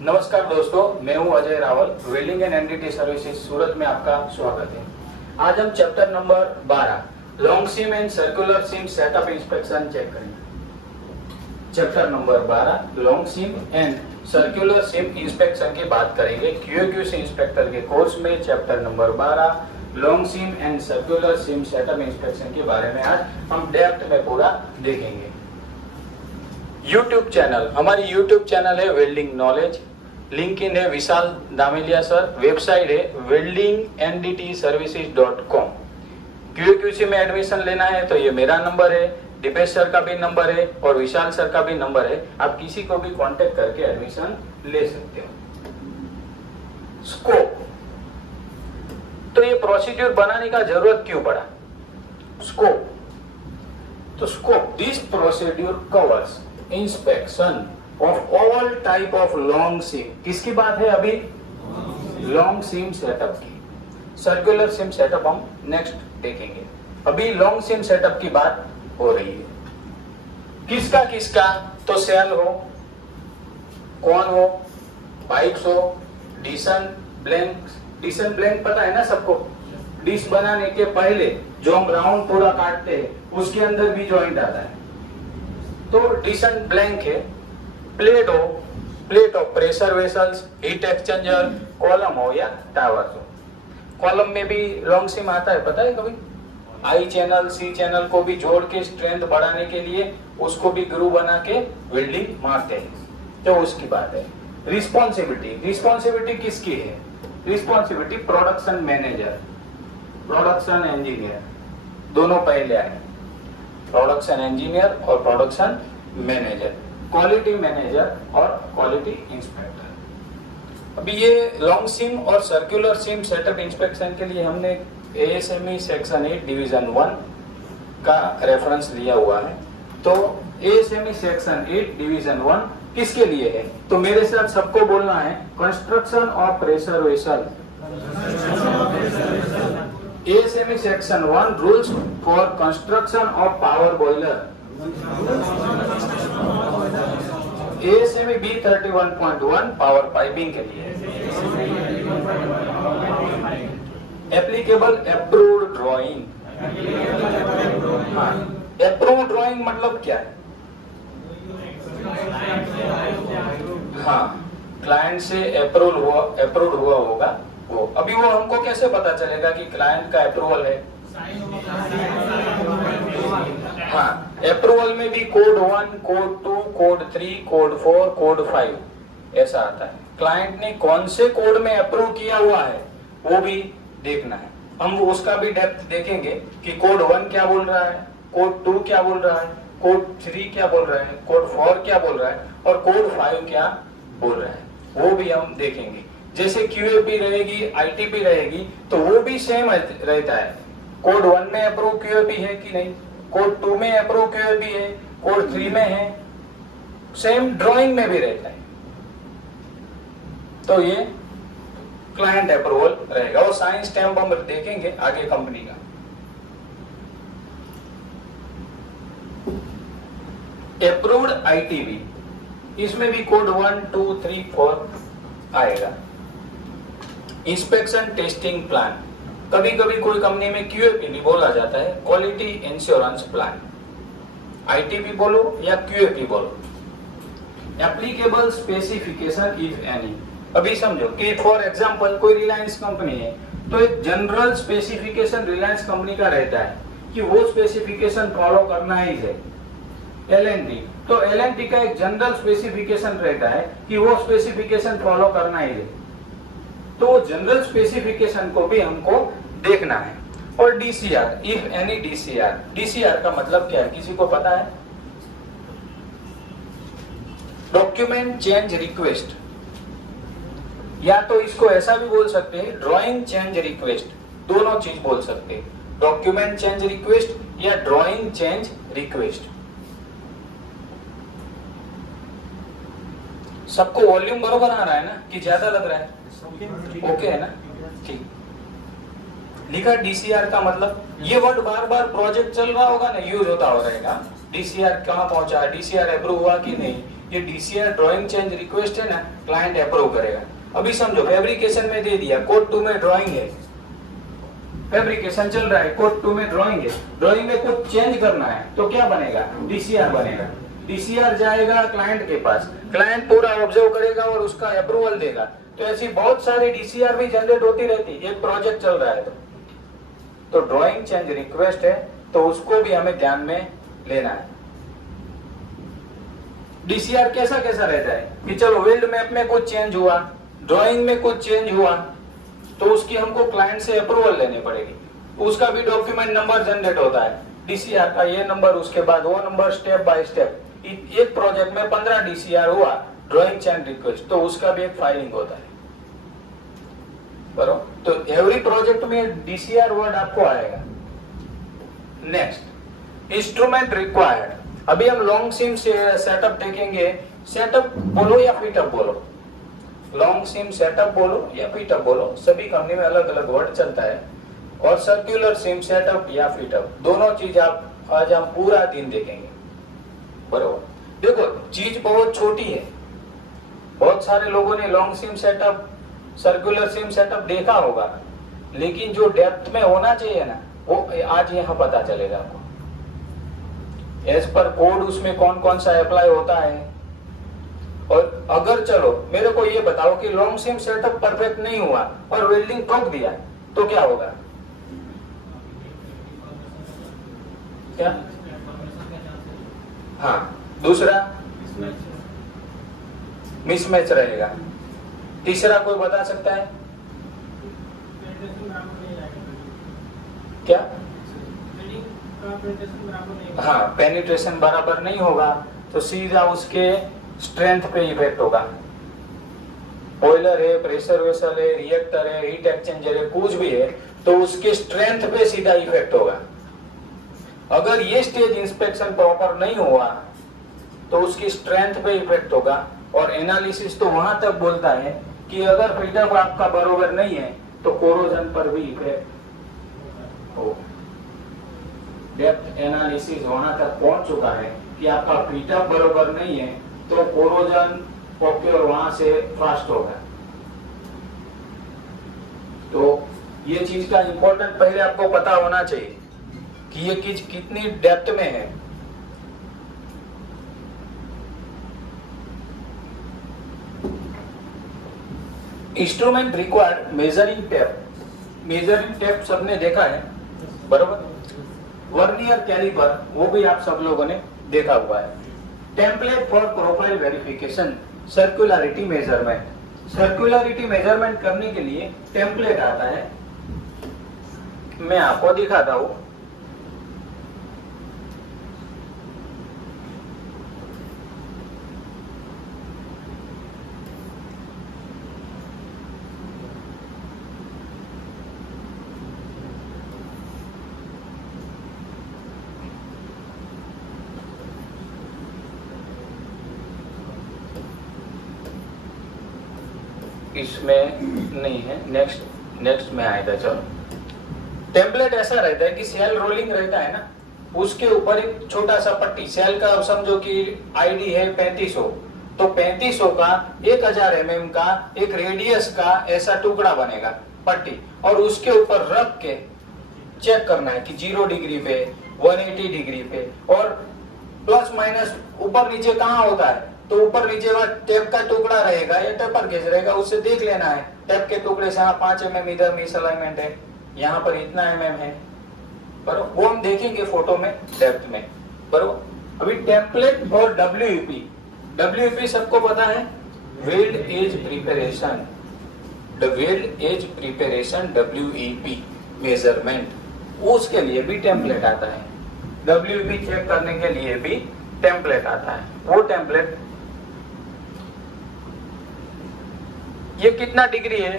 नमस्कार दोस्तों, मैं हूं Ajay Rawal. Welding and NDT services Surat में आपका स्वागत है। आज हम chapter number 12 long seam and circular seam setup inspection check करेंगे। Chapter number 12 long seam and circular seam inspection की बात करेंगे। क्यूएक्यूसी इंस्पेक्टर के कोर्स में chapter number 12 long seam and circular seam setup inspection के बारे में आज हम डेप्थ में पूरा देखेंगे। यूट्यूब चैनल, हमारी यूट्यूब चैनल है वेल्डिंग नॉलेज, लिंक इन है विशाल दामेलिया सर, वेबसाइट है weldingndtservices.com। क्यूएक्यूसी में एडमिशन लेना है तो ये मेरा नंबर है, दिपेश सर का भी नंबर है और विशाल सर का भी नंबर है। आप किसी को भी कांटेक्ट करके एडमिशन ले सकते हो। स्कोप, तो ये प्रोसीड्यूर बनाने का जरूरत क्यों पड़ा? स्कोप, तो scope this procedure covers inspection of all type of long seam. किसकी बात है अभी? लॉन्ग सीम सेटअप की। सर्कुलर सीम सेटअप हम नेक्स्ट देखेंगे। अभी लॉन्ग सीम सेटअप की बात हो रही है। किसका किसका? तो सेल हो, कौन हो, पाइप्स हो, डिशन ब्लैंक। डिशन ब्लैंक पता है ना सबको? डिश बनाने के पहले जो हम राउंड पूरा काटते हैं उसके अंदर भी जॉइंट आता है, तो डिशन ब्लैंक है। प्लेट हो, plate of pressure vessels, heat exchanger, column हो या टावर्स हो। कॉलम में भी लॉन्ग सीम आता है, पता है कभी? आई चैनल सी चैनल को भी जोड़ के स्ट्रेंथ बढ़ाने के लिए उसको भी ग्रू बना के वेल्डिंग मारते हैं, तो उसकी बात है। रिस्पॉन्सिबिलिटी, रिस्पॉन्सिबिलिटी किसकी है? Responsibility production manager, production engineer, दोनों पहले आए, प्रोडक्शन इंजीनियर और प्रोडक्शन मैनेजर, क्वालिटी मैनेजर और क्वालिटी इंस्पेक्टर। अभी ये लॉन्ग सीम और सर्कुलर सीम सेटअप इंस्पेक्शन के लिए हमने एएसएमई सेक्शन 8 डिवीजन 1 का रेफरेंस लिया हुआ है। तो एएसएमई सेक्शन 8 डिवीजन 1 किसके लिए है? तो मेरे साथ सबको बोलना है, construction of pressure vessel. ASME section 1 rules for construction of power boiler। ASME B31.1 power piping के लिए। Applicable approved drawing. हाँ, अप्रूव्ड ड्राइंग मतलब क्या है? हाँ, क्लाइंट से अप्रूव्ड हुआ होगा वो। अभी वो हमको कैसे पता चलेगा कि क्लाइंट का अप्रूवल है? हाँ, अप्रूवल में भी code 1, code 2, code 3, code 4, code 5 ऐसा आता है। क्लाइंट ने कौन से कोड में अप्रूव किया हुआ है वो भी देखना है। हम उसका भी डेप्थ देखेंगे कि कोड 1 क्या बोल रहा है, कोड 2 क्या बोल रहा है, कोड 3 क्या बोल रहा है, कोड 4 क्या बोल रहा है और कोड 5 क्या बोल रहा है, वो भी हम देखेंगे। जैसे क्यूएपी रहेगी, आईटीपी रहेगी, तो वो भी सेम रहता है। कोड 1 में अप्रूव क्यूएपी है कि नहीं, कोड 2 में अप्रूव क्यूएपी है, कोड 3 में है, सेम ड्राइंग में भी रहता है। तो ये क्लाइंट अप्रूवल रहेगा और साइन स्टैम्प हम देखेंगे आगे कंपनी का। अप्रूव्ड आईटीबी, इसमें भी कोड 1, 2, 3, 4 आएगा। इंस्पेक्शन टेस्टिंग प्लान, कभी कभी कोई कंपनी में क्यूएपी भी बोला जाता है, क्वालिटी इंश्योरेंस प्लान। आईटीपी बोलो या क्यूएपी बोलो। एप्लीकेबल स्पेसिफिकेशन इफ एनी, अभी समझो कि फॉर एग्जांपल कोई रिलायंस कंपनी है, तो एक जनरल स्पेसिफिकेशन रिलायंस कंपनी का रहता है कि वो स्पेसिफिकेशन फॉलो करना ही है। एलएनटी, तो एलएनटी का एक जनरल स्पेसिफिकेशन रहता है कि वो स्पेसिफिकेशन फॉलो करना ही है। तो जनरल स्पेसिफिकेशन को भी हमको देखना है। और DCR, if any DCR, DCR का मतलब क्या है किसी को पता है? डॉक्यूमेंट चेंज रिक्वेस्ट, या तो इसको ऐसा भी बोल सकते हैं ड्राइंग चेंज रिक्वेस्ट, दोनों चीज बोल सकते हैं, डॉक्यूमेंट चेंज रिक्वेस्ट या ड्राइंग चेंज रिक्वेस्ट। सबको वॉल्यूम बरोबर आ रहा है ना कि ज्यादा लग रहा है? ओके है ना? ठीक। लिखा डीसीआर का मतलब, ये वर्ड बार बार प्रोजेक्ट चल रहा होगा ना, यूज होता हो रहेगा। डीसीआर कहाँ पहुंचा, डीसीआर अप्रूव हुआ कि नहीं, ये DCR ड्राइंग चेंज रिक्वेस्ट है ना, क्लाइंट अप्रूव करेगा। अभी समझो फैब्रिकेशन में दे दिया, कोड 2 में ड्राइंग है, फैब्रिकेशन चल रहा है, कोड 2 में ड्राइंग है, ड्राइंग में कुछ चेंज करना है तो क्या बनेगा, DCR बनेगा। DCR जाएगा क्लाइंट के पास, क्लाइंट पूरा ऑब्जर्व करेगा और उसका अप्रूवल देगा। तो ऐसी बहुत सारी DCR भी जनरेट होती रहती है, एक प्रोजेक्ट चल रहा है तो ड्राइंग चेंज रिक्वेस्ट है तो उसको भी हमें ध्यान में लेना है। DCR कैसा कैसा रहता है कि चलो वेल्ड मैप में कुछ चेंज हुआ, ड्राइंग में कुछ चेंज हुआ तो उसकी हमको क्लाइंट से अप्रूवल लेनी पड़ेगी, उसका भी डॉक्यूमेंट नंबर जनरेट होता है, DCR का ये नंबर, उसके बाद वो नंबर, स्टेप बाय स्टेप। एक प्रोजेक्ट में 15 DCR हुआ ड्राइंग चेंज रिक्वेस्ट, तो उसका भी एक फाइलिंग होता है, बराबर। तो एवरी प्रोजेक्ट में DCR वर्ड आपको आएगा। Next, instrument required. अभी हम लॉन्ग सिम से सेटअप देखेंगे। सेटअप बोलो या फिटअप बोलो, लॉन्ग सिम सेटअप बोलो या फिटअप बोलो, सभी कंपनी में अलग अलग वर्ड चलता है। और सर्कुलर सिम सेटअप या फिटअप, दोनों चीज आप आज हम पूरा दिन देखेंगे, बराबर। देखो चीज बहुत छोटी है, बहुत सारे लोगों ने long seam setup, circular SIM setup देखा होगा, लेकिन जो डेप्थ में होना चाहिए ना, वो आज यहाँ पता चलेगा आपको। एज पर कोड उसमें कौन कौन सा अप्लाई होता है। और अगर चलो मेरे को ये बताओ कि लॉन्ग सिम सेटअप परफेक्ट नहीं हुआ और वेल्डिंग ठोक दिया तो क्या होगा, क्या? हाँ, दूसरा मिसमैच रहेगा। तीसरा कोई बता सकता है क्या? हाँ, पेनिट्रेशन बराबर नहीं होगा तो सीधा उसके स्ट्रेंथ पे इफेक्ट होगा। बॉयलर है, प्रेशर वेसल है, रिएक्टर है, हीट एक्सचेंजर है, कुछ भी है तो उसके स्ट्रेंथ पे सीधा इफेक्ट होगा। अगर ये स्टेज इंस्पेक्शन प्रॉपर नहीं हुआ तो उसकी स्ट्रेंथ पे इफेक्ट होगा। और एनालिसिस तो वहां तक बोलता है कि अगर फिल्टर आपका बराबर नहीं है तो कोरोजन पर भी इफेक्ट हो। डेप्थ एनालिसिस वहां तक पहुंच चुका है कि आपका फिल्टर बराबर नहीं है तो कोरोजन ओके और वहां से फास्ट होगा। तो ये चीज का इंपॉर्टेंट पहले आपको पता होना चाहिए कि ये चीज कितनी डेप्थ में है। Instrument required measuring tape. Measuring tape सबने देखा है, बरोबर। वर्नियर कैलिपर वो भी आप सब लोगों ने देखा हुआ है। Template for profile verification, circularity measurement. Circularity measurement करने के लिए टेम्पलेट आता है, मैं आपको दिखाता हूं। इसमें नहीं है, नेक्स्ट में आएगा। चलो, टेम्पलेट ऐसा रहता है कि सेल रोलिंग रहता है ना, उसके ऊपर एक छोटा सा पट्टी, सेल का समझो कि आईडी है 3500, तो 3500 का 1000 mm का एक रेडियस का ऐसा टुकड़ा बनेगा पट्टी, और उसके ऊपर रख के चेक करना है कि 0 डिग्री पे, 180 डिग्री पे, और प्लस माइनस ऊपर नीचे कहाँ होता है, तो ऊपर नीचे का टेप का टुकड़ा रहेगा या टेपर गेज रहेगा, उससे देख लेना है टेप के टुकड़े से यहाँ 5 mm इधर मिस अलाइनमेंट है, यहाँ पर इतना mm है, बरोबर। वो हम देखेंगे फोटो में डेप्थ में, बरोबर। अभी टेम्पलेट और WEP सबको पता है, weld edge preparation, weld edge preparation WEP measurement, उसके लिए भी टेम्पलेट आता है। WEP चेक करने के लिए भी टेम्पलेट आता है। वो टेम्पलेट ये कितना डिग्री है,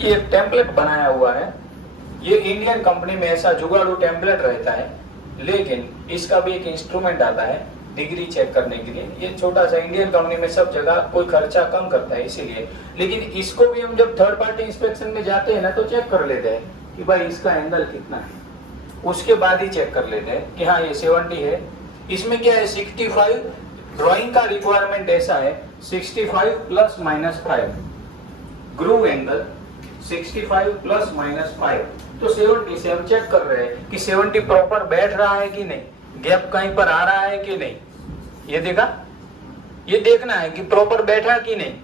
ये टेम्पलेट बनाया हुआ है। ये इंडियन कंपनी में ऐसा जुगाड़ू टेम्पलेट रहता है, लेकिन इसका भी एक इंस्ट्रूमेंट आता है डिग्री चेक करने के लिए। ये छोटा सा, इंडियन कंपनी में सब जगह कोई खर्चा कम करता है इसीलिए, लेकिन इसको भी हम जब थर्ड पार्टी इंस्पेक्शन में जाते हैं ना तो चेक कर लेते हैं कि भाई इसका एंगल कितना है, उसके बाद ही चेक कर लेते हैं कि हाँ ये 70 है। इसमें क्या है, 65 ड्राइंग का रिक्वायरमेंट ऐसा है 65 plus minus 5, groove angle 65 plus minus 5, तो 70 से हम चेक कर रहे हैं कि 70 प्रॉपर बैठ रहा है कि नहीं, गैप कहीं पर आ रहा है कि नहीं, ये देखा, ये देखना है कि प्रॉपर बैठा कि नहीं।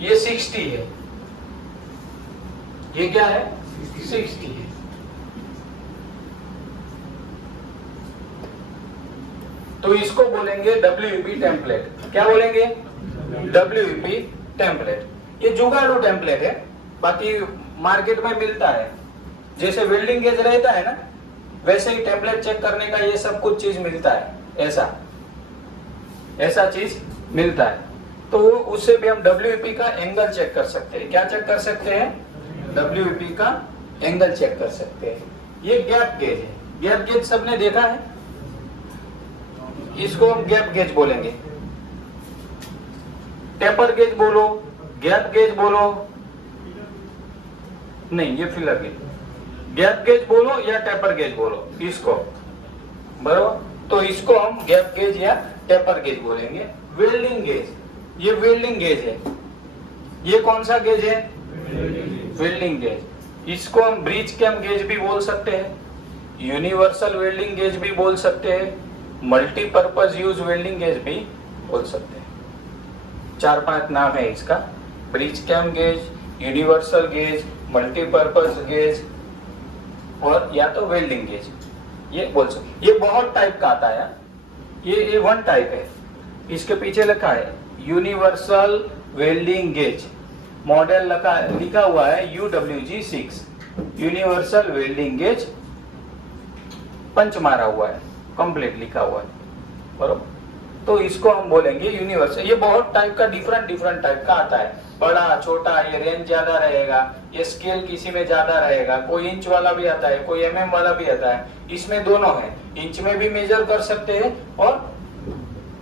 ये 60 है, ये क्या है 60 है। तो इसको बोलेंगे WEP टेम्पलेट। क्या बोलेंगे? WEP template. ये जुगाड़ू टेम्पलेट है, बाकी मार्केट में मिलता है। जैसे वेल्डिंग गेज रहता है ना, वैसे ही टेम्पलेट चेक करने का ये सब कुछ चीज मिलता है, ऐसा चीज मिलता है। तो उससे भी हम WEP का एंगल चेक कर सकते हैं। क्या चेक कर सकते हैं? WEP का एंगल चेक कर सकते हैं। ये गैप गेज है। गैप गेज सबने देखा है, इसको हम गैप गेज बोलेंगे। टेपर गेज बोलो, गैप गेज बोलो, नहीं ये फिलर गेज, गैप गेज बोलो या टेपर गेज बोलो, इसको बराबर। तो इसको हम गैप गेज या टेपर गेज बोलेंगे। वेल्डिंग गेज, ये वेल्डिंग गेज है। ये कौन सा गेज है? Welding gauge. इसको हम ब्रिज कैम गेज भी बोल सकते हैं, यूनिवर्सल वेल्डिंग गेज भी बोल सकते हैं, मल्टीपर्पज यूज वेल्डिंग गेज भी बोल सकते हैं। 4-5 नाम है इसका, bridge cam gauge, universal gauge, multipurpose gauge और या तो वेल्डिंग गेज, ये बोल सकते। ये बहुत टाइप का आता है, ये 1 टाइप है। इसके पीछे लिखा है यूनिवर्सल वेल्डिंग गेज, मॉडल लिखा हुआ है UWG6, यूनिवर्सल वेल्डिंग गेज, पंच मारा हुआ है, कंप्लीट लिखा हुआ है, बरोबर। तो इसको हम बोलेंगे यूनिवर्सल। ये बहुत टाइप का, डिफरेंट टाइप का आता है, बड़ा छोटा, ये रेंज ज्यादा रहेगा, ये स्केल किसी में ज्यादा रहेगा, कोई इंच वाला भी आता है, कोई MM वाला भी आता है। इसमें दोनों है, इंच में भी मेजर कर सकते हैं और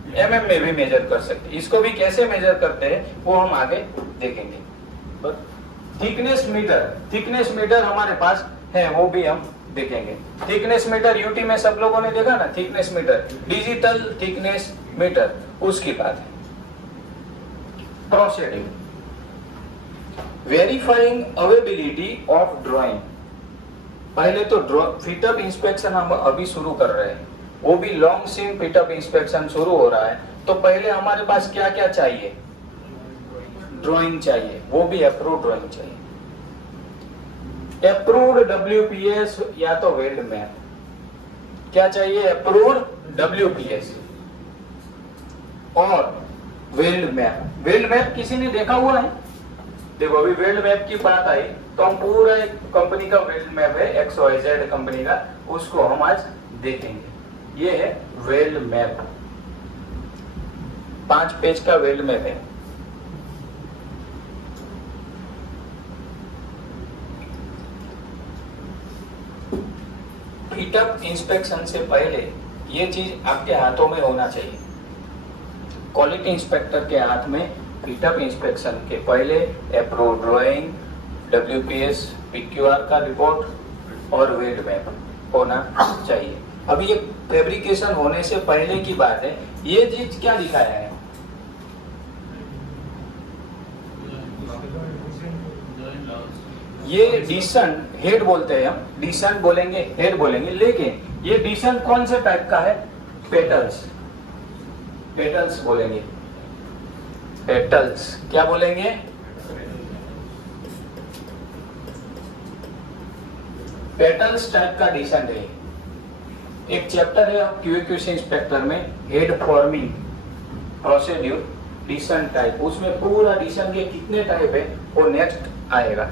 MM में भी मेजर कर सकते हैं। इसको भी कैसे मेजर करते हैं वो हम आगे देखेंगे। थिकनेस मीटर हमारे पास है, वो भी हम देखेंगे। थिकनेस मीटर UT में सब लोगों ने देखा ना, thickness meter, digital thickness meter, उसकी बात है। Proceeding, verifying availability of drawing. पहले तो फिटअप इंस्पेक्शन हम अभी शुरू कर रहे हैं, वो भी लॉन्ग सीम फिटअप इंस्पेक्शन शुरू हो रहा है। तो पहले हमारे पास क्या क्या चाहिए? ड्राइंग चाहिए, वो भी अप्रूव्ड ड्राइंग चाहिए, अप्रूव्ड WPS या तो वेल्ड मैप। क्या चाहिए? अप्रूव्ड WPS और वेल्ड मैप। वेल्ड मैप किसी ने देखा हुआ है? देखो अभी वेल्ड मैप की बात आई तो हम पूरा एक कंपनी का वेल्ड मैप है, XYZ कंपनी का, उसको हम आज देखेंगे। ये है वेल्ड मैप, 5 पेज का वेल्ड मैप है। फिटअप इंस्पेक्शन से पहले ये चीज आपके हाथों में होना चाहिए। क्वालिटी इंस्पेक्टर के हाथ में फिटअप इंस्पेक्शन के पहले अप्रूव्ड ड्राइंग, WPS, PQR का रिपोर्ट और वेल्ड मैप होना चाहिए। अभी ये फैब्रिकेशन होने से पहले की बात है। ये चीज क्या दिखाया है? ये डिसेंट हेड बोलते हैं, हम डिसेंट बोलेंगे, हेड बोलेंगे, लेकिन ये डिसेंट कौन से टाइप का है? पेटल्स, पेटल्स बोलेंगे, पेटल्स। क्या बोलेंगे? पेटल्स टाइप का डिसेंट है। एक चैप्टर है QAQC इंस्पेक्टर में, head forming procedure decent type, उसमें पूरा डिसेंट के कितने टाइप है वो नेक्स्ट आएगा।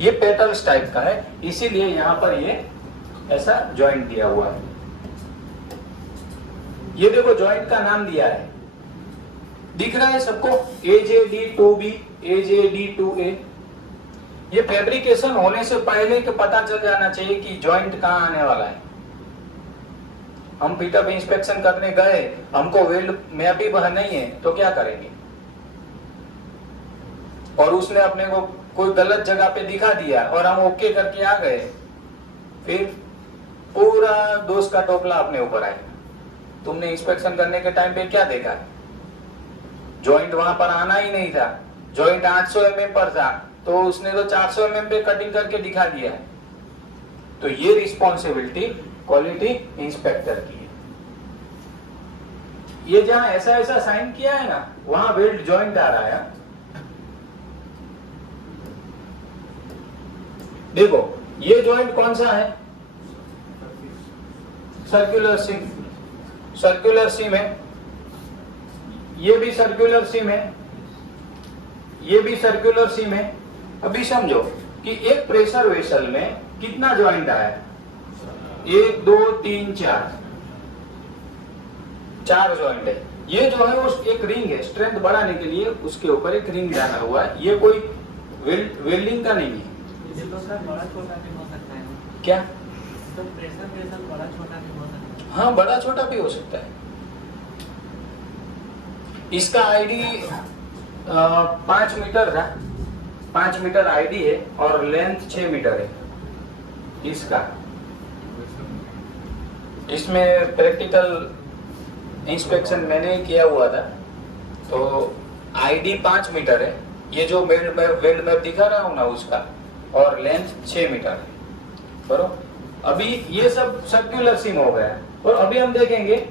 ये पेटल्स टाइप का है, इसीलिए यहाँ पर ये ऐसा जॉइंट दिया हुआ है। ये देखो जॉइंट का नाम दिया है, दिख रहा है सबको? AJD2B, AJD2A। ये फैब्रिकेशन होने से पहले के पता चल जाना चाहिए कि जॉइंट कहाँ आने वाला है। हम फिटअप इंस्पेक्शन करने गए, हमको वेल्ड मैप ही नहीं है तो क्या करेंगे? और उसने अपने को कोई गलत जगह पे दिखा दिया और हम ओके करके आ गए, फिर पूरा दोष का टोकला अपने ऊपर आएगा। तुमने इंस्पेक्शन करने के टाइम पे क्या देखा? जॉइंट वहां पर आना ही नहीं था, जॉइंट 800 mm पर था, तो उसने तो 400 mm पे कटिंग करके दिखा दिया है। तो ये रिस्पॉन्सिबिलिटी क्वालिटी इंस्पेक्टर की है। ये जहां ऐसा ऐसा साइन किया है ना, वहां वेल्ड जॉइंट आ रहा है। देखो ये जॉइंट कौन सा है? सर्कुलर सीम, सर्कुलर सीम है। ये भी सर्कुलर सीम है, ये भी सर्कुलर सीम है। अभी समझो कि एक प्रेशर वेसल में कितना जॉइंट आया? 1 2 3 4 जॉइंट है। ये जो है उस एक रिंग है, स्ट्रेंथ बढ़ाने के लिए उसके ऊपर एक रिंग डाला हुआ है। ये कोई वेल्डिंग का नहीं है। बड़ा छोटा भी हो सकता है क्या? तो प्रेशर वेसल बड़ा छोटा भी हो सकता है। हाँ, बड़ा छोटा भी हो सकता है। इसका आईडी 5 मीटर था, 5 मीटर आईडी है और लेंथ 6 मीटर है इसका। इसमें प्रैक्टिकल इंस्पेक्शन मैंने किया हुआ था, तो आईडी 5 मीटर है। ये जो वेल्ड मैप दिखा रहा हूं ना उसका, और लेंथ 6 मीटर है। बरोबर। अभी ये सब सर्कुलर सीम हो गया, और अभी हम देखेंगे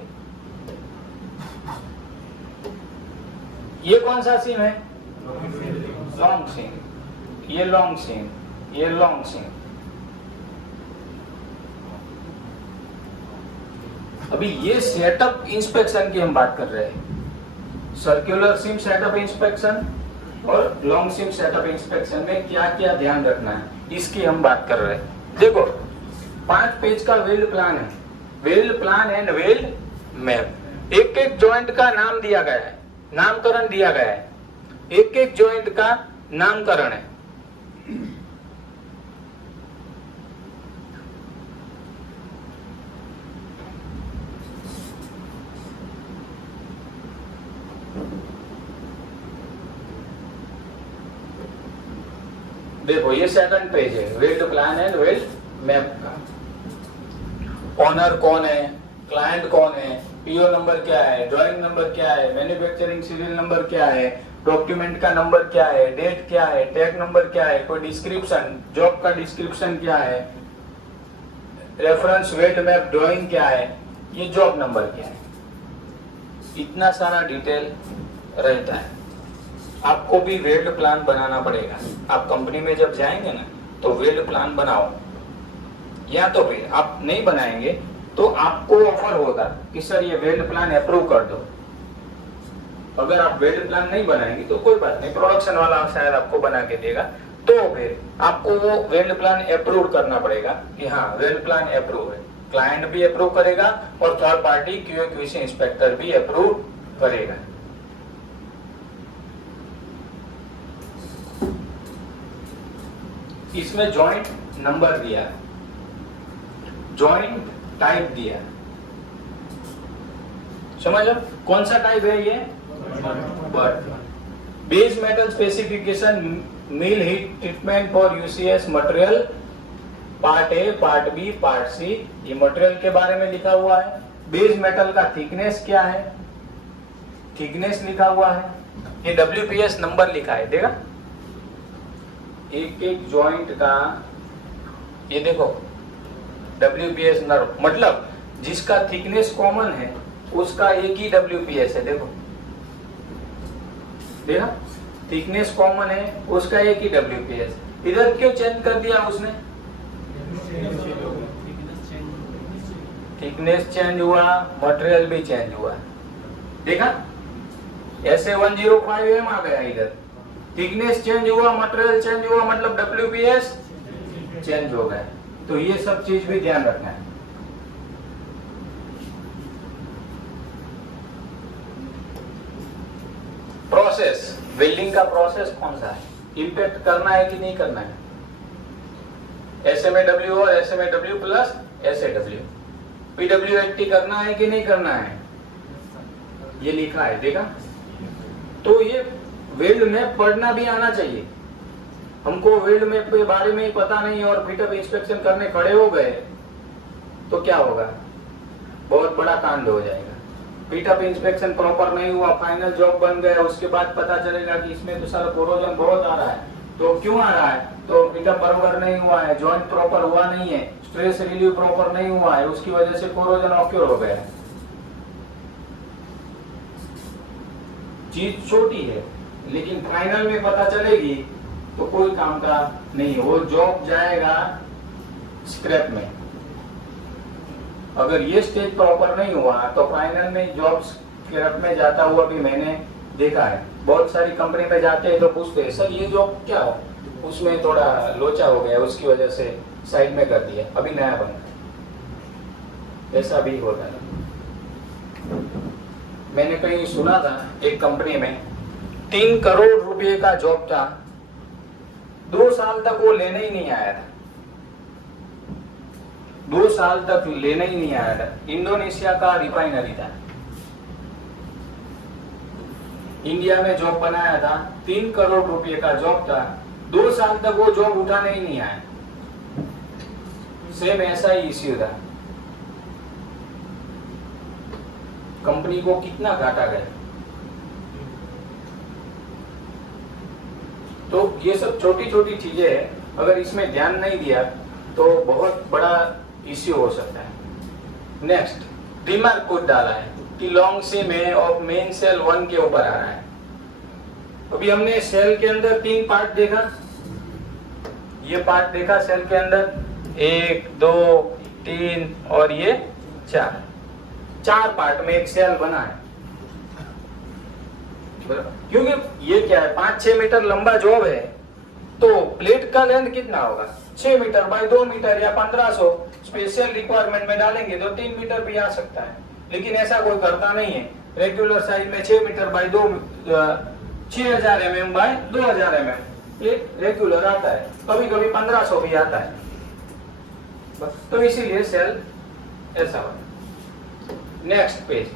ये कौन सा सीम है? लॉन्ग सीम। ये लॉन्ग सीम, ये लॉन्ग सीम। अभी ये सेटअप इंस्पेक्शन की हम बात कर रहे हैं। सर्कुलर सीम सेटअप इंस्पेक्शन और लॉन्ग सीम सेटअप इंस्पेक्शन में क्या क्या ध्यान रखना है, इसकी हम बात कर रहे हैं। देखो 5 पेज का वेल्ड प्लान है, weld plan and weld map. एक एक जॉइंट का नाम दिया गया है, नामकरण दिया गया है। एक एक जॉइंट का नामकरण है। देखो ये सेकंड पेज है, weld plan and weld map का। ऑनर कौन है, क्लाइंट कौन है, पीओ नंबर क्या है, ड्राइंग नंबर क्या है, मैन्युफैक्चरिंग सीरियल नंबर क्या है, डॉक्यूमेंट का नंबर क्या है, डेट क्या है, टैग नंबर क्या है, कोई डिस्क्रिप्शन, जॉब का डिस्क्रिप्शन क्या है, रेफरेंस वेल्ड मैप ड्राइंग क्या है, ये जॉब नंबर क्या है। इतना सारा डिटेल रहता है। आपको भी वेल्ड प्लान बनाना पड़ेगा। आप कंपनी में जब जाएंगे ना, तो वेल्ड प्लान बनाओ। या तो फिर आप नहीं बनाएंगे तो आपको ऑफर होगा कि सर ये वेल्ड प्लान अप्रूव कर दो। अगर आप वेल्ड प्लान नहीं बनाएंगे तो कोई बात नहीं, प्रोडक्शन वाला शायद आपको बना के देगा। तो फिर आपको वो वेल्ड प्लान अप्रूव करना पड़ेगा कि हाँ वेल्ड प्लान अप्रूव है। क्लाइंट भी अप्रूव करेगा और थर्ड पार्टी QA/QC इंस्पेक्टर भी अप्रूव करेगा। इसमें जॉइंट नंबर दिया है, जॉइंट टाइप दिया, समझ लो कौन सा टाइप है ये? But base metal specification, mill heat treatment for UCS material, part A, part B, part C. ये मटेरियल के बारे में लिखा हुआ है। बेस मेटल का थिकनेस क्या है, थिकनेस लिखा हुआ है। ये WPS नंबर लिखा है, देखा एक एक जॉइंट का। ये देखो WPS नंबर, मतलब जिसका थिकनेस कॉमन है उसका एक ही WPS है। देखो देखा, थिकनेस कॉमन है उसका एक ही WPS। इधर क्यों चेंज कर दिया उसने? थिकनेस चेंज हुआ, मटेरियल भी चेंज हुआ। देखा ऐसे 105mm आ गया, इधर थिकनेस चेंज हुआ, मटेरियल चेंज हुआ, मतलब WPS चेंज हो गया। तो ये सब चीज भी ध्यान रखना है। प्रोसेस, वेल्डिंग का प्रोसेस कौन सा है, इंपैक्ट करना है कि नहीं करना है, SMAW और SMAW प्लस SAW, PWHT करना है कि नहीं करना है, ये लिखा है, देखा। तो ये वेल्ड मैप पढ़ना भी आना चाहिए। हमको वेल्ड मैप के बारे में ही पता नहीं और फिटअप इंस्पेक्शन करने खड़े हो गए तो क्या होगा, बहुत बड़ा कांड हो जाएगा। पीटअप इंस्पेक्शन प्रॉपर नहीं हुआ, फाइनल जॉब बन गया, उसके बाद पता चलेगा कि इसमें तो सारा कोरोजन बहुत आ रहा है। तो क्यों आ रहा है, तो पीटअप बराबर नहीं हुआ है, जॉइंट प्रॉपर हुआ नहीं है, स्ट्रेस रिलीव प्रॉपर नहीं हुआ है, उसकी वजह से कोरोजन ऑक्योर हो गया है। चीज छोटी है लेकिन फाइनल में पता चलेगी तो कोई काम का नहीं, वो जॉब जाएगा स्क्रैप में। अगर ये स्टेज प्रॉपर नहीं हुआ तो फाइनल में जॉब स्क्रैप में जाता हुआ भी मैंने देखा है। बहुत सारी कंपनी में जाते हैं तो पूछते हैं सर ये जॉब क्या हो, उसमें थोड़ा लोचा हो गया, उसकी वजह से साइड में कर दिया, अभी नया बना। ऐसा भी होता है। मैंने कहीं सुना था एक कंपनी में 3 करोड़ रुपए का जॉब था, 2 साल तक वो लेने ही नहीं आया था, 2 साल तक लेने ही नहीं आया था। इंडोनेशिया का रिफाइनरी था, इंडिया में जॉब बनाया था, 3 करोड़ रुपए का जॉब था, 2 साल तक वो जॉब उठाने ही नहीं आया। सेम ऐसा ही इश्यू था। कंपनी को कितना घाटा गया। तो ये सब छोटी छोटी चीजें हैं, अगर इसमें ध्यान नहीं दिया तो बहुत बड़ा इश्यू हो सकता है। नेक्स्ट रिमार्क कोड डाला है कि लॉन्ग से में और मेन सेल 1 के ऊपर आ रहा है। अभी हमने सेल के अंदर 3 पार्ट देखा, ये पार्ट देखा सेल के अंदर 1 2 3 और ये 4 पार्ट में एक सेल बना है। क्योंकि ये क्या है 5-6 मीटर लंबा जॉब है तो प्लेट का लेंथ कितना होगा 6 मीटर बाय 2 मीटर या 1500। स्पेशल रिक्वायरमेंट में डालेंगे तो 3 मीटर भी आ सकता है, लेकिन ऐसा कोई करता नहीं है। रेगुलर साइज में 6 meter by 6000 mm by 2000 mm plate regular आता है, कभी कभी 1500 भी आता है बस। तो इसीलिए सेल ऐसा होता। नेक्स्ट पेज,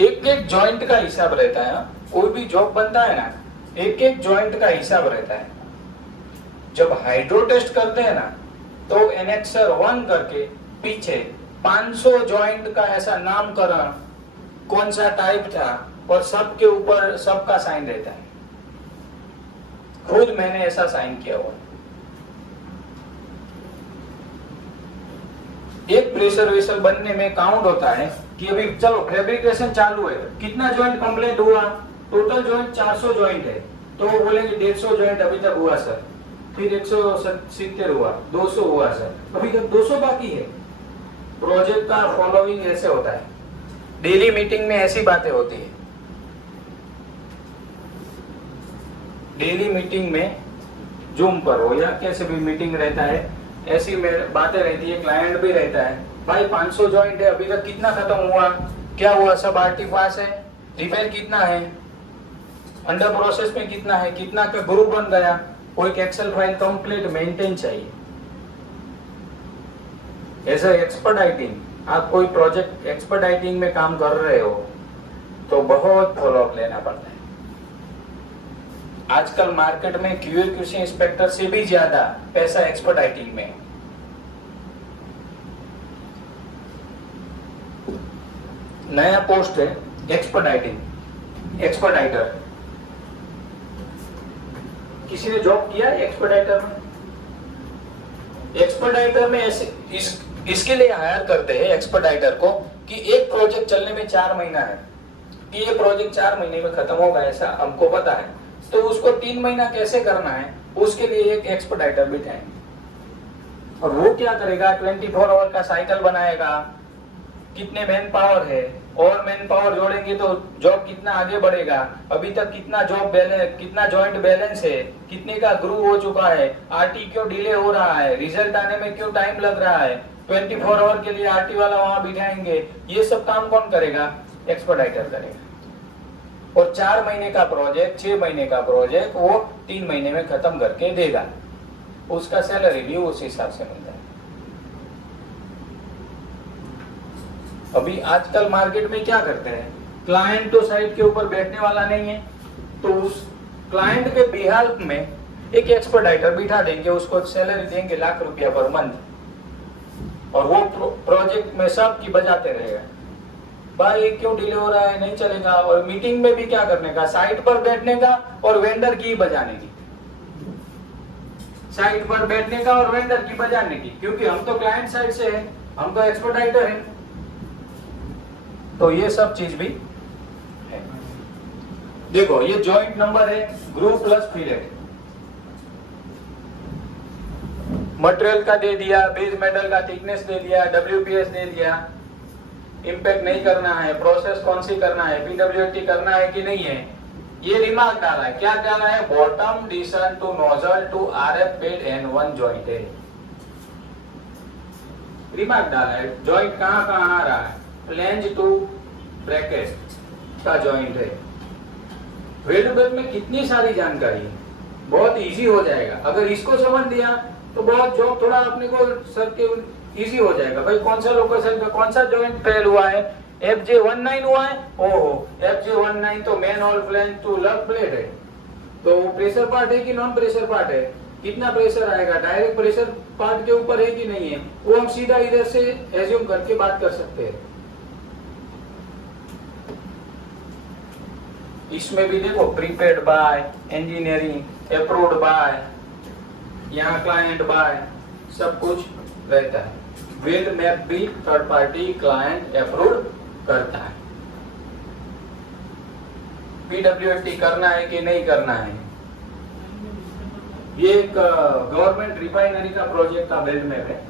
एक एक जॉइंट का हिसाब रहता है। कोई भी जॉब बनता है ना, एक एक जॉइंट का हिसाब रहता है। जब हाइड्रो टेस्ट करते हैं ना तो एनेक्सर 1 करके पीछे 500 जॉइंट का ऐसा नामकरण, कौन सा टाइप था और सबके ऊपर सबका साइन रहता है। खुद मैंने ऐसा साइन किया हुआ। एक प्रेशर वेसल बनने में काउंट होता है कि अभी चलो फैब्रिकेशन चालू है, कितना जॉइंट कंप्लीट हुआ, टोटल जॉइंट 400 जॉइंट है तो वो बोलेंगे 150 जॉइंट अभी तक हुआ सर, फिर 170 हुआ, 200 हुआ सर, अभी तक 200 बाकी है। प्रोजेक्ट का फॉलोइंग ऐसे होता है, डेली मीटिंग में ऐसी बातें होती है। डेली मीटिंग में जूम पर हो या कैसे भी मीटिंग रहता है, ऐसी बातें रहती है, क्लाइंट भी रहता है, भाई 500 जॉइंट है अभी तक कितना खत्म हुआ, क्या हुआ, सब आरटी पास है, रिपेयर कितना है, अंडर प्रोसेस में कितना है, कितना का ग्रुप बन गया। कोई एक्सेल फाइल कंप्लीट मेंटेन चाहिए। एज एक्सपर्टाइटिंग, आप कोई प्रोजेक्ट एक्सपर्टाइटिंग में काम कर रहे हो तो बहुत फॉलोअप लेना पड़ता है। आजकल मार्केट में क्यूए क्यूसी इंस्पेक्टर से भी ज्यादा पैसा एक्सपर्टाइटिंग में। नया पोस्ट है एक्सपर्टाइटर। किसी ने जॉब किया है एक्सपर्टाइटर में? एक्सपर्टाइटर में ऐसे इसके लिए हायर करते हैं एक्सपर्टाइटर को कि एक प्रोजेक्ट चलने में 4 महीना है, कि ये प्रोजेक्ट 4 महीने में खत्म होगा ऐसा हमको पता है, तो उसको 3 महीना कैसे करना है उसके लिए एक एक्सपर्टाइटर बिठाएंगे। और वो क्या करेगा, 24 आवर का साइकिल बनाएगा, कितने मैन पावर है और मैन पावर जोड़ेंगे तो जॉब कितना आगे बढ़ेगा, अभी तक कितना जॉब बैलेंस, कितना जॉइंट बैलेंस है, कितने का ग्रू हो चुका है, आरटी क्यों डिले हो रहा है, रिजल्ट आने में क्यों टाइम लग रहा है, 24 आवर के लिए आरटी वाला वहां बिठाएंगे। ये सब काम कौन करेगा? एक्सपर्टाइटर करेगा। और 4 महीने का प्रोजेक्ट, 6 महीने का प्रोजेक्ट वो 3 महीने में खत्म करके देगा। उसका सैलरी भी उस हिसाब से मिलता है। अभी आजकल मार्केट में क्या करते हैं, क्लाइंट तो साइड के ऊपर बैठने वाला नहीं है, तो उस क्लाइंट के बिहाफ में एक एक्सपर्टाइटर बिठा देंगे, उसको सैलरी देंगे ₹1,00,000 पर मंथ। और वो प्रोजेक्ट में सब की बजाते रहेगा, भाई क्यों डिले हो रहा है, नहीं चलेगा। और मीटिंग में भी क्या करने का, साइट पर बैठने का और वेंडर की बजाने की, साइट पर बैठने का और वेंडर की बजाने की, क्योंकि हम तो क्लाइंट साइड से हैं, हम तो एक्सपर्टाइटर हैं। तो ये सब चीज भी है। देखो ये जॉइंट नंबर है, ग्रुप प्लस फिलेट। मटेरियल का दे दिया, बेस मेटल का थिकनेस दे दिया, WPS दे दिया, इम्पैक्ट नहीं करना है, प्रोसेस कौन सी करना है, PWT करना है कि नहीं है, ये रिमार्क डाला है। क्या डाला है, bottom dish end to nozzle to RF pad N1 joint है, रिमार्क डाला है। जॉइंट कहाँ कहाँ आ रहा है, फ्लेंज टू ब्रैकेट का जॉइंट है। वेल्ड वेब में कितनी सारी जानकारी है, बहुत इजी हो जाएगा। अगर इसको समझ दिया तो बहुत जॉब थोड़ा अपने को सर के इजी हो जाएगा। भाई कौन सा लोकेशन पे कौन सा जॉइंट फेल हुआ है, FJ19 हुआ है, ओहो FJ19 तो मेन होल फ्लेंज टू लग प्लेट है, तो वो प्रेशर पार्ट है कि नॉन प्रेशर पार्ट है, कितना प्रेशर आएगा, डायरेक्ट प्रेशर पार्ट के ऊपर है कि नहीं है, वो हम सीधा इधर से एज्यूम करके बात कर सकते हैं। इसमें भी देखो prepared by, engineering approved by, यहाँ क्लाइंट बाय, सब कुछ रहता है। वेल्ड मैप भी थर्ड पार्टी क्लाइंट अप्रूव करता है। PWT करना है कि नहीं करना है, ये एक गवर्नमेंट रिफाइनरी का प्रोजेक्ट का वेल्ड मैप है।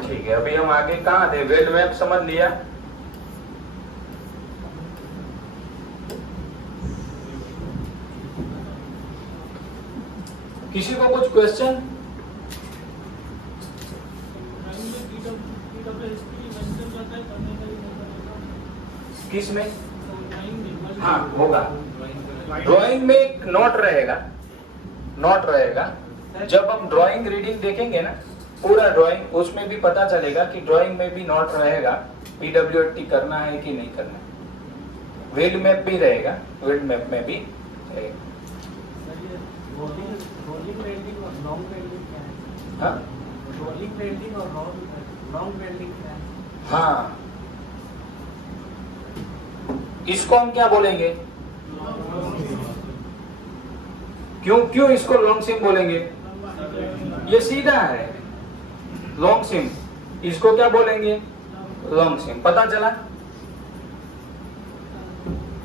ठीक है, अभी हम आगे कहाँ थे, वेल्ड मैप समझ लिया। किसी को कुछ क्वेश्चन? किस में? हाँ होगा, ड्राइंग में एक नोट रहेगा, नोट रहेगा। जब हम ड्राइंग रीडिंग देखेंगे ना, पूरा ड्राइंग, उसमें भी पता चलेगा कि ड्राइंग में भी नोट रहेगा, PWT करना है कि नहीं करना है। वेल्ड मैप भी रहेगा, वेल्ड मैप में भी रहेगा। रोलिंग वेल्डिंग और लॉन्ग वेल्डिंग क्या है? हाँ, रोलिंग वेल्डिंग और लॉन्ग वेल्डिंग क्या है? हाँ, इसको हम क्या बोलेंगे, क्यों इसको लॉन्ग सिम बोलेंगे, ये सीधा है लॉन्ग सिम, इसको क्या बोलेंगे, लॉन्ग सिम। पता चला?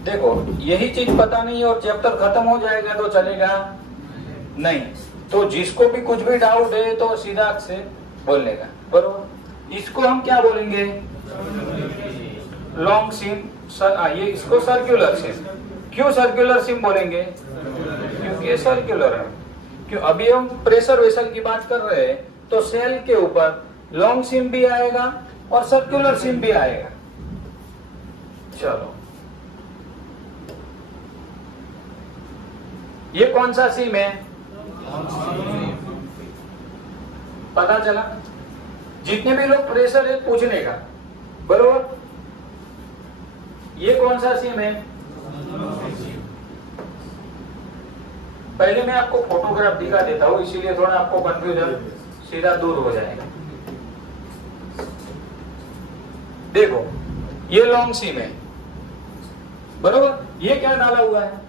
देखो यही चीज पता नहीं और चैप्टर खत्म हो जाएगा तो चलेगा नहीं। तो जिसको भी कुछ भी डाउट है तो सीधा से बोलने का, बरोबर। इसको हम क्या बोलेंगे, लॉन्ग सिम। ये इसको सर्कुलर सिम। क्यों सर्कुलर सिम बोलेंगे, क्योंकि ये सर्कुलर है। क्यों, अभी हम प्रेशर वेसल की बात कर रहे हैं, तो सेल के ऊपर लॉन्ग सिम भी आएगा और सर्कुलर सिम भी आएगा। चलो, ये कौन सा सिम है, पता चला? जितने भी लोग प्रेशर है पूछने का, बरोबर। ये कौन सा सिम है, पहले मैं आपको फोटोग्राफ दिखा देता हूँ, इसीलिए थोड़ा आपको कंफ्यूजन सीधा दूर हो जाएगा। देखो ये लॉन्ग सिम है, बरोबर। ये क्या डाला हुआ है,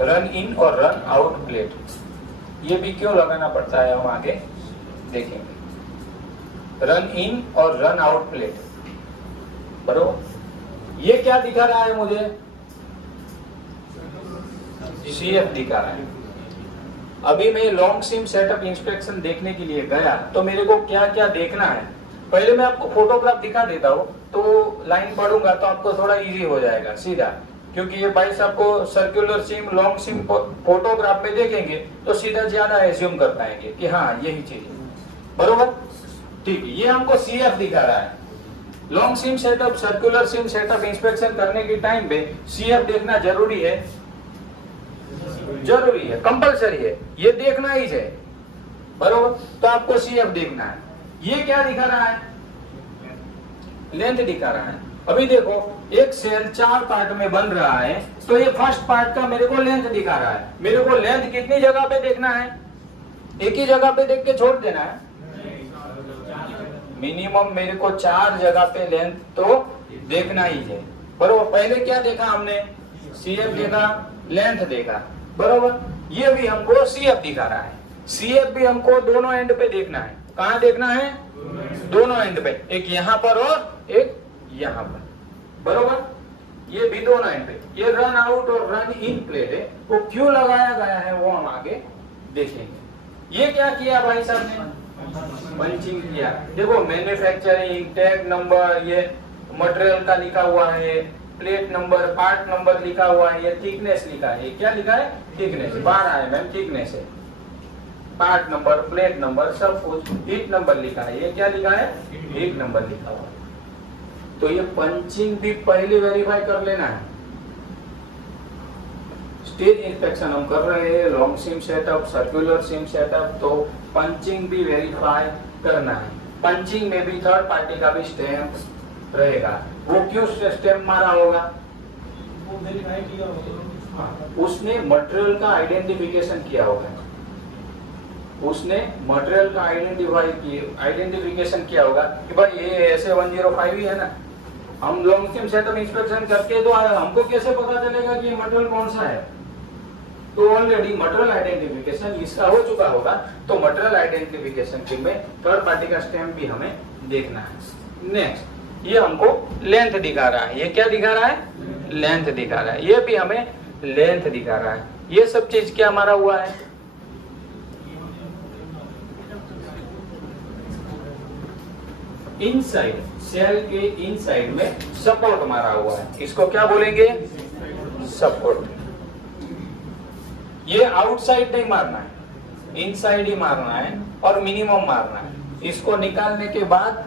रन इन और रन आउट प्लेट। ये भी क्यों लगाना पड़ता है हम आगे देखेंगे। रन इन और रन आउट प्लेट, बरोबर। ये क्या दिखा रहा है मुझे, CF दिखा रहा है। अभी मैं लॉन्ग सिम सेटअप इंस्पेक्शन देखने के लिए गया तो मेरे को क्या क्या देखना है, पहले मैं आपको फोटोग्राफ दिखा देता हूँ, तो लाइन पढ़ूंगा तो आपको थोड़ा इजी हो जाएगा सीधा। क्योंकि ये भाई साहब को circular SIM long SIM photograph में देखेंगे तो सीधा ज्यादा एज्यूम कर पाएंगे कि हाँ यही चीज है, बरोबर। ठीक है, ये हमको CF दिखा रहा है। Long seam setup circular SIM setup inspection करने के टाइम पे CF देखना जरूरी है, जरूरी है, कंपलसरी है, ये देखना ही है, बरोबर। तो आपको CF देखना है। ये क्या दिखा रहा है, लेंथ दिखा रहा है। अभी देखो एक सेल 4 पार्ट में बन रहा है, तो ये फर्स्ट पार्ट का मेरे को लेंथ दिखा रहा है। मेरे को लेंथ कितनी जगह पे देखना है? एक ही जगह पे देख के छोड़ देना है। मिनिमम मेरे को 4 जगह पे लेंथ तो देखना ही है, बरोबर। पहले क्या देखा हमने? CF देखा, लेंथ देखा, बरोबर। ये भी हमको CF दिखा रहा है। CF भी हमको दोनों एंड पे देखना है। कहाँ देखना है? दोनों एंड पे, एक यहाँ पर और एक यहाँ पर, बरोबर। ये भी दोनों एंड पे। ये रन आउट और रन इन प्लेट है, वो क्यों लगाया गया है वो हम आगे देखेंगे। ये क्या किया भाई साहब ने? पंचिंग किया। देखो मैन्युफैक्चरिंग, टैग नंबर, ये मटेरियल का लिखा हुआ है, प्लेट नंबर, पार्ट नंबर लिखा हुआ है, ये थिकनेस लिखा है। ये क्या लिखा है? थिकनेस। 12 mm थिकनेस है। पार्ट नंबर, प्लेट नंबर, सब कुछ। हीट नंबर लिखा है। ये क्या लिखा है? हीट नंबर लिखा हुआ है। तो ये पंचिंग भी पहले वेरीफाई कर लेना है। स्टेज इंस्पेक्शन हम कर रहे हैं, long seam setup, circular seam setup, तो पंचिंग भी वेरीफाई करना है। पंचिंग में भी थर्ड पार्टी का भी स्टैम्प रहेगा। वो क्यों स्टैम्प मारा होगा? वो वेरीफाई किया होगा। उसने मटेरियल का आइडेंटिफिकेशन किया होगा। उसने मटेरियल का आइडेंटिफिकेशन किया होगा कि भाई ये SA105 ही है ना। हम लॉन्ग सीम सेटअप इंस्पेक्शन करके तो हमको कैसे पता चलेगा कि ये मटेरियल कौन सा है? तो ऑलरेडी मटेरियल आइडेंटिफिकेशन इसका हो चुका होगा। तो मटेरियल आइडेंटिफिकेशन में थर्ड पार्टी का स्टैम्प भी हमें देखना है। नेक्स्ट, ये हमको लेंथ दिखा रहा है। ये क्या दिखा रहा है? लेंथ दिखा रहा है। ये भी हमें लेंथ दिखा रहा है। ये सब चीज क्या मारा हुआ है? इनसाइड, सेल के इनसाइड में सपोर्ट मारा हुआ है। इसको क्या बोलेंगे? सपोर्ट। ये आउटसाइड नहीं मारना है, इनसाइड ही मारना है और मिनिमम मारना है। इसको निकालने के बाद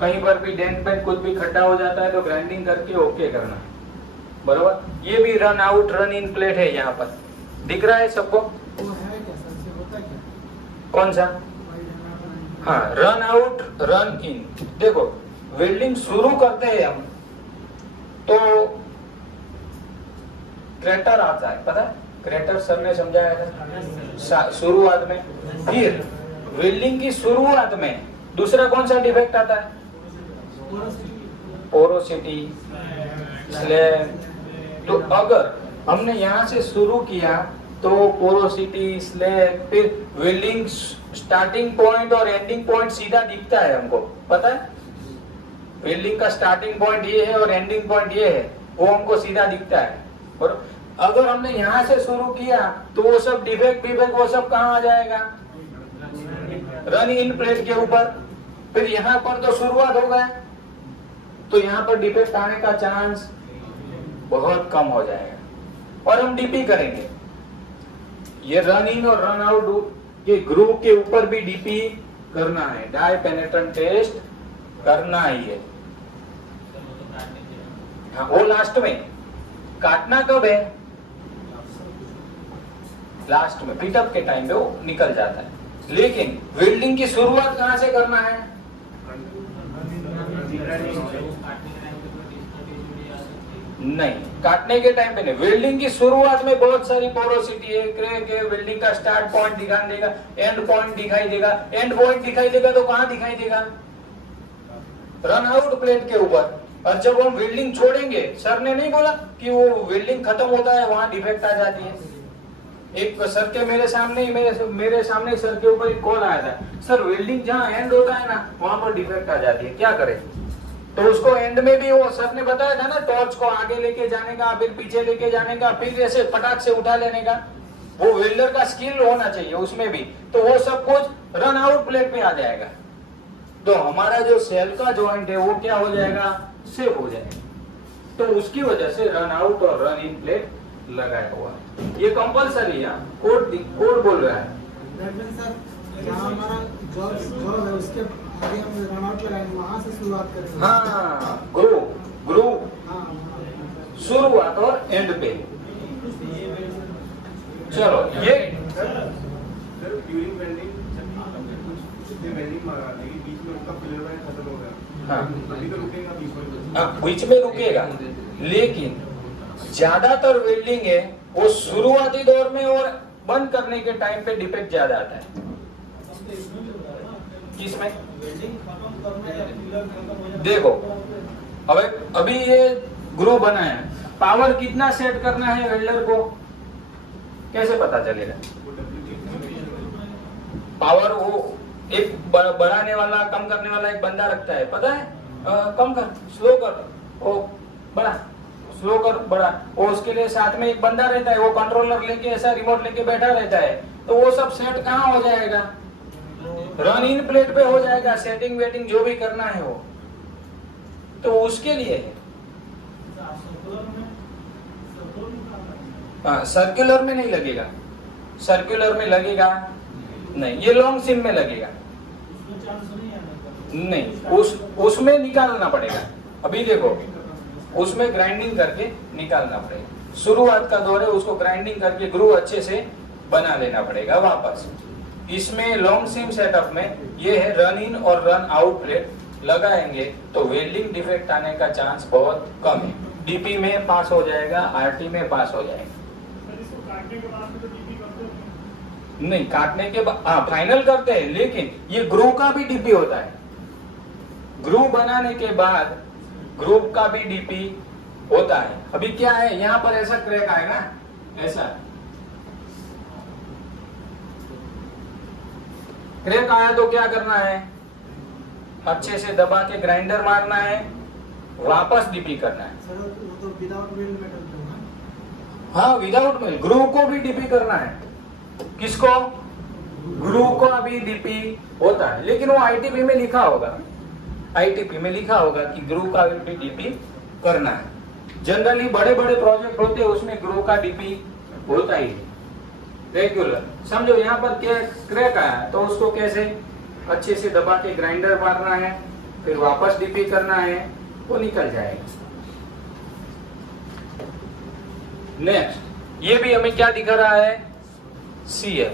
कहीं पर भी डेंट पेंट कुछ भी खड्डा हो जाता है तो ग्राइंडिंग करके ओके करना है, बरोबर। ये भी run out run in plate है। यहाँ पर दिख रहा है सबको? वो है क्या सर से होता क्या? कौन सा? हाँ, रन आउट रन इन। देखो वेल्डिंग शुरू करते हैं हम तो क्रेटर आता है, पता है? क्रेटर सर ने समझाया था शुरुआत में। फिर वेल्डिंग की शुरुआत में दूसरा कौन सा डिफेक्ट आता है? Porosity, slag. तो अगर हमने यहाँ से शुरू किया तो पोरोसिटी, स्लैग, फिर वेल्डिंग स्टार्टिंग पॉइंट और एंडिंग पॉइंट सीधा दिखता है हमको, पता है? वेल्डिंग का स्टार्टिंग पॉइंट ये है और एंडिंग पॉइंट ये है, वो हमको सीधा दिखता है। और अगर हमने यहाँ से शुरू किया तो वो सब डिफेक्ट वो सब कहाँ आ जाएगा? रन इन प्लेट के ऊपर। फिर यहाँ पर तो शुरुआत हो गया, तो यहाँ पर डिफेक्ट आने का चांस बहुत कम हो जाएगा। और हम डीपी करेंगे। ये रन इन और रन आउट के ग्रूव के ऊपर भी डीपी करना है, डाई पेनेट्रेंट टेस्ट करना ही है। हाँ, वो लास्ट में। काटना कब है? लास्ट में, फिटअप के टाइम पे वो निकल जाता है। लेकिन वेल्डिंग की शुरुआत कहां से करना है? नहीं, काटने के टाइम पे नहीं। वेल्डिंग की शुरुआत में बहुत सारी पोरोसिटी है, क्रैक है। वेल्डिंग का स्टार्ट पॉइंट दिखाई देगा, एंड पॉइंट दिखाई देगा। एंड पॉइंट दिखाई देगा तो कहां दिखाई देगा? रन आउट प्लेट के ऊपर। और जब हम वेल्डिंग छोड़ेंगे, सर ने नहीं बोला कि वो वेल्डिंग खत्म होता है वहां डिफेक्ट आ जाती है। एक सर के मेरे सामने सर के ऊपर एक कॉल आया था, सर वेल्डिंग जहाँ एंड होता है ना वहां पर डिफेक्ट आ जाती है, क्या करें? तो उसको एंड में भी वो सर ने बताया था ना, टॉर्च को आगे लेके जाने का, फिर पीछे लेके जाने का, फिर ऐसे पटाख से उठा लेने का। वो वेल्डर का स्किल होना चाहिए उसमें भी। तो वो सब कुछ रन आउट प्लेट पे आ जाएगा। तो हमारा जो सेल का जॉइंट है वो क्या हो जाएगा? सेव हो जाएगा। तो उसकी वजह से रन आउट और रन इन प्लेट लगाया हुआ है। ये कंपलसरी है, कोड बोल रहा है। दैट मींस सर जहां हमारा जॉब है उसके आगे हम रन आउट लगाएंगे, वहां से शुरुआत करेंगे। हाँ, ग्रूव हाँ, शुरुआत और एंड पे। चलो ये इसने वेल्डिंग मारा लेकिन बीच में उसका फिलर वायर खत्म हो गया। हाँ। अभी तो रुकेगा बीच में। हाँ, बीच में रुकेगा, लेकिन ज्यादातर वेल्डिंग है वो शुरुआती दौर में और बंद करने के टाइम पे डिफेक्ट ज्यादा आता है। किसमें? देखो, अभी ये ग्रू बना है, पावर कितना सेट करना है वेल्डर को कैसे पता चलेगा? पावर वो एक बढ़ाने वाला कम करने वाला एक बंदा रखता है, पता है? कम कर, स्लो कर, ओ बढ़ा, स्लो कर, बढ़ा, वो उसके लिए साथ में एक बंदा रहता है, वो कंट्रोलर लेके ऐसा रिमोट लेके बैठा रहता है, तो वो सब सेट कहाँ हो जाएगा? रन इन प्लेट पे हो जाएगा, सेटिंग वेटिंग जो भी करना है वो, तो उसके लिए है। हाँ, सर्कुलर में नहीं लगेगा, सर्कुलर में लगेगा नहीं, ये लॉन्ग सिम में लगेगा नहीं, उसमें निकालना पड़ेगा। अभी देखो, उसमें ग्राइंडिंग करके निकालना पड़ेगा, शुरुआत का दौर है, उसको ग्राइंडिंग करके ग्रू अच्छे से बना लेना पड़ेगा वापस। इसमें लॉन्ग सिम सेटअप में ये है रन इन और रन आउट प्लेट लगाएंगे तो वेल्डिंग डिफेक्ट आने का चांस बहुत कम है। डीपी में पास हो जाएगा, आरटी में पास हो जाएगा। नहीं, काटने के बाद हाँ फाइनल करते हैं, लेकिन ये ग्रू का भी डीपी होता है। ग्रू बनाने के बाद ग्रू का भी डीपी होता है। अभी क्या है, यहाँ पर ऐसा क्रैक आएगा, ऐसा क्रैक आया तो क्या करना है? अच्छे से दबा के ग्राइंडर मारना है, वापस डीपी करना है। सर वो तो विदाउट व्हील में करते हो ना? हाँ, विदाउट व्हील। ग्रू को भी डीपी करना है। किसको? ग्रू को भी डीपी होता है, लेकिन वो आईटीपी में लिखा होगा, आईटीपी में लिखा होगा कि ग्रू का भी डीपी करना है। जनरली बड़े बड़े प्रोजेक्ट होते हैं उसमें ग्रू का डीपी होता ही रेगुलर। समझो यहाँ पर क्या क्रैक आया तो उसको कैसे अच्छे से दबा के ग्राइंडर मारना है, फिर वापस डीपी करना है, वो निकल जाएगा। नेक्स्ट, ये भी हमें क्या दिखा रहा है? CF।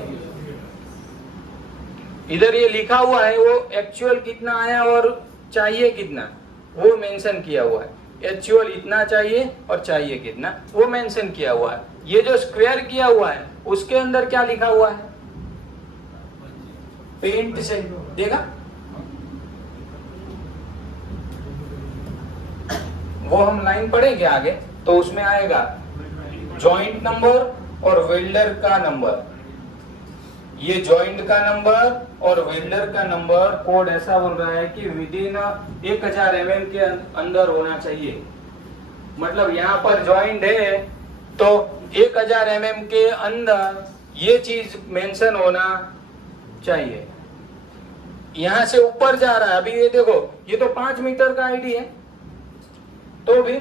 इधर ये लिखा हुआ है, वो एक्चुअल कितना आया और चाहिए कितना वो मेंशन किया हुआ है। एक्चुअल इतना चाहिए और चाहिए कितना वो मेंशन किया हुआ है। ये जो स्क्वायर किया हुआ है उसके अंदर क्या लिखा हुआ है? पेंट से देगा, वो हम लाइन पढ़ेंगे आगे तो उसमें आएगा जॉइंट नंबर और वेल्डर का नंबर। ये जॉइंट का नंबर और वेल्डर का नंबर कोड ऐसा बोल रहा है कि विदिन 1000 mm के अंदर होना चाहिए। मतलब यहाँ पर जॉइंट है तो 1000 mm के अंदर ये चीज मेंशन होना चाहिए। यहाँ से ऊपर जा रहा है, अभी ये देखो, ये तो 5 मीटर का आईडी है, तो भी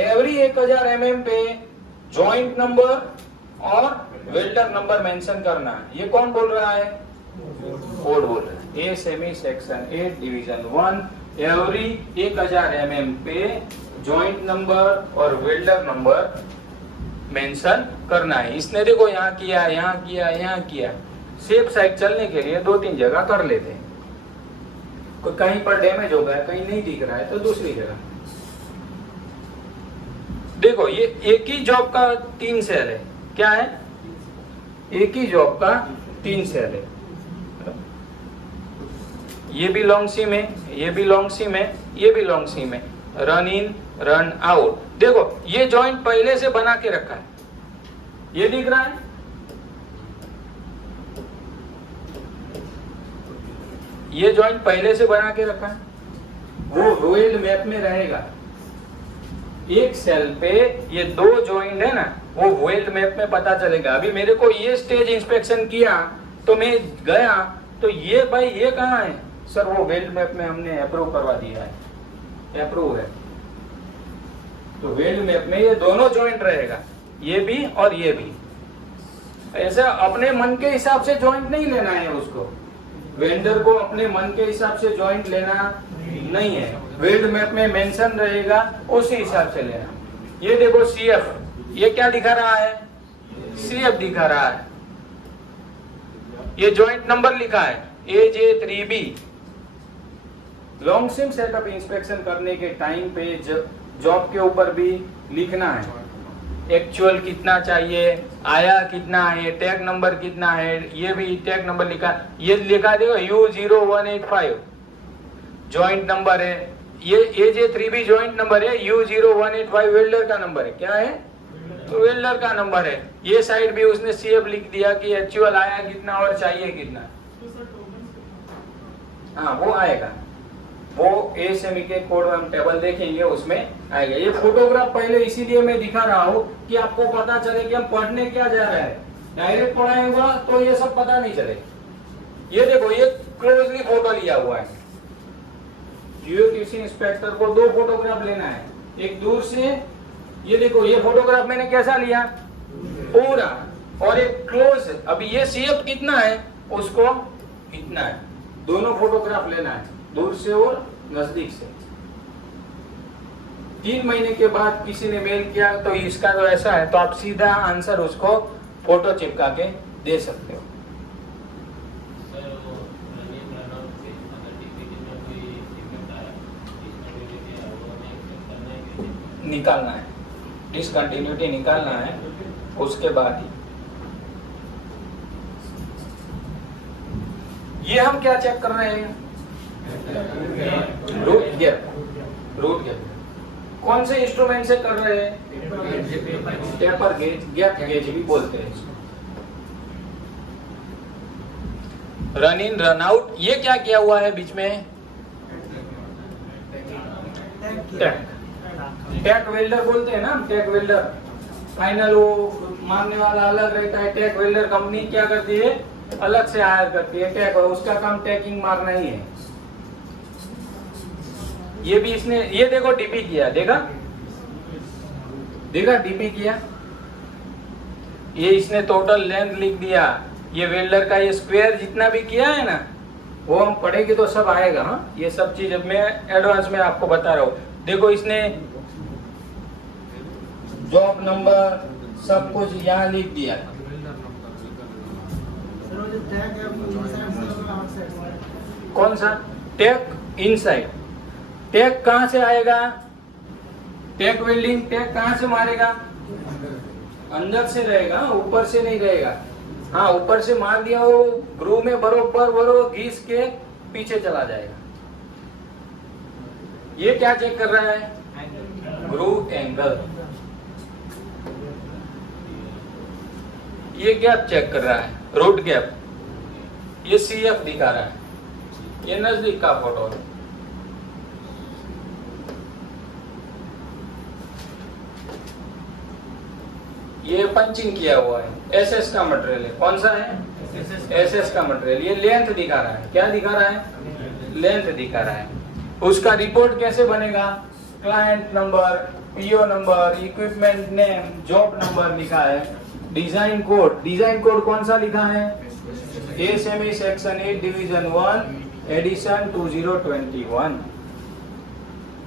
एवरी 1000 mm पे जॉइंट नंबर और वेल्डर नंबर मेंशन करना है। ये कौन बोल रहा है? कोड बोल रहा है। A semi section 8 division 1 every 1000 mm पे जॉइंट नंबर और वेल्डर नंबर मेंशन करना है। इसने देखो यहाँ किया, यहाँ किया, यहाँ किया। सेफ साइड चलने के लिए 2-3 जगह कर लेते हैं। कोई कहीं पर डैमेज हो गया, कहीं नहीं दिख रहा है तो दूसरी जगह। देखो, ये एक ही जॉब का 3 सेल है। क्या है? एक ही जॉब का 3 सेल है। ये भी लॉन्ग सिम है, ये भी लॉन्ग सिम है, ये भी लॉन्ग सिम है। Run in run out. देखो, ये जॉइंट पहले से बना के रखा है, ये दिख रहा है। ये जॉइंट पहले से बना के रखा है, वो वेल्ड मैप में रहेगा। एक सेल पे ये 2 जॉइंट है ना, वो वेल्ड मैप में पता चलेगा। अभी मेरे को ये स्टेज इंस्पेक्शन किया तो मैं गया तो ये भाई ये कहाँ है? सर वो वेल्ड मैप में हमने अप्रूव करवा दिया है, अप्रूव है। तो वेल्ड मैप में ये दोनों जॉइंट रहेगा, ये भी और ये भी। ऐसा अपने मन के हिसाब से जॉइंट नहीं लेना है उसको, वेंडर को अपने मन के हिसाब से जॉइंट लेना नहीं है। वेल्ड मैप में मेंशन रहेगा, उसी हिसाब से लेना। ये देखो CF, ये क्या दिखा रहा है? CF दिखा रहा है। ये जॉइंट नंबर लिखा है, AJ3B long seam setup inspection करने के टाइम पे जॉब के ऊपर भी लिखना है एक्चुअल कितना चाहिए, आया कितना है, टैग नंबर कितना है, ये भी टैग नंबर लिखा, ये लिखा देखो U0185 जॉइंट नंबर है, ये AJ3B जॉइंट नंबर है, U0185 वेल्डर का नंबर है, क्या है तो वेल्डर का नंबर है। ये साइड भी उसने CF लिख दिया कि एक्चुअल आया कितना और चाहिए कितना, हाँ वो आएगा, वो ASME के कोड हम टेबल देखेंगे उसमें आएगा। ये फोटोग्राफ पहले इसीलिए मैं दिखा रहा हूँ कि आपको पता चले कि हम पढ़ने क्या जा रहे हैं, डायरेक्ट पढ़ाएंगा तो ये सब पता नहीं चले। ये देखो ये क्लोजली फोटो लिया हुआ है, GOTC इंस्पेक्टर को 2 फोटोग्राफ लेना है, एक दूर से, ये देखो ये फोटोग्राफ मैंने कैसा लिया पूरा, और एक क्लोज, अभी ये CF कितना है उसको कितना है, दोनों फोटोग्राफ लेना है, दूर से और नजदीक से। 3 महीने के बाद किसी ने मेल किया तो इसका तो ऐसा है, तो आप सीधा आंसर उसको फोटो चिपका के दे सकते हो। निकालना है, डिसकंटिन्यूटी निकालना है, उसके बाद ही ये हम क्या चेक कर रहे हैं, रूट गैप। रूट गैप कौन से इंस्ट्रूमेंट से कर रहे हैं, टेपर गेज, गैप गेज भी बोलते हैं इसको। रन इन रन आउट, ये क्या किया हुआ है बीच में, टैग, टैग वेल्डर बोलते हैं ना, टैग वेल्डर, फाइनल वो मारने वाला अलग रहता है, टैग वेल्डर कंपनी क्या करती है अलग से हायर करती है टैग, उसका काम टैगिंग मारना ही है। ये भी इसने, ये देखो डीपी किया, देखा देखा डीपी किया, ये इसने टोटल लेंथ लिख दिया, ये वेल्डर का ये स्क्वायर जितना भी किया है ना वो हम पढ़ेंगे तो सब आएगा। हाँ ये सब चीज मैं एडवांस में आपको बता रहा हूँ। देखो इसने जॉब नंबर सब कुछ यहाँ लिख दिया, कौन सा टैग इनसाइड, टैग कहां से आएगा, टैग वेल्डिंग टैग कहां से मारेगा, अंदर से रहेगा, ऊपर से नहीं रहेगा। हाँ ऊपर से मार दिया वो ग्रू में बरोबर घिस के पीछे चला जाएगा। ये क्या चेक कर रहा है, ग्रू एंगल, ये गैप चेक कर रहा है, रूट गैप, ये CF दिखा रहा है, ये नजदीक का फोटो है। ये पंचिंग किया हुआ है, SS का मटेरियल है, कौन सा है SS का मटेरियल। ये लेंथ दिखा रहा है, क्या दिखा रहा है लेंथ दिखा रहा है। उसका रिपोर्ट कैसे बनेगा, client number, PO number, equipment name, job number लिखा है, डिजाइन कोड, डिजाइन कोड कौन सा लिखा है ASME section 8 division 1 edition 2021।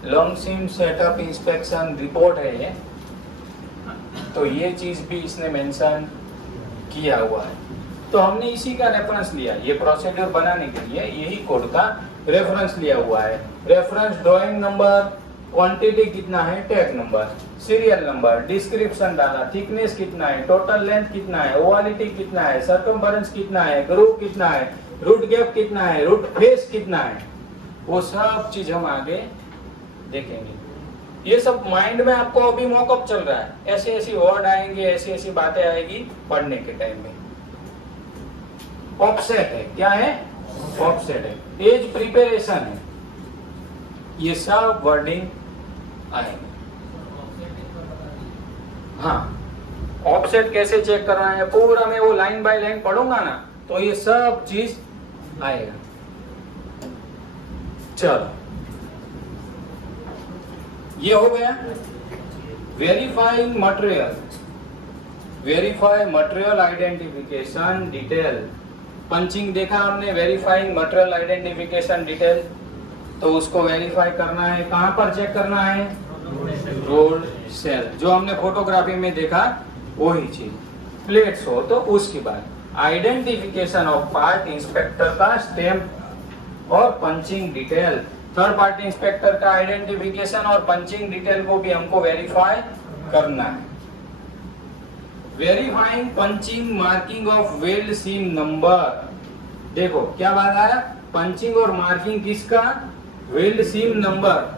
Long seam setup inspection report है ये, तो ये चीज भी इसने मेंशन किया हुआ है। तो हमने इसी का रेफरेंस लिया, ये प्रोसीड्यूर बनाने के लिए यही कोड का रेफरेंस लिया हुआ है। रेफरेंस ड्राइंग नंबर, क्वांटिटी कितना है, tag number, serial number, description डाला, थिकनेस कितना है, टोटल लेंथ कितना है, ओवालिटी कितना है, सर्कमफरेंस कितना है, ग्रुप कितना है, रूट गैप कितना है, रूट फेस कितना है, वो सब चीज हम आगे देखेंगे। ये सब माइंड में आपको अभी मॉकअप चल रहा है, ऐसी ऐसी वर्ड आएंगे, ऐसी ऐसी बातें आएगी पढ़ने के टाइम में। ऑफसेट है, क्या है ऑफसेट है, एज प्रिपरेशन है, ये सब वर्डिंग आएंगे। हाँ ऑफसेट कैसे चेक करना है पूरा मैं वो लाइन बाय लाइन पढ़ूंगा ना, तो ये सब चीज आएगा। चलो ये हो गया verifying material, verify material identification detail. Punching देखा हमने, वेरीफाइंग मटेरियल आइडेंटिफिकेशन डिटेल, तो उसको वेरीफाई करना है, कहां पर चेक करना है, रोड सेल, जो हमने फोटोग्राफी में देखा वही चीज। प्लेट्स हो तो उसकी बात, आइडेंटिफिकेशन ऑफ पार्ट, इंस्पेक्टर का स्टैम्प और punching detail. Third party inspector का आइडेंटिफिकेशन और पंचिंग डिटेल को भी हमको वेरीफाई करना है। Verifying punching marking of weld seam number. देखो क्या बात आया, पंचिंग और मार्किंग किसका, वेल्ड सीम नंबर।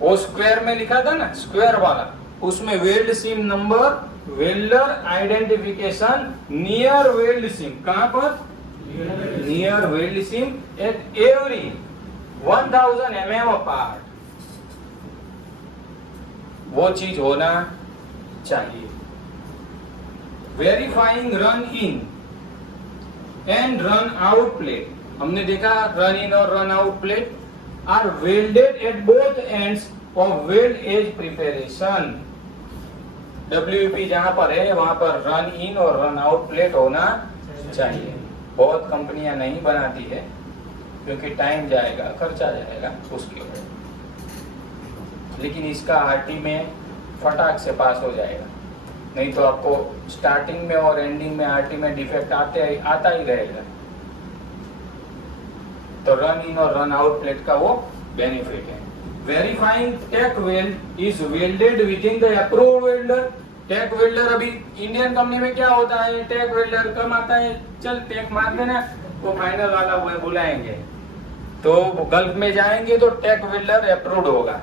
वो स्क्वायर में लिखा था ना, स्क्वायर वाला, उसमें weld seam number, welder identification near weld seam. कहां पर, near weld seam at every 1000 mm apart, वो चीज होना चाहिए। Verifying run in and run out plate. हमने देखा रन इन और run out plate are welded at both ends of weld edge preparation. WEP जहां पर है वहां पर रन इन और रन आउट प्लेट होना चाहिए। बहुत कंपनियां नहीं बनाती है क्योंकि टाइम जाएगा, खर्चा जाएगा उसके ऊपर, लेकिन इसका RT में फटाक से पास हो जाएगा। नहीं तो आपको स्टार्टिंग में और एंडिंग में RT में डिफेक्ट आता ही रहेगा। तो रन इन और रन आउट प्लेट का वो बेनिफिट है। Verifying tack weld is welded within the approved welder. Tack welder अभी इंडियन कंपनी में क्या होता है, टैक वेल्डर कम आता है, चल टैक मार देना, वो फाइनल वाला वो बुलाएंगे, तो गल्फ में जाएंगे तो टैक वेल्डर अप्रूव्ड होगा।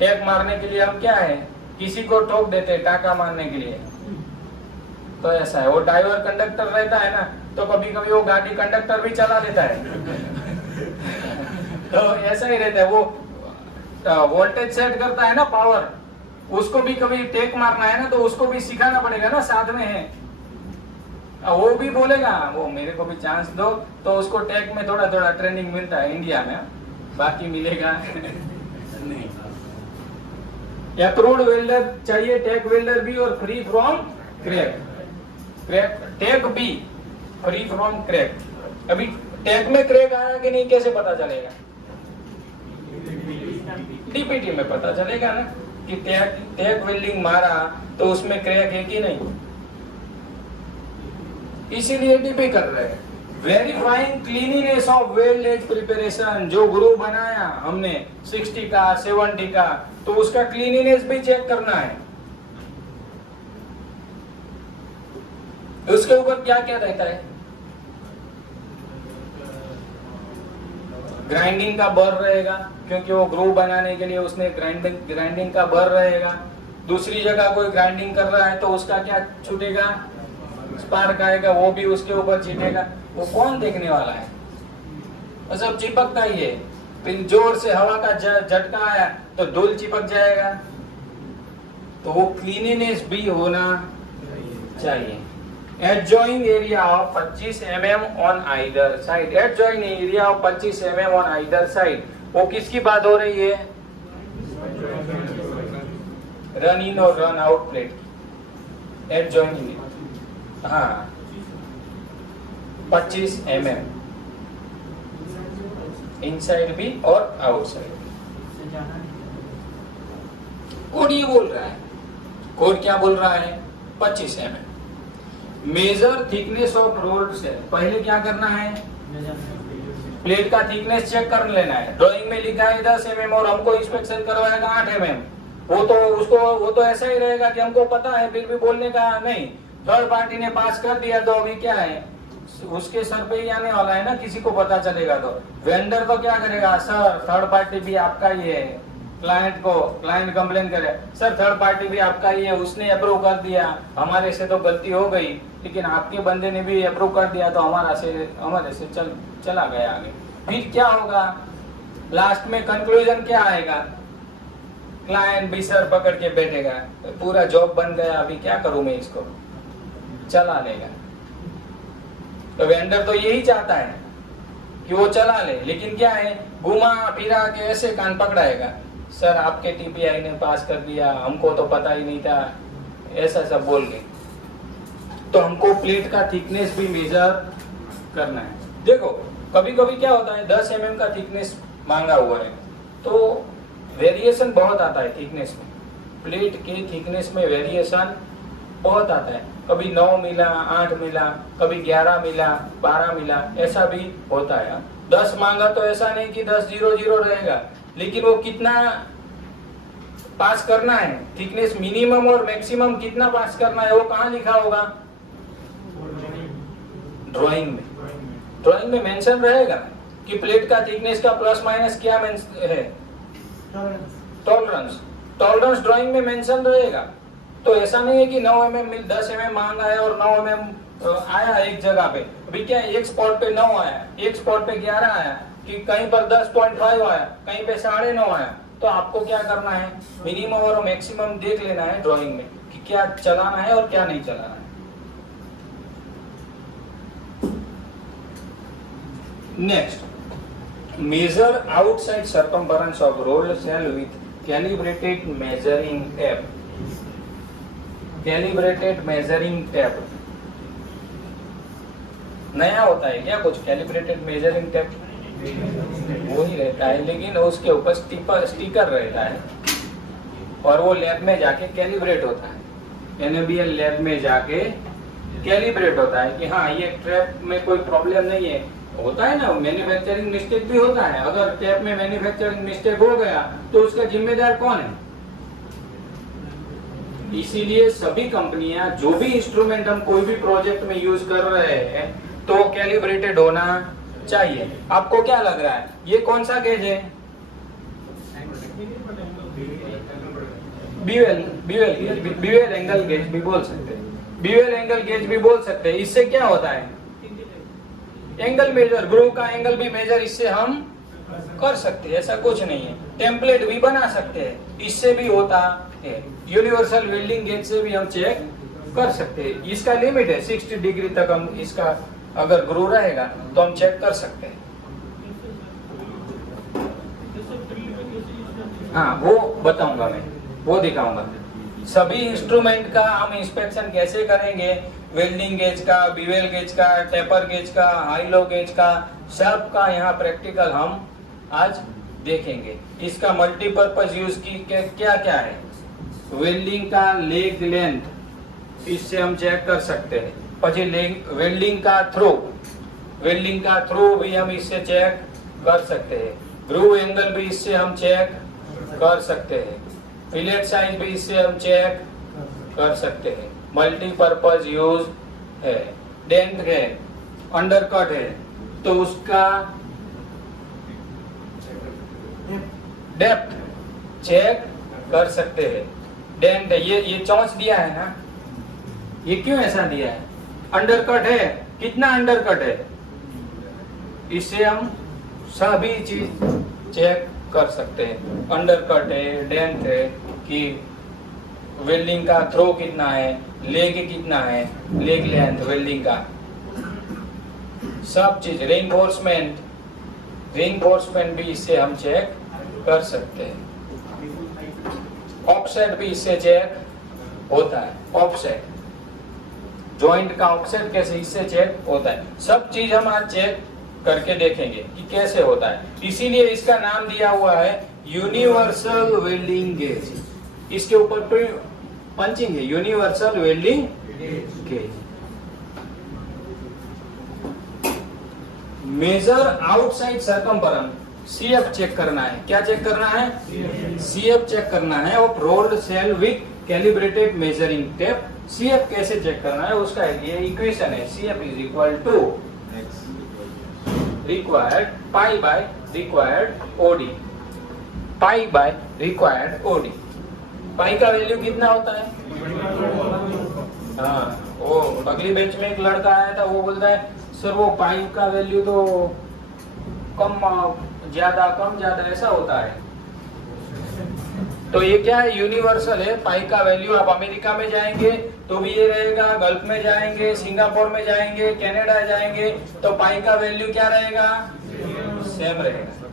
टैग मारने के लिए हम क्या है, किसी को ठोक देते हैं टाका मारने के लिए। तो ऐसा है, वो ड्राइवर कंडक्टर रहता है ना, तो कभी कभी वो गाड़ी कंडक्टर भी चला देता है। तो ऐसा ही रहता है, वो वोल्टेज सेट करता है ना, पावर, उसको भी कभी टेक मारना है ना, तो उसको भी सिखाना पड़ेगा ना, साथ में है। वो भी बोलेगा वो मेरे को भी चांस दो, तो उसको टेक में थोड़ा थोड़ा ट्रेनिंग मिलता है इंडिया में, बाकी मिलेगा नहीं। अप्रूव्ड वेल्डर चाहिए, टैग वेल्डर भी, और फ्री फ्रॉम क्रैक। टैग भी फ्री फ्रॉम क्रैक। अभी टैग में क्रैक आया कि नहीं कैसे पता चलेगा, DPT में पता चलेगा ना कि टैग वेल्डिंग मारा तो उसमें क्रैक है कि नहीं, इसीलिए DP कर रहे हैं। Verifying cleanliness of weld edge preparation. जो ग्रूव बनाया हमने 60 का 70 का, तो उसका क्लीनिनेस भी चेक करना है। उसके ऊपर क्या क्या रहता है, ग्राइंडिंग का बर रहेगा, क्योंकि वो ग्रूव बनाने के लिए उसने ग्राइंडिंग का बर रहेगा। दूसरी जगह कोई ग्राइंडिंग कर रहा है तो उसका क्या छूटेगा, स्पार्क आएगा, वो भी उसके ऊपर चिपकेगा। वो कौन देखने वाला है, वो सब चिपकता ही है। फिर जोर से हवा का झटका आया तो धूल चिपक जाएगा। तो वो क्लीनिनेस भी होना चाहिए। Adjoining area of 25 mm on either side. Adjoining area of 25 mm on either side, वो किसकी बात हो रही है, रन इन और रन आउट प्लेट। एडजॉइनिंग, हाँ 25 mm इनसाइड भी और आउटसाइड। कोड ये बोल रहा है, कोड क्या बोल रहा है, 25 mm। Measure thickness of rod से पहले क्या करना है, प्लेट का थिकनेस चेक कर लेना है। ड्राइंग में लिखा है 10 mm और हमको इंस्पेक्शन करवाएगा 8 mm, वो तो ऐसा ही रहेगा कि हमको पता है, फिर भी बोलने का नहीं। थर्ड पार्टी ने पास कर दिया तो अभी क्या है, उसके सर पे ही आने वाला है ना, किसी को पता चलेगा तो। वेंडर तो क्या करेगा, सर थर्ड पार्टी भी आपका ही है, क्लाइंट कंप्लेन करे, सर थर्ड पार्टी भी आपका ही है, उसने अप्रूव कर दिया, हमारे से तो गलती हो गई, लेकिन आपके बंदे ने भी अप्रूव कर दिया तो हमारे से चला गया आगे। फिर क्या होगा, लास्ट में कंक्लूजन क्या आएगा, क्लाइंट भी सर पकड़ के बैठेगा, पूरा जॉब बन गया, अभी क्या करूं मैं, इसको चला लेगा। तो वेंडर तो यही चाहता है कि वो चला ले, लेकिन क्या है, घुमा फिरा के ऐसे कान पकड़ाएगा, सर आपके TPI ने पास कर दिया, हमको तो पता ही नहीं था, ऐसा सब बोल के। तो हमको प्लेट का थिकनेस भी मेजर करना है। देखो कभी कभी क्या होता है, 10 mm का थिकनेस मांगा हुआ है, तो वेरिएशन बहुत आता है थिकनेस में, प्लेट के थिकनेस में वेरिएशन बहुत आता है, कभी 9 मिला, 8 मिला, कभी 11 मिला, 12 मिला, ऐसा भी होता है। 10 मांगा तो ऐसा नहीं कि 10 0 0 रहेगा, लेकिन वो कितना पास करना है, थिकनेस मिनिमम और मैक्सिमम कितना पास करना है, वो कहाँ लिखा होगा? ड्राइंग में। ड्राइंग में मेंशन रहेगा कि प्लेट का थिकनेस का प्लस माइनस क्या है, टॉलरेंस। टॉलरेंस ड्राइंग में मेंशन रहेगा। तो ऐसा नहीं है कि 9 mm 10 mm मांगा है और 9 mm आया एक जगह पे, अभी क्या है, एक स्पॉट पे 9 आया, एक स्पॉट पे 11 आया, कि कहीं पर 10.5 आया, कहीं पे 9.5 आया। तो आपको क्या करना है, मिनिमम और मैक्सिमम देख लेना है ड्राइंग में कि क्या चलाना है और क्या नहीं चलाना है। Next, measure outside circumference of rolled shell with calibrated measuring tape. Calibrated measuring tape नया होता है क्या कुछ? कैलिब्रेटेड मेजरिंग टेप वो ही रहता है, लेकिन उसके ऊपर स्टिकर रहता है और वो लैब में जाके कैलिब्रेट होता है। NABL लैब में जाके कैलिब्रेट होता है कि हाँ ये ट्रैप में कोई प्रॉब्लम नहीं है। होता है ना, मैन्युफैक्चरिंग मिस्टेक भी होता है। अगर टैप में मैन्युफैक्चरिंग मिस्टेक हो गया तो उसका जिम्मेदार कौन है? इसीलिए सभी कंपनियां जो भी इंस्ट्रूमेंट हम कोई भी प्रोजेक्ट में यूज कर रहे हैं तो कैलिब्रेटेड होना चाहिए। आपको क्या लग रहा है, ये कौन सा गेज है? बीवेल एंगल गेज भी बोल सकते हैं, बीवेल एंगल गेज भी बोल सकते हैं। इससे क्या होता है, एंगल मेजर, ग्रूव का एंगल भी मेजर इससे हम कर सकते हैं, ऐसा कुछ नहीं है। टेम्पलेट भी बना सकते हैं, इससे भी होता है। यूनिवर्सल वेल्डिंग गेज से भी हम चेक कर सकते हैं। इसका लिमिट है 60 डिग्री तक, हम इसका अगर ग्रूव रहेगा तो हम चेक कर सकते हैं। हाँ वो बताऊंगा मैं, वो दिखाऊंगा। सभी इंस्ट्रूमेंट का हम इंस्पेक्शन कैसे करेंगे, वेल्डिंग गेज का, बीवेल गेज का, टेपर गेज का, हाईलो गेज का, सब का यहाँ प्रैक्टिकल हम आज देखेंगे। इसका मल्टीपर्पज यूज की क्या क्या है। वेल्डिंग का लेग लेंथ, इससे हम चेक कर सकते हैं। પછી वेल्डिंग का थ्रू भी हम इससे चेक कर सकते हैं। ग्रूव एंगल भी इससे हम चेक कर सकते हैं। फिलेट साइज भी इससे हम चेक कर सकते हैं। मल्टीपर्पज यूज है। डेंट है, अंडरकट है, तो उसका डेप्थ चेक कर सकते हैं। डेंट है, ये चौंच दिया है ना, ये क्यों ऐसा दिया है? अंडरकट है, कितना अंडरकट है, इससे हम सभी चीज चेक कर सकते हैं। अंडरकट है, डेंट है, कि वेल्डिंग का थ्रो कितना है, लेग कितना है, लेग लेंथ वेल्डिंग का, सब चीज। रेनफोर्समेंट भी इससे हम चेक कर सकते हैं। ऑफसेट भी इससे चेक होता है। ऑफसेट, जॉइंट का ऑफसेट कैसे इससे चेक होता है। सब चीज हम आज चेक करके देखेंगे कि कैसे होता है। इसीलिए इसका नाम दिया हुआ है यूनिवर्सल वेल्डिंग गेज। इसके ऊपर पंचिंग है, universal welding gauge. Measure outside circumference, CF check करना है। क्या चेक करना है? CF चेक करना है of rolled shell with calibrated measuring tape. CF कैसे चेक करना है उसका ये इक्वेशन है। CF is equal to required pi by required OD। Pi by required OD। Pi का वैल्यू कितना होता है? हाँ, वो अगली बेंच में एक लड़का आया था, वो बोलता है सर वो पाई का वैल्यू तो कम ज्यादा ऐसा होता है। तो ये क्या है? यूनिवर्सल है। पाई का वैल्यू आप अमेरिका में जाएंगे तो भी ये रहेगा, गल्फ में जाएंगे, सिंगापुर में जाएंगे, कनाडा जाएंगे तो पाई का वैल्यू क्या रहेगा? सेम रहेगा,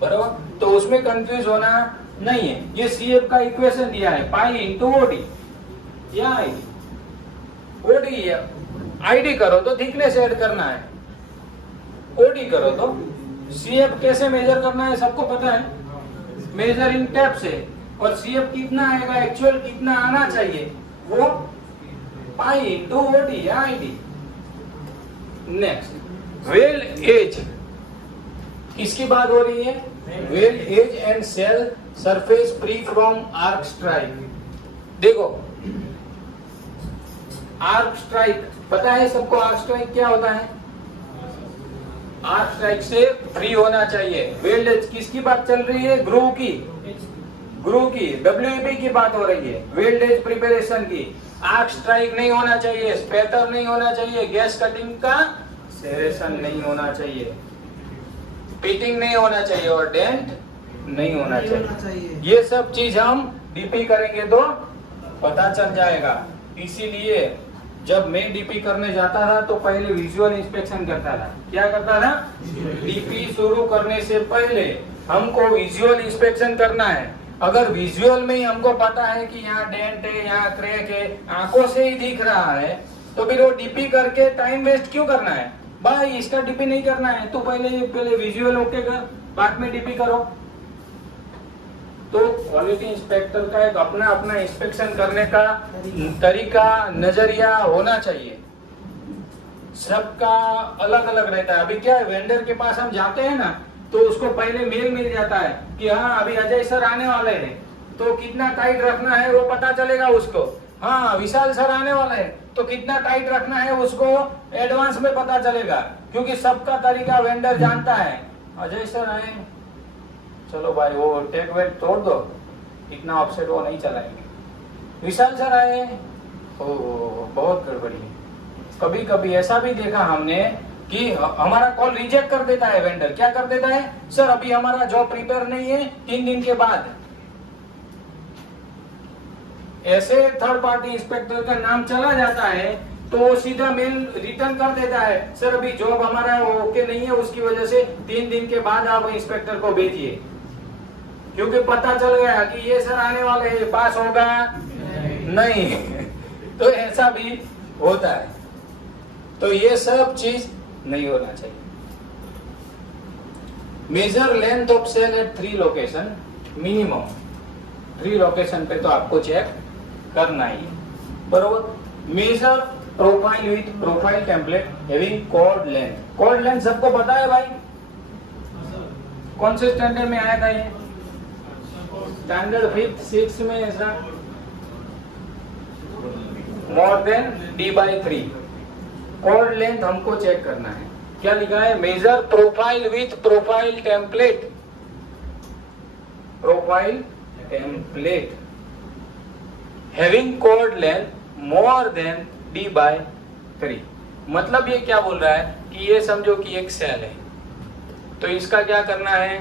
बराबर। तो उसमें कंफ्यूज होना नहीं है। ये CF का इक्वेशन दिया है, पाई इंटू OD या OD। ID करो तो थिकनेस ऐड करना है, OD करो तो CF कैसे मेजर करना है सबको पता है, मेजरिंग टेप से। और CF कितना आएगा, एक्चुअल कितना आना चाहिए, वो पाई इंटू ओडी या आईडी। नेक्स्ट, वेल एज, किसकी बात हो रही है? Weld edge and shell surface free from arc strike. देखो आर्क स्ट्राइक पता है सबको, आर्क स्ट्राइक क्या होता है? आर्क स्ट्राइक से फ्री होना चाहिए। वेल्ड एज किसकी बात चल रही है? ग्रू की, ग्रू की, WAP की बात हो रही है, वेल्ड एज प्रिपरेशन की। आर्क स्ट्राइक नहीं होना चाहिए, स्पैटर नहीं होना चाहिए, गैस कटिंग का सेरेशन नहीं होना चाहिए, पिटिंग नहीं होना चाहिए और डेंट नहीं होना चाहिए। ये सब चीज हम डीपी करेंगे तो पता चल जाएगा। इसीलिए जब मैं डीपी करने जाता था तो पहले विजुअल इंस्पेक्शन करता था। क्या करता था? डीपी शुरू करने से पहले हमको विजुअल इंस्पेक्शन करना है। अगर विजुअल में ही हमको पता है कि यहाँ डेंट है, यहाँ क्रैक है, आंखों से ही दिख रहा है, तो फिर वो डीपी करके टाइम वेस्ट क्यों करना है? भाई इसका डीपी नहीं करना है तो पहले विजुअल ओके कर, बाद में डीपी करो। तो क्वालिटी इंस्पेक्टर का एक अपना अपना इंस्पेक्शन करने का तरीका, नजरिया होना चाहिए। सबका अलग अलग रहता है। अभी क्या है, वेंडर के पास हम जाते हैं ना तो उसको पहले मेल मिल जाता है कि हाँ अभी अजय सर आने वाले हैं, तो कितना टाइट रखना है वो पता चलेगा उसको। हाँ विशाल सर आने वाले हैं तो कितना टाइट रखना है उसको एडवांस में पता चलेगा, क्योंकि सबका तरीका वेंडर जानता है। अजय सर आए, चलो भाई वो टेक वेट तोड़ दो, इतना ऑफसेट वो नहीं चलाएंगे। विशाल सर आए, ओ बहुत गड़बड़ी है। कभी कभी ऐसा भी देखा हमने कि हमारा कॉल रिजेक्ट कर देता है वेंडर। क्या कर देता है? सर अभी हमारा जॉब प्रिपेयर नहीं है, 3 दिन के बाद। ऐसे थर्ड पार्टी इंस्पेक्टर का नाम चला जाता है तो वो सीधा मेल रिटर्न कर देता है, सर अभी जॉब हमारा ओके नहीं है, उसकी वजह से 3 दिन के बाद आप इंस्पेक्टर को भेजिए। क्योंकि पता चल गया कि ये सर आने वाले हैं, पास होगा नहीं। तो ऐसा भी होता है। तो ये सब चीज नहीं होना चाहिए। Measure length of shell at 3 location, minimum 3 location पे तो आपको चेक करना ही, बरोबर। Measure profile with profile template having chord length. Chord length सबको पता है भाई, कौन से स्टैंडर्ड में आया था ये? स्टैंडर्ड 5th 6th में ऐसा more than D/3 chord length हमको चेक करना है। क्या लिखा है? Measure profile with profile template, profile template having chord length more than D/3। मतलब ये क्या बोल रहा है कि ये समझो कि एक सेल है, तो इसका क्या करना है?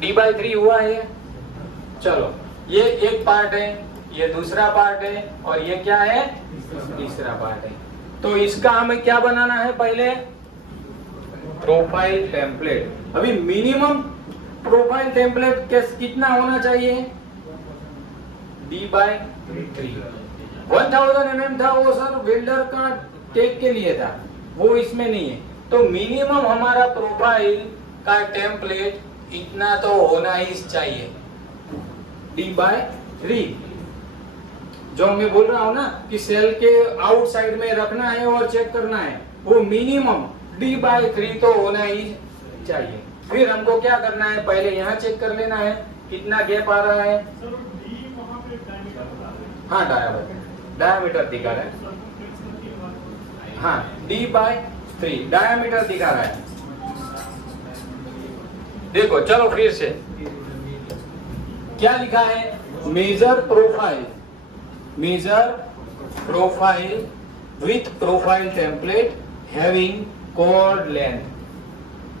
D/3 हुआ है। चलो ये एक पार्ट है, ये दूसरा पार्ट है, और ये क्या है? तीसरा पार्ट है। तो इसका हमें क्या बनाना है? पहले प्रोफाइल टेम्पलेट। अभी मिनिमम प्रोफाइल टेम्पलेट कितना होना चाहिए? D/3। 1000 mm था वो सर वेल्डर का टेक के लिए था, वो इसमें नहीं है। तो मिनिमम हमारा प्रोफाइल का टेम्पलेट इतना तो होना ही चाहिए, D/3। जो मैं बोल रहा हूं ना कि सेल के आउटसाइड में रखना है और चेक करना है, वो मिनिमम D/3 तो होना ही चाहिए। फिर हमको क्या करना है? पहले यहाँ चेक कर लेना है कितना गैप आ रहा है। हाँ डायमीटर दिखा रहा है, हाँ D/3 डायमीटर दिखा रहा है। देखो चलो फिर से क्या लिखा है? Measure profile with profile template having chord length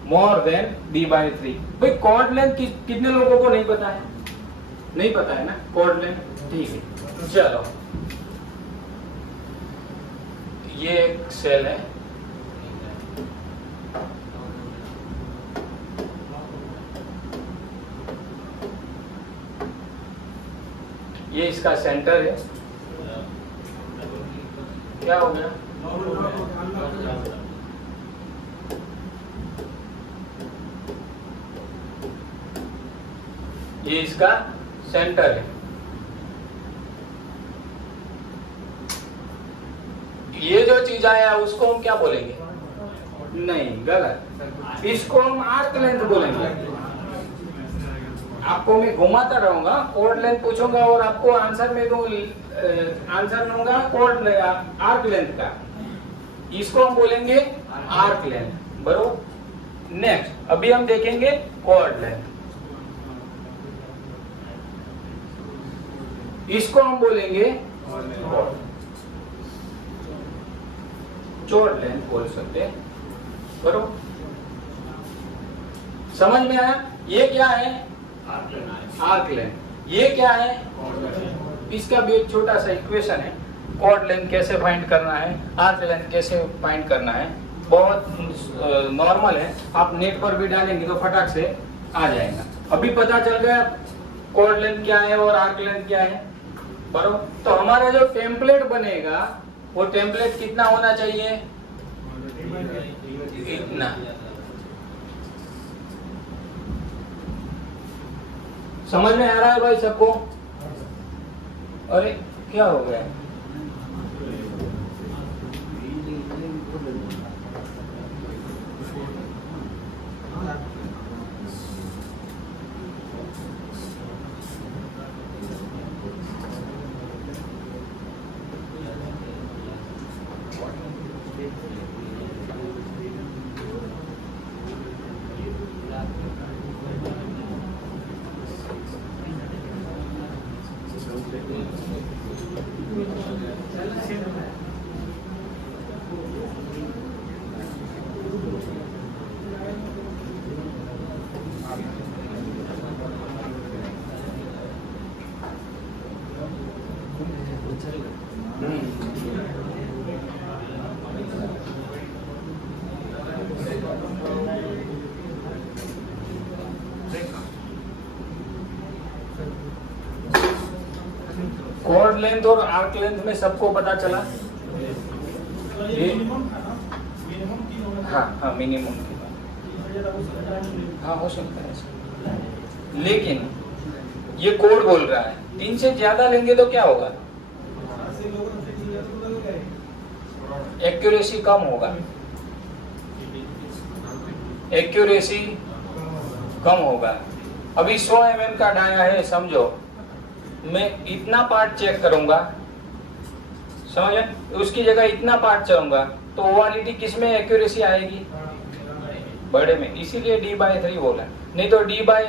more than D/3। भाई कॉर्ड लेंथ कितने लोगों को नहीं पता है? नहीं पता है ना कॉर्ड लेंथ? ठीक है, चलो ये एक सेल है, ये इसका सेंटर है। क्या हो गया? ये इसका सेंटर है। ये जो चीज आया उसको हम क्या बोलेंगे? नहीं, गलत। इसको हम आर्क लेंथ बोलेंगे। आपको मैं घुमाता रहूंगा, कोड लेंथ पूछूंगा और आपको आंसर में आंसर दूंगा कोड आर्क लेंथ का। इसको हम बोलेंगे आर्क लेंथ, बरोबर। नेक्स्ट अभी हम देखेंगे कोड लेंथ। इसको हम बोलेंगे चौड़ लेंथ बोल सकते हैं, बरोबर। समझ में आया? ये क्या है? Arc length. ये क्या है? इसका भी एक छोटा सा इक्वेशन है, कॉर्ड लेंथ कैसे फाइंड करना है, आर्क लेंथ कैसे फाइंड करना है। बहुत नॉर्मल है, आप नेट पर भी डालेंगे तो फटाक से आ जाएगा। अभी पता चल गया कॉर्ड लेंथ क्या है और आर्क लेंथ क्या है, बरोबर। तो हमारा जो टेम्पलेट बनेगा वो टेम्पलेट कितना होना चाहिए? इतना। समझ में आ रहा है भाई सबको? अरे क्या हो गया? कॉर्ड लेंथ और आर्क लेंथ में सबको पता चला? ये हाँ मिनिमम की बात, हाँ हो सकता है। लेकिन ये कोड बोल रहा है 3 से ज्यादा लेंगे तो क्या होगा? एक्यूरेसी कम होगा, एक्यूरेसी कम होगा। अभी 100 mm का डाया है, समझो मैं इतना पार्ट चेक करूंगा, समझे, उसकी जगह इतना पार्ट चलूंगा तो ओवालिटी किस में एक्यूरेसी आएगी? बड़े में, इसीलिए D/3 बोला। नहीं तो D बाय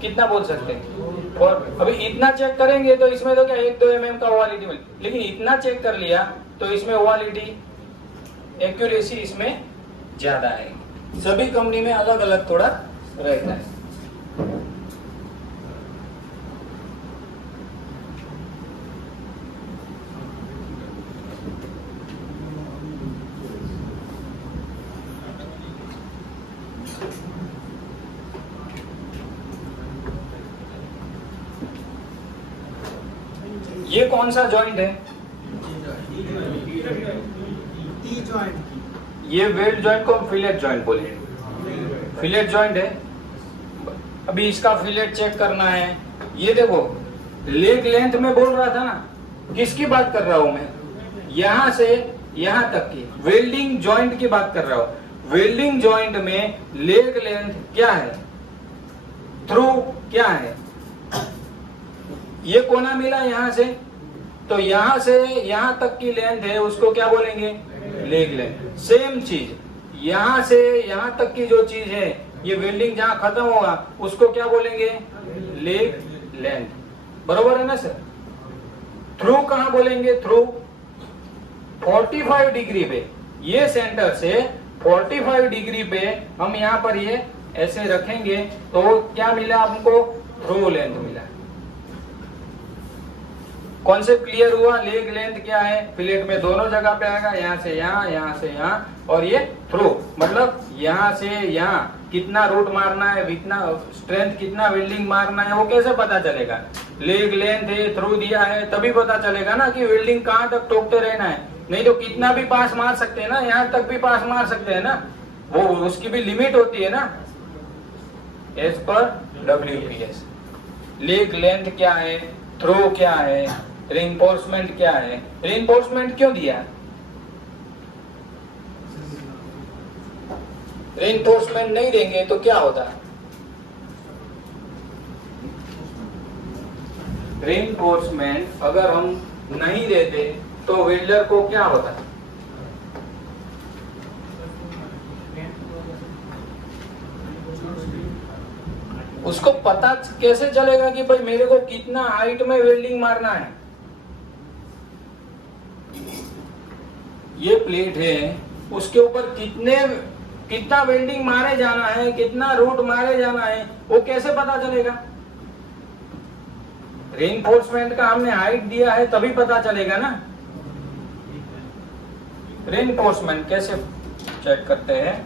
कितना बोल सकते हैं? और अभी इतना चेक करेंगे तो इसमें तो क्या 1-2 mm का ओवालिटी मिले, लेकिन इतना चेक कर लिया तो इसमें ओवालिटी एक्यूरेसी इसमें ज्यादा है। सभी कंपनी में अलग अलग थोड़ा रहता है। ये कौन सा जॉइंट है? T joint. ये वेल्ड जॉइंट को हम फिलेट जॉइंट बोलेंगे। फिलेट जॉइंट है। अभी इसका फिलेट चेक करना है। ये देखो लेग लेंथ में बोल रहा था ना, किसकी बात कर रहा हूं मैं? यहां से यहां तक की वेल्डिंग जॉइंट की बात कर रहा हूं। वेल्डिंग जॉइंट में लेग लेंथ क्या है, थ्रू क्या है? ये कोना मिला यहां से, तो यहां से यहां तक की लेंथ है, उसको क्या बोलेंगे? Leg length. सेम चीज यहां से यहां तक की जो चीज है, ये वेल्डिंग जहां खत्म होगा उसको क्या बोलेंगे? लेग लेंथ, बरोबर है ना सर? थ्रू कहां बोलेंगे? थ्रू 45 डिग्री पे, ये सेंटर से 45 डिग्री पे हम यहां पर ये ऐसे रखेंगे तो क्या मिला हमको? थ्रू लेंथ मिला। कॉन्सेप्ट क्लियर हुआ? लेग लेंथ क्या है? फिलेट में दोनों जगह पे आएगा, यहाँ से यहाँ, और ये थ्रू मतलब यहाँ से यहाँ कितना रूट मारना है, कितना स्ट्रेंथ, कितना वेल्डिंग मारना है, वो कैसे पता चलेगा? लेग लेंथ है, थ्रू दिया है, तभी पता चलेगा ना कि वेल्डिंग कहाँ तक ठोकते रहना है। नहीं तो कितना भी पास मार सकते हैं ना, यहाँ तक भी पास मार सकते हैं ना, वो उसकी भी लिमिट होती है ना, as per WPS। Leg length क्या है, थ्रो क्या है, रिइंफोर्समेंट क्या है? रिइंफोर्समेंट क्यों दिया? रेनफोर्समेंट नहीं देंगे तो क्या होता? रेनफोर्समेंट अगर हम नहीं देते तो वेल्डर को क्या होता? उसको पता कैसे चलेगा कि भाई मेरे को कितना हाइट में वेल्डिंग मारना है? ये प्लेट है, उसके ऊपर कितना वेल्डिंग मारे जाना है, कितना रूट मारे जाना है, वो कैसे पता चलेगा? रेनफोर्समेंट का हमने हाइट दिया है तभी पता चलेगा ना। रेनफोर्समेंट कैसे चेक करते हैं?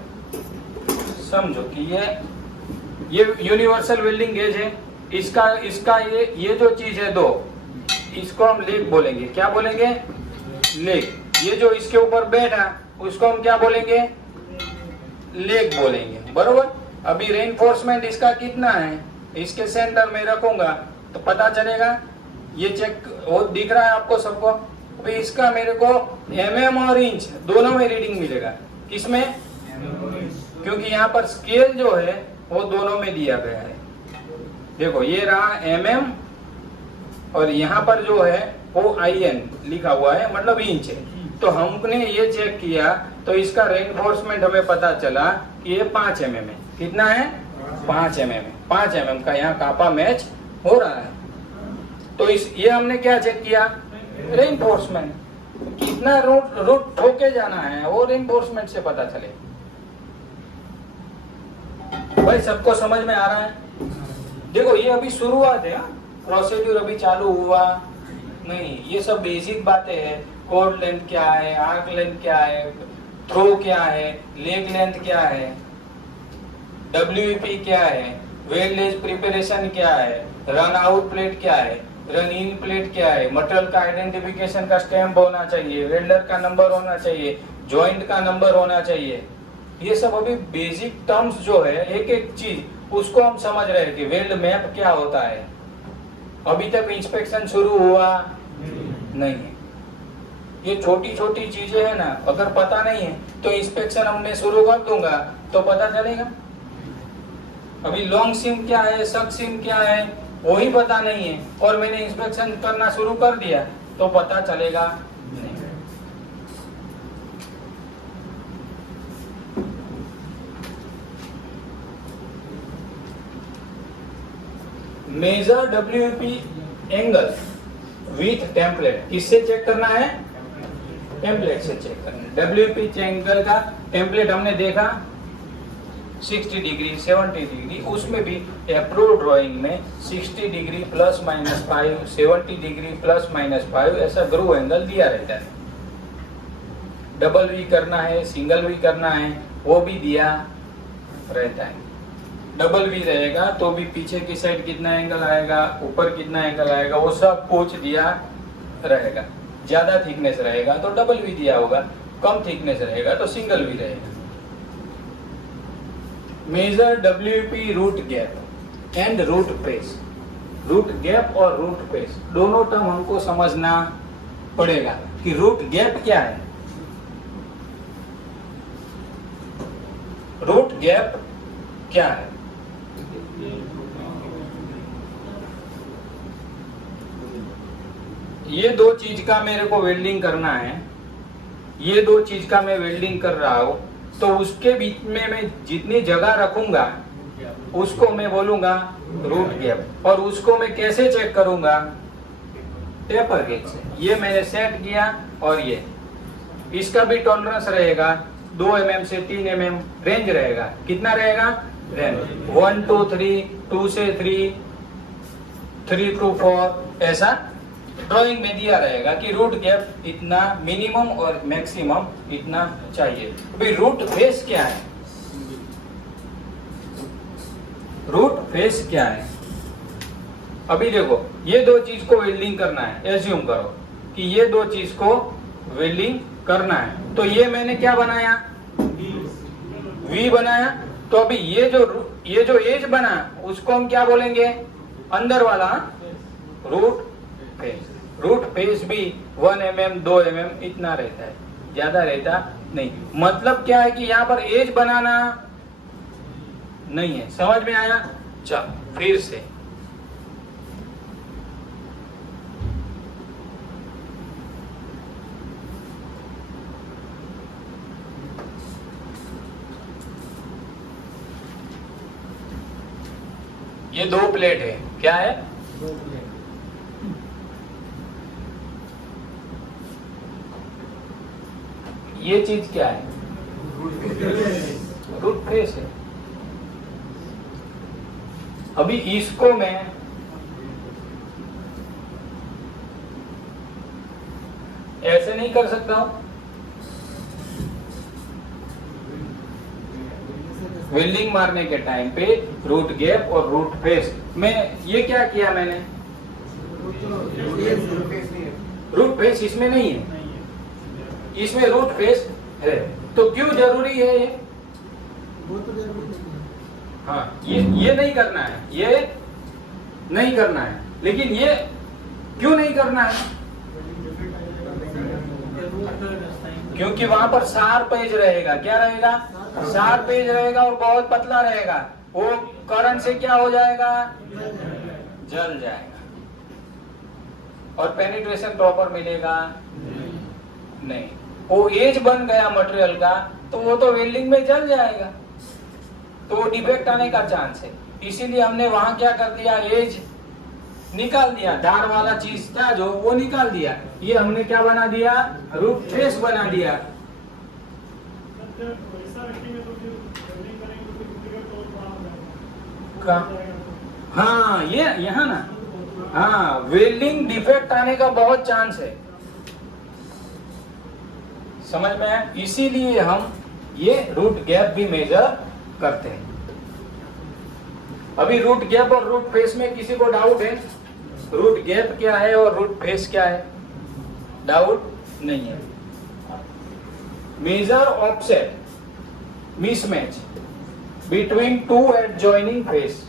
समझो कि ये यूनिवर्सल वेल्डिंग गेज है, इसका ये जो चीज है दो, इसको हम लेग बोलेंगे। क्या बोलेंगे? लेग। ये जो इसके ऊपर बैठा उसको हम क्या बोलेंगे? लेग बोलेंगे, बरोबर। अभी रेनफोर्समेंट इसका कितना है, इसके सेंटर में रखूंगा तो पता चलेगा। ये चेक वो दिख रहा है आपको सबको? अभी इसका मेरे को mm और इंच दोनों में रीडिंग मिलेगा। किसमें? क्योंकि यहाँ पर स्केल जो है वो दोनों में दिया गया है। देखो ये रहा mm और यहाँ पर जो है वो IN लिखा हुआ है, मतलब इंच है। तो हमने ये चेक किया तो इसका रेनफोर्समेंट हमें पता चला कि ये 5 mm है। कितना है? 5 mm है। 5 mm का यहाँ कापा मैच हो रहा है। तो ये हमने क्या चेक किया? रेनफोर्समेंट। कितना रूट ठोके जाना है वो रेनफोर्समेंट से पता चले। भाई सबको समझ में आ रहा है? देखो ये अभी शुरुआत है, प्रोसीड्यूर अभी चालू हुआ नहीं। ये सब बेसिक बातें हैं। कोड लेंथ क्या है, आर्क लेंथ क्या है, थ्रो क्या है, लेग लेंथ क्या है, WEP क्या है, वेल्ड एज प्रिपरेशन क्या है, रन आउट प्लेट क्या है, रन इन प्लेट क्या है, मटेरियल का आइडेंटिफिकेशन का स्टैम्प होना चाहिए, वेल्डर का नंबर होना चाहिए, जॉइंट का नंबर होना चाहिए। ये सब अभी बेसिक टर्म्स जो है, एक एक चीज उसको हम समझ रहे हैं कि वेल्ड मैप क्या होता है। अभी तक इंस्पेक्शन शुरू हुआ नहीं है। ये छोटी छोटी चीजें है ना, अगर पता नहीं है तो इंस्पेक्शन हमने शुरू कर दूंगा तो पता चलेगा। अभी लॉन्ग सिम क्या है, सब सिम क्या है वो ही पता नहीं है और मैंने इंस्पेक्शन करना शुरू कर दिया तो पता चलेगा नहीं। Measure WEP angle with template. किससे चेक करना है? टेम्पलेट से चेक करना है। WEP एंगल का टेम्पलेट हमने देखा 60 डिग्री 70 डिग्री, उसमें भी अप्रूव ड्राइंग में 60 डिग्री ±5, 70 डिग्री ±5 ऐसा ग्रू एंगल दिया रहता है। डबल भी करना है, सिंगल भी करना है, वो भी दिया रहता है। डबल भी रहेगा तो भी पीछे की साइड कितना एंगल आएगा, ऊपर कितना एंगल आएगा, वो सब कुछ दिया रहेगा। ज्यादा थिकनेस रहेगा तो डबल भी दिया होगा, कम थिकनेस रहेगा तो सिंगल भी रहेगा। Measure WEP root gap and root face. Root gap और रूट फेस दोनों टर्म हमको समझना पड़ेगा कि रूट गैप क्या है। रूट गैप क्या है? ये दो चीज का मेरे को वेल्डिंग करना है, ये दो चीज का मैं वेल्डिंग कर रहा हूं, तो उसके बीच में मैं जितनी जगह रखूंगा उसको मैं बोलूंगा रूट गैप। और उसको मैं कैसे चेक करूंगा? टेपर गेज से। ये मैंने सेट किया और ये इसका भी टॉलरेंस रहेगा 2 mm से 3 mm रेंज रहेगा। कितना रहेगा? रेंज 1 to 3, 2 से 3, 3 to 4 ऐसा ड्राइंग में दिया रहेगा कि रूट गैप इतना मिनिमम और मैक्सिमम इतना चाहिए। भाई रूट फेस क्या है? रूट फेस क्या है? अभी देखो ये दो चीज को वेल्डिंग करना है। एज्यूम करो कि ये दो चीज को वेल्डिंग करना है, तो ये मैंने क्या बनाया? V बनाया। तो अभी ये जो एज बना उसको हम क्या बोलेंगे? अंदर वाला रूट फेस। रूट फेस भी 1 mm 2 mm इतना रहता है, ज्यादा रहता नहीं। मतलब क्या है कि यहाँ पर एज बनाना नहीं है। समझ में आया? चल फिर से ये 2 प्लेट है। क्या है? 2 प्लेट। ये चीज क्या है? रूट फेस है। अभी इसको मैं ऐसे नहीं कर सकता हूं। वेल्डिंग मारने के टाइम पे रूट गैप और रूट फेस में ये क्या किया मैंने? रूट फेस इसमें नहीं है, इसमें रूट फेस है। तो क्यों जरूरी है ये? वो तो जरूरी नहीं है। हाँ, ये नहीं करना है, ये नहीं करना है। लेकिन ये क्यों नहीं करना है? क्योंकि वहां पर शार्प एज रहेगा। क्या रहेगा? शार्प एज रहेगा और बहुत पतला रहेगा। वो करंट से क्या हो जाएगा? जल जाएगा। और पेनिट्रेशन प्रॉपर मिलेगा नहीं। वो एज बन गया मटेरियल का, तो वो तो वेल्डिंग में जल जाएगा, तो वो डिफेक्ट आने का चांस है। इसीलिए हमने वहां क्या कर दिया? एज निकाल दिया। धार वाला चीज था जो, वो निकाल दिया। ये हमने क्या बना दिया? रूट फेस बना दिया। हाँ, ये यहाँ ना, हाँ, वेल्डिंग डिफेक्ट आने का बहुत चांस है। समझ में आया? इसीलिए हम ये रूट गैप भी मेजर करते हैं। अभी रूट गैप और रूट फेस में किसी को डाउट है? रूट गैप क्या है और रूट फेस क्या है? डाउट नहीं है। Measure offset mismatch between 2 adjoining face.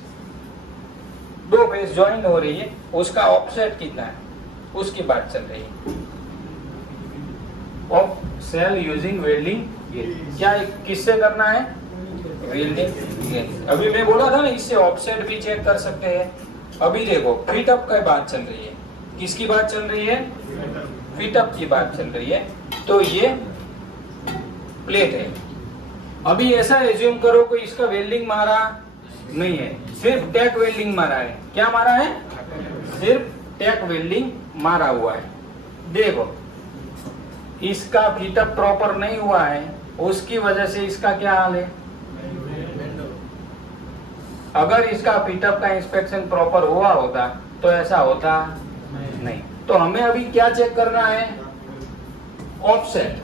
2 face join हो रही है, उसका ऑफसेट कितना है, उसकी बात चल रही है। Of shell using welding gauge. क्या किससे करना है? Welding gauge. अभी मैं बोला था ना, इससे ऑफसेट भी चेक कर सकते हैं। अभी देखो, फिट अप की बात चल रही है। किसकी बात चल रही है? फिट अप की बात चल रही है। तो ये प्लेट है। अभी ऐसा एज्यूम करो कि इसका वेल्डिंग मारा नहीं है, सिर्फ टैक वेल्डिंग मारा है। क्या मारा है? सिर्फ टैक वेल्डिंग मारा हुआ है। देखो, इसका फिटअप प्रॉपर नहीं हुआ है, उसकी वजह से इसका क्या हाल है? अगर इसका फिटअप का इंस्पेक्शन प्रॉपर हुआ होता तो ऐसा होता नहीं। तो हमें अभी क्या चेक करना है? ऑफसेट।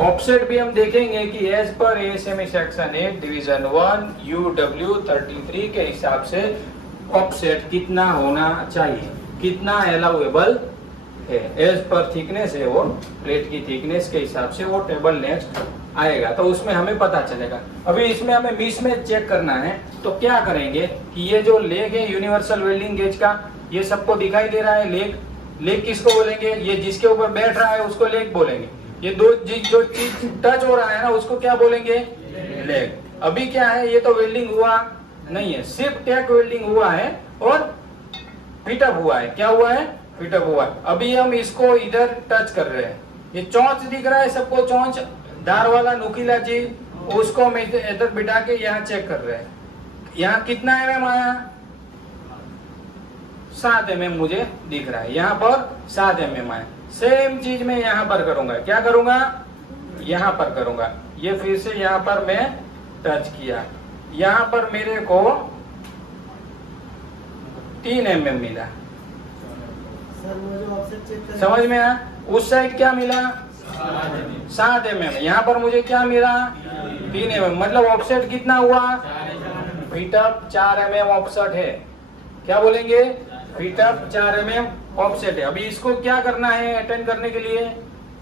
ऑफसेट भी हम देखेंगे कि as per ASME section 8 division 1 UW 33 के हिसाब से ऑफसेट कितना होना चाहिए, कितना अलाउएबल है। एज पर थिकनेस है, वो प्लेट की थिकनेस के हिसाब से वो टेबल नेक्स्ट आएगा, तो उसमें हमें पता चलेगा। अभी इसमें हमें मिसमैच चेक करना है, तो क्या करेंगे कि ये जो लेग है यूनिवर्सल वेल्डिंग गेज का, ये सबको दिखाई दे रहा है। लेग, लेग किसको बोलेंगे? ये जिसके ऊपर बैठ रहा है उसको लेग बोलेंगे। ये जो चीज टच हो रहा है ना, उसको क्या बोलेंगे? लेग। अभी क्या है? ये तो वेल्डिंग हुआ नहीं है, सिर्फ टैक वेल्डिंग हुआ है और फिटअप हुआ है। क्या हुआ है? फिटअप हुआ है। अभी हम इसको इधर टच कर रहे हैं। ये चोंच दिख रहा है सबको, चोंच धार वाला नुकीला चीज, उसको हम इधर बिठा के यहाँ चेक कर रहे हैं। यहाँ कितना mm आया? 7 mm मुझे दिख रहा है। यहाँ पर 7 mm आया। सेम चीज मैं यहाँ पर करूंगा। क्या करूंगा? यहाँ पर करूंगा। ये फिर से यहाँ पर मैं टच किया, यहाँ पर मेरे को 3 mm मिला। सर मुझे ऑफसेट चेक करना। समझ में आया? उस साइड क्या मिला? 7 mm। यहाँ पर मुझे क्या मिला? 3 mm। मतलब ऑफसेट कितना हुआ? फिटअप 4 mm ऑफसेट है। क्या बोलेंगे? फिटअप 4 mm ऑफसेट है। अभी इसको क्या करना है? अटेंड करने के लिए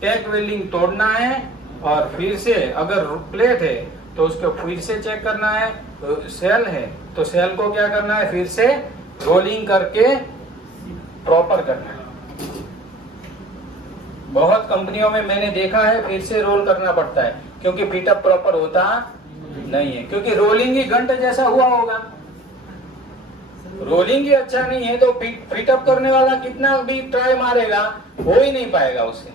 टैक वेल्डिंग तोड़ना है और फिर से अगर प्लेट है तो उसको फिर से चेक करना है। सेल है तो सेल को क्या करना है? फिर से रोलिंग करके प्रॉपर करना है। बहुत कंपनियों में मैंने देखा है फिर से रोल करना पड़ता है, क्योंकि फिटअप प्रॉपर होता नहीं है, क्योंकि रोलिंग ही घंटे जैसा हुआ होगा। रोलिंग ही अच्छा नहीं है तो फिट अप करने वाला कितना भी ट्राई मारेगा हो ही नहीं पाएगा उससे।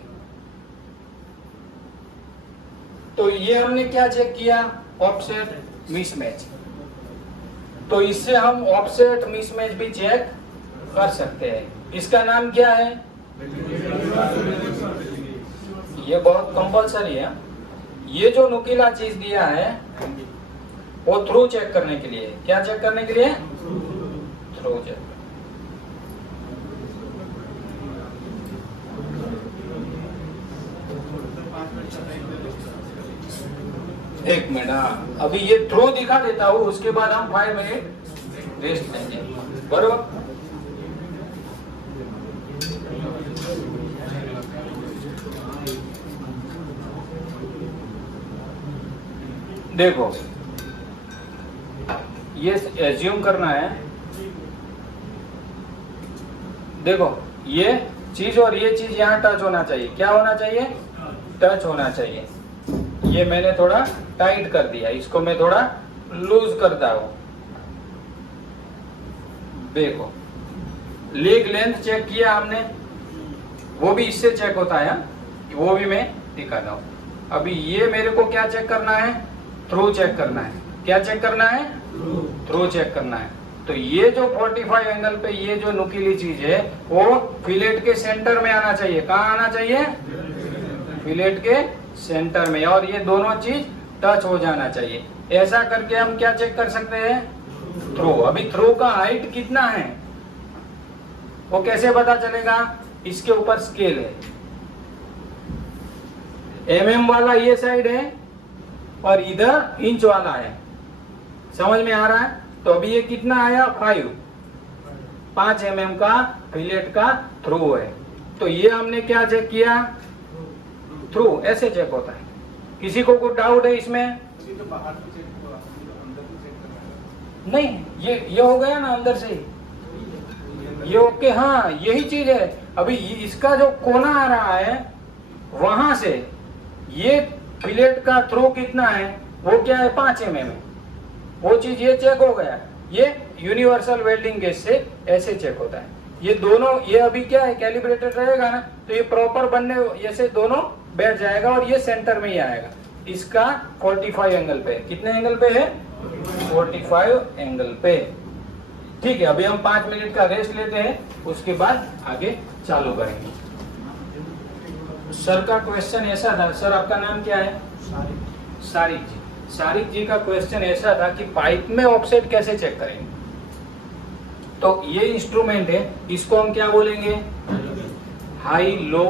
तो ये हमने क्या चेक किया, ऑफसेट मिसमैच। तो इससे हम ऑफसेट मिसमैच भी चेक कर सकते हैं। इसका नाम क्या है, ये बहुत कंपलसरी है। ये जो नुकीला चीज दिया है वो थ्रू चेक करने के लिए, क्या चेक करने के लिए, थ्रू चेक। एक मिनट, हाँ अभी ये थ्रू दिखा देता हूँ, उसके बाद हम 5 मिनट रेस्ट लेंगे, बरोबर। देखो ये एज्यूम करना है, देखो ये चीज और ये चीज यहाँ टच होना चाहिए। क्या होना चाहिए, टच होना चाहिए। ये मैंने थोड़ा टाइट कर दिया, इसको मैं थोड़ा लूज करता हूं। देखो लेग लेंथ चेक किया हमने, वो भी इससे चेक होता है, वो भी मैं दिखाता हूं। अभी ये मेरे को क्या चेक करना है, थ्रू चेक करना है। क्या चेक करना है, थ्रू चेक करना है। तो ये जो 45 एंगल पे ये जो नुकीली चीज है वो फिलेट के सेंटर में आना चाहिए। कहाँ आना चाहिए, फिलेट के सेंटर में, और ये दोनों चीज टच हो जाना चाहिए। ऐसा करके हम क्या चेक कर सकते हैं, थ्रू। अभी थ्रू का हाइट कितना है वो कैसे पता चलेगा, इसके ऊपर स्केल है, mm वाला ये साइड है और इधर इंच वाला है। समझ में आ रहा है। तो अभी ये कितना आया, 5 mm का फिलेट का थ्रू है। तो ये हमने क्या चेक किया, थ्रू। ऐसे चेक होता है। किसी को कोई डाउट है इसमें, तो बाहर से चेक हुआ, अंदर से चेक करना है। नहीं ये हो गया ना अंदर से, ये ओके। हाँ यही चीज है। अभी इसका जो कोना आ रहा है वहां से ये फिलेट का थ्रू कितना है, वो क्या है, 5 mm। वो चीज ये चेक हो गया। ये यूनिवर्सल वेल्डिंग गेज से ऐसे चेक होता है। ये दोनों, ये अभी क्या है, कैलिब्रेटेड रहेगा ना, तो ये प्रॉपर बनने ऐसे दोनों बैठ जाएगा और ये सेंटर में ही आएगा। इसका 45 एंगल पे, कितने एंगल पे है, 45 एंगल पे। ठीक है, अभी हम 5 मिनट का रेस्ट लेते हैं, उसके बाद आगे चालू करेंगे। सर का क्वेश्चन ऐसा था, सर आपका नाम क्या है, सारिक जी। सारिक जी का क्वेश्चन ऐसा था कि पाइप में ऑफसेट कैसे चेक करेंगे। तो ये इंस्ट्रूमेंट है, इसको हम क्या बोलेंगे, high low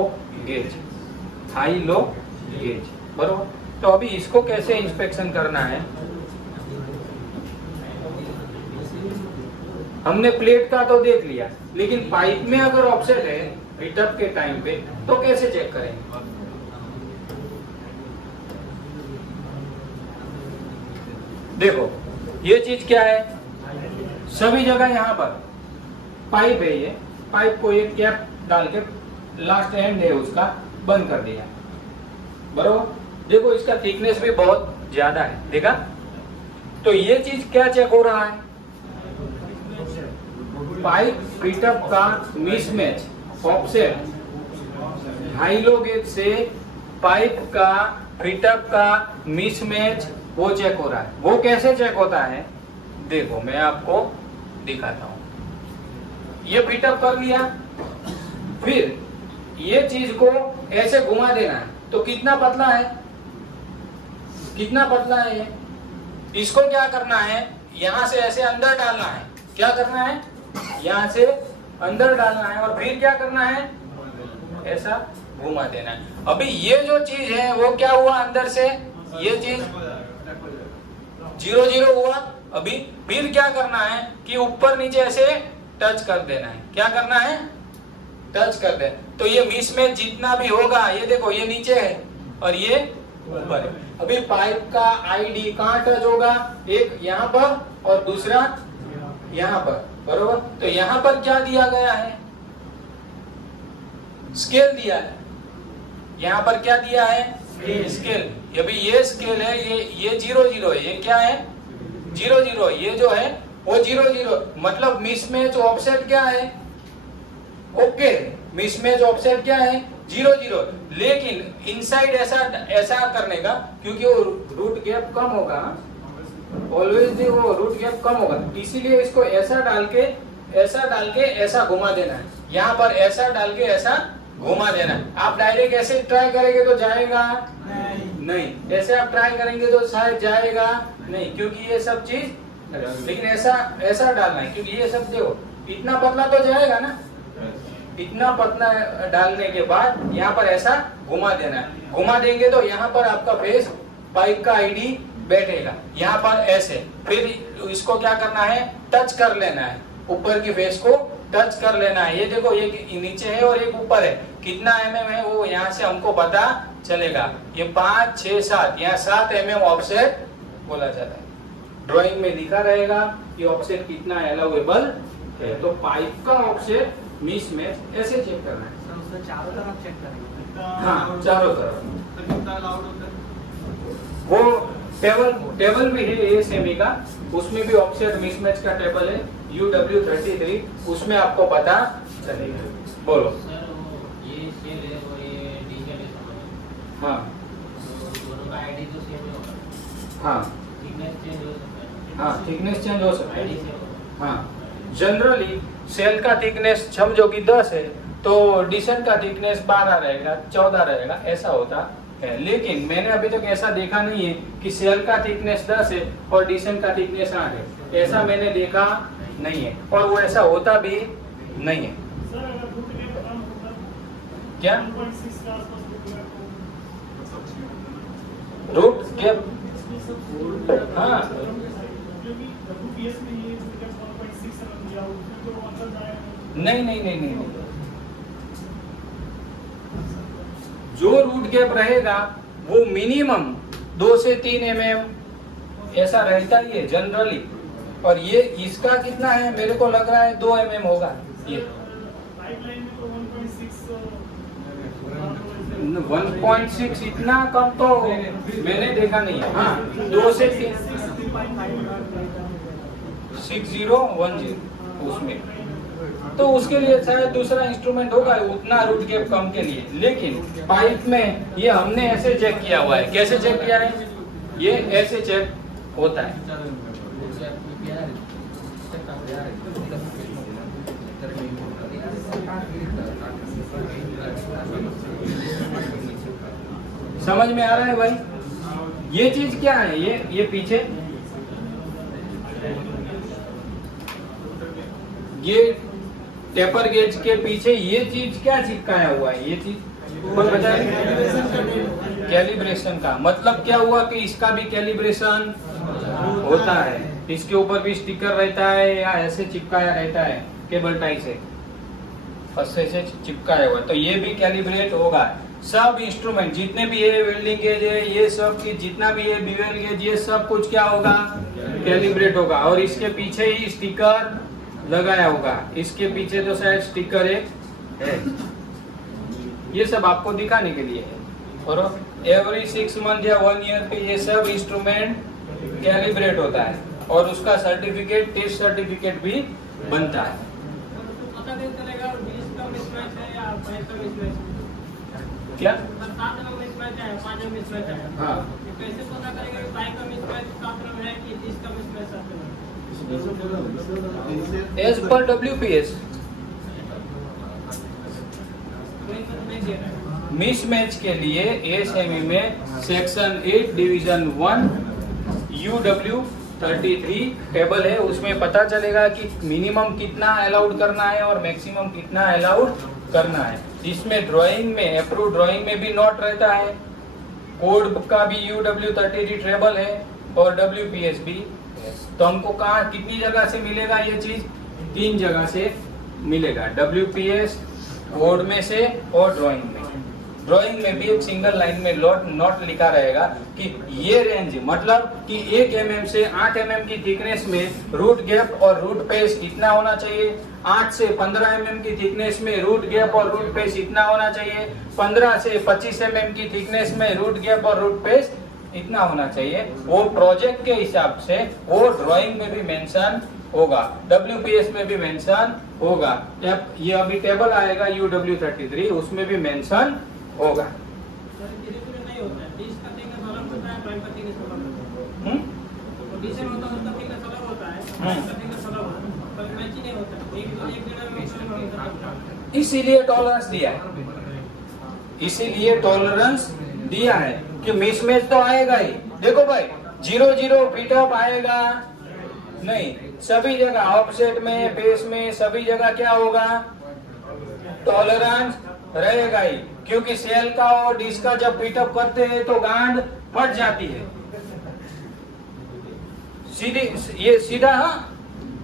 gauge. High low gauge, बरोबर। तो अभी इसको कैसे इंस्पेक्शन करना है, हमने प्लेट का तो देख लिया, लेकिन पाइप में अगर ऑफसेट है फिटअप के टाइम पे तो कैसे चेक करेंगे। देखो ये चीज क्या है, सभी जगह यहाँ पर पाइप है, ये पाइप को एक कैप डाल के लास्ट एंड है उसका बंद कर दिया, बरोबर। देखो इसका थिकनेस भी बहुत ज्यादा है, देखा। तो ये चीज क्या चेक हो रहा है, पाइप फिटअप का mismatch, offset. High low gauge से पाइप का फिटअप का मिसमैच वो चेक हो रहा है। वो कैसे चेक होता है, देखो मैं आपको दिखाता हूं। ये फिटअप कर लिया, फिर ये चीज को ऐसे घुमा देना है। तो कितना पतला है, कितना पतला है ये, इसको क्या करना है, यहां से ऐसे अंदर डालना है। क्या करना है, यहां से अंदर डालना है और फिर क्या करना है, ऐसा घुमा देना है। अभी ये जो चीज है वो क्या हुआ, अंदर से ये चीज 0-0 हुआ। अभी फिर क्या करना है कि ऊपर नीचे ऐसे टच कर देना है। क्या करना है, टच कर दे। तो ये मिसमैच जितना भी होगा, ये देखो ये नीचे है और ये ऊपर है। अभी पाइप का आईडी कहाँ टच होगा, एक यहाँ पर और दूसरा यहाँ पर, बरोबर। तो यहाँ पर क्या दिया गया है, स्केल दिया है। यहाँ पर क्या दिया है, स्केल। अभी ये स्केल है, ये 0 0 है, ये क्या है 0 0, ये जो है वो 0 0, मतलब मिसमैच ऑफसेट क्या है ओके, मिसमैच ऑफसेट क्या है 0 0। लेकिन इनसाइड ऐसा करने का, क्योंकि वो रूट गैप कम होगा, ऑलवेज वो रूट गैप कम होगा, इसीलिए इसको ऐसा डाल के ऐसा घुमा देना है, यहाँ पर ऐसा डाल के ऐसा घुमा देना है। आप डायरेक्ट ऐसे ट्राई करेंगे तो जाएगा नहीं, ऐसे आप ट्राई करेंगे तो शायद जाएगा नहीं, क्योंकि ये सब चीज, लेकिन ऐसा डालना है, क्योंकि ये सब देखो इतना पतला तो जाएगा ना, इतना पतला डालने के बाद यहाँ पर ऐसा घुमा देना है। घुमा देंगे तो यहाँ पर आपका फेस पाइप का आईडी बैठेगा, यहाँ पर ऐसे, फिर इसको क्या करना है टच कर लेना है, ऊपर की फेस को टच कर लेना है। ये देखो एक नीचे है और एक ऊपर है, कितना mm है वो यहाँ से हमको पता चलेगा। ये 5 6 7, यहाँ 7 mm ऑफसेट बोला जाता है, ड्राइंग में लिखा रहेगा कि ऑफसेट कितना अलाउएबल है। तो पाइप का ऑफसेट मिसमैच ऐसे चेक करना है, उसको चारों तरफ चेक करेंगे। हाँ चारों तरफ। तो कितना अलाउड होता है? वो टेबल भी है ये सेमी का, उसमें भी ऑफसेट मिसमैच का टेबल है UW33, उसमें आपको पता चलेगा। बोलो। सर वो ये सेल है और ये डीजल है समझ। हाँ तो दोनों का आईडी तो सेम ही होगा, हाँ थिकनेस चेंज हो सकता है। हाँ थिकनेस चेंज हो सकता आईडी है। सेम होगा। हाँ जनरली सेल का थिकनेस समझो कि 10 है तो डिशन का थिकनेस 12 रहेगा 14 रहेगा, ऐसा होता है। लेकिन मैंने अभी तक ऐसा देखा नहीं है कि सेल का थिकनेस 10 है और डिशन का थिकनेस 8 है, ऐसा मैंने देखा नहीं है, और वो ऐसा होता भी नहीं है। सर अगर रूट के काम होता क्या 1.6 के आसपास रूट गैप? हाँ क्योंकि WPS में ये रूट गैप 1.6 mm दिया उसमें तो अंदर जाएगा नहीं, जो रूट गैप रहेगा वो मिनिमम 2 से 3 mm ऐसा रहता ही है जनरली, और ये इसका कितना है मेरे को लग रहा है 2 mm होगा ये। पाइपलाइन में तो 1.6 इतना कम तो मैंने देखा नहीं है। हाँ 2 से 6010 उसमें, तो उसके लिए शायद दूसरा इंस्ट्रूमेंट होगा उतना रूट गैप कम के लिए। लेकिन पाइप में ये हमने ऐसे चेक किया हुआ है। कैसे चेक किया है? ये ऐसे चेक होता है। समझ में आ रहा है भाई? ये चीज क्या है? ये पीछे ये टेपर गेज के पीछे ये चीज क्या चिपकाया हुआ है? ये चीज कोई बताए? कैलिब्रेशन का मतलब क्या हुआ कि इसका भी कैलिब्रेशन होता है, इसके ऊपर भी स्टिकर रहता है या ऐसे चिपकाया रहता है केबल टाई से, फर्स्ट से चिपकाया हुआ, तो ये भी कैलिब्रेट होगा। सब इंस्ट्रूमेंट जितने भी है, वेल्डिंग गेज है, ये सब की जितना भी है, बीवेल गेज, ये सब कुछ क्या होगा? कैलिब्रेट होगा। और इसके पीछे ही स्टिकर लगाया होगा, इसके पीछे तो शायद स्टिकर है। ये सब आपको दिखाने के लिए है। और एवरी 6 मंथ या 1 ईयर पे ये सब इंस्ट्रूमेंट कैलिब्रेट होता है और उसका सर्टिफिकेट, टेस्ट सर्टिफिकेट भी बनता है। पता नहीं चलेगा 20 का मिसमैच है या 5 का मिसमैच है। क्या? 7 का मिसमैच है, 5 का मिसमैच है। हाँ तो कैसे पता करेगा कि 5 का मिसमैच 7 में है कि 30 का मिसमैच 7 में है? एज पर WPS नहीं दे रहा है। मिसमैच के लिए ASME में सेक्शन 8 डिवीजन 1 UW33 टेबल है, उसमें पता चलेगा कि मिनिमम कितना अलाउड करना है और मैक्सिमम कितना अलाउड करना है। इसमें ड्राइंग में, अप्रूव ड्राइंग में भी नोट रहता है, कोड का भी UW33 टेबल है और WPS भी है। तो हमको कहाँ कितनी जगह से मिलेगा ये चीज? 3 जगह से मिलेगा, WPS, कोड में से और ड्राइंग में। ड्राइंग में भी एक सिंगल लाइन में नोट लिखा रहेगा कि ये रेंज मतलब कि 1 mm से 8 mm की थिकनेस में रूट गैप और रूट पेस इतना होना चाहिए, 8 से 15 mm की थिकनेस में रूट गैप और रूट पेस इतना होना चाहिए, 15 से 25 mm की थिकनेस में रूट गैप और रूट पेस इतना होना चाहिए। वो प्रोजेक्ट के हिसाब से वो ड्राइंग में भी मेंशन होगा, WPS में भी मेंशन होगा। ये अभी टेबल आएगा UW33 उसमें भी मेंशन होगा। सर पूरे नहीं होता है, डिश का थिकनेस अलग होता है, प्राइम का थिकनेस अलग होता है। तो डिश में होता है उसका थिकनेस अलग होता है, प्राइम का थिकनेस अलग होता है, पर मैच ही नहीं होता है। एक जगह में मिक्सिंग होता है। इसीलिए टॉलरेंस दिया है, इसीलिए टॉलरेंस दिया है कि मिसमैच तो आएगा ही। देखो भाई 0-0 फिट अप आएगा नहीं, सभी जगह ऑफसेट में, बेस में, सभी जगह क्या होगा, टॉलरेंस रहेगा ही, क्योंकि सेल का और डिश का जब फिट अप करते हैं तो गांड फट जाती है। ये सीधा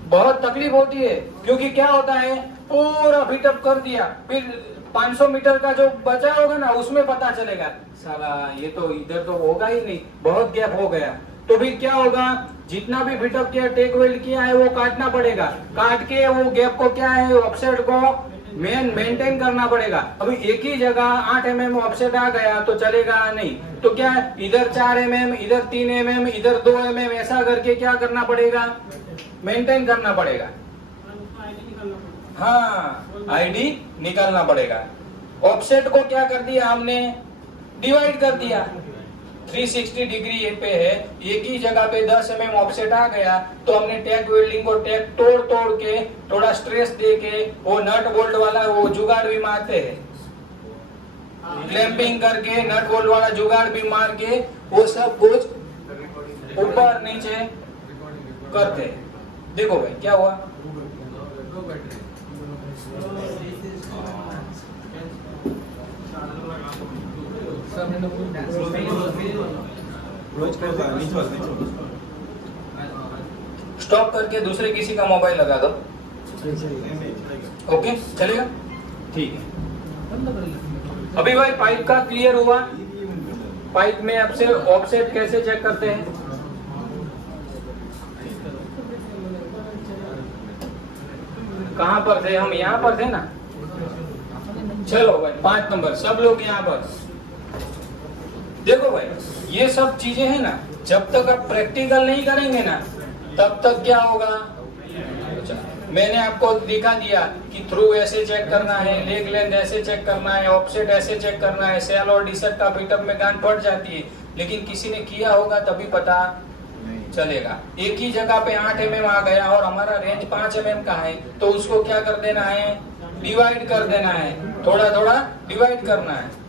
बहुत तकलीफ होती है, क्योंकि क्या होता है पूरा फिट अप कर दिया, फिर 500 मीटर का जो बचा होगा ना उसमें पता चलेगा साला ये तो इधर तो होगा ही नहीं, बहुत गैप हो गया। तो फिर क्या होगा, जितना भी फिटअप किया, टेक वेल्ड किया है वो काटना पड़ेगा, काट के वो गैप को क्या है ऑफसेट को मेंटेन करना पड़ेगा। अभी एक ही जगह 8 mm ऑफसेट आ गया तो चलेगा नहीं, तो क्या है इधर 4 mm, इधर 3 mm, इधर 2 mm ऐसा करके क्या करना पड़ेगा, मेंटेन करना पड़ेगा। हाँ आईडी निकालना पड़ेगा। ऑफसेट को क्या कर दिया हमने, डिवाइड कर दिया। 360 डिग्री ये पे है, एक ही जगह पे 10 mm ऑफसेट आ गया तो हमने टैग वेल्डिंग को टैग तोड़ के थोड़ा स्ट्रेस दे के वो नट बोल्ट वाला वो जुगाड़ भी मारते हैं, क्लैंपिंग करके नट बोल्ट वाला जुगाड़ भी मार के वो सब कुछ ऊपर नीचे करते हैं। देखो भाई क्या हुआ, स्टॉप करके दूसरे किसी का मोबाइल लगा दो। ओके चलेगा, ठीक है। अभी भाई पाइप का क्लियर हुआ, पाइप में आपसे ऑफसेट कैसे चेक करते हैं, कहां पर थे हम, यहाँ पर थे ना। चलो भाई 5 नंबर सब लोग यहाँ पर देखो भाई, ये सब चीजें हैं ना, जब तक आप प्रैक्टिकल नहीं करेंगे ना तब तक क्या होगा। मैंने आपको दिखा दिया कि थ्रू ऐसे चेक करना है, लेग लेंथ ऐसे चेक करना है, ऑफसेट ऐसे चेक करना है, सेल और डिसेट का फिटअप में गांठ फट जाती है, लेकिन किसी ने किया होगा तभी पता चलेगा। एक ही जगह पे 8 mm आ गया और हमारा रेंज 5 mm का है तो उसको क्या कर देना है, डिवाइड कर देना है, थोड़ा थोड़ा डिवाइड करना है।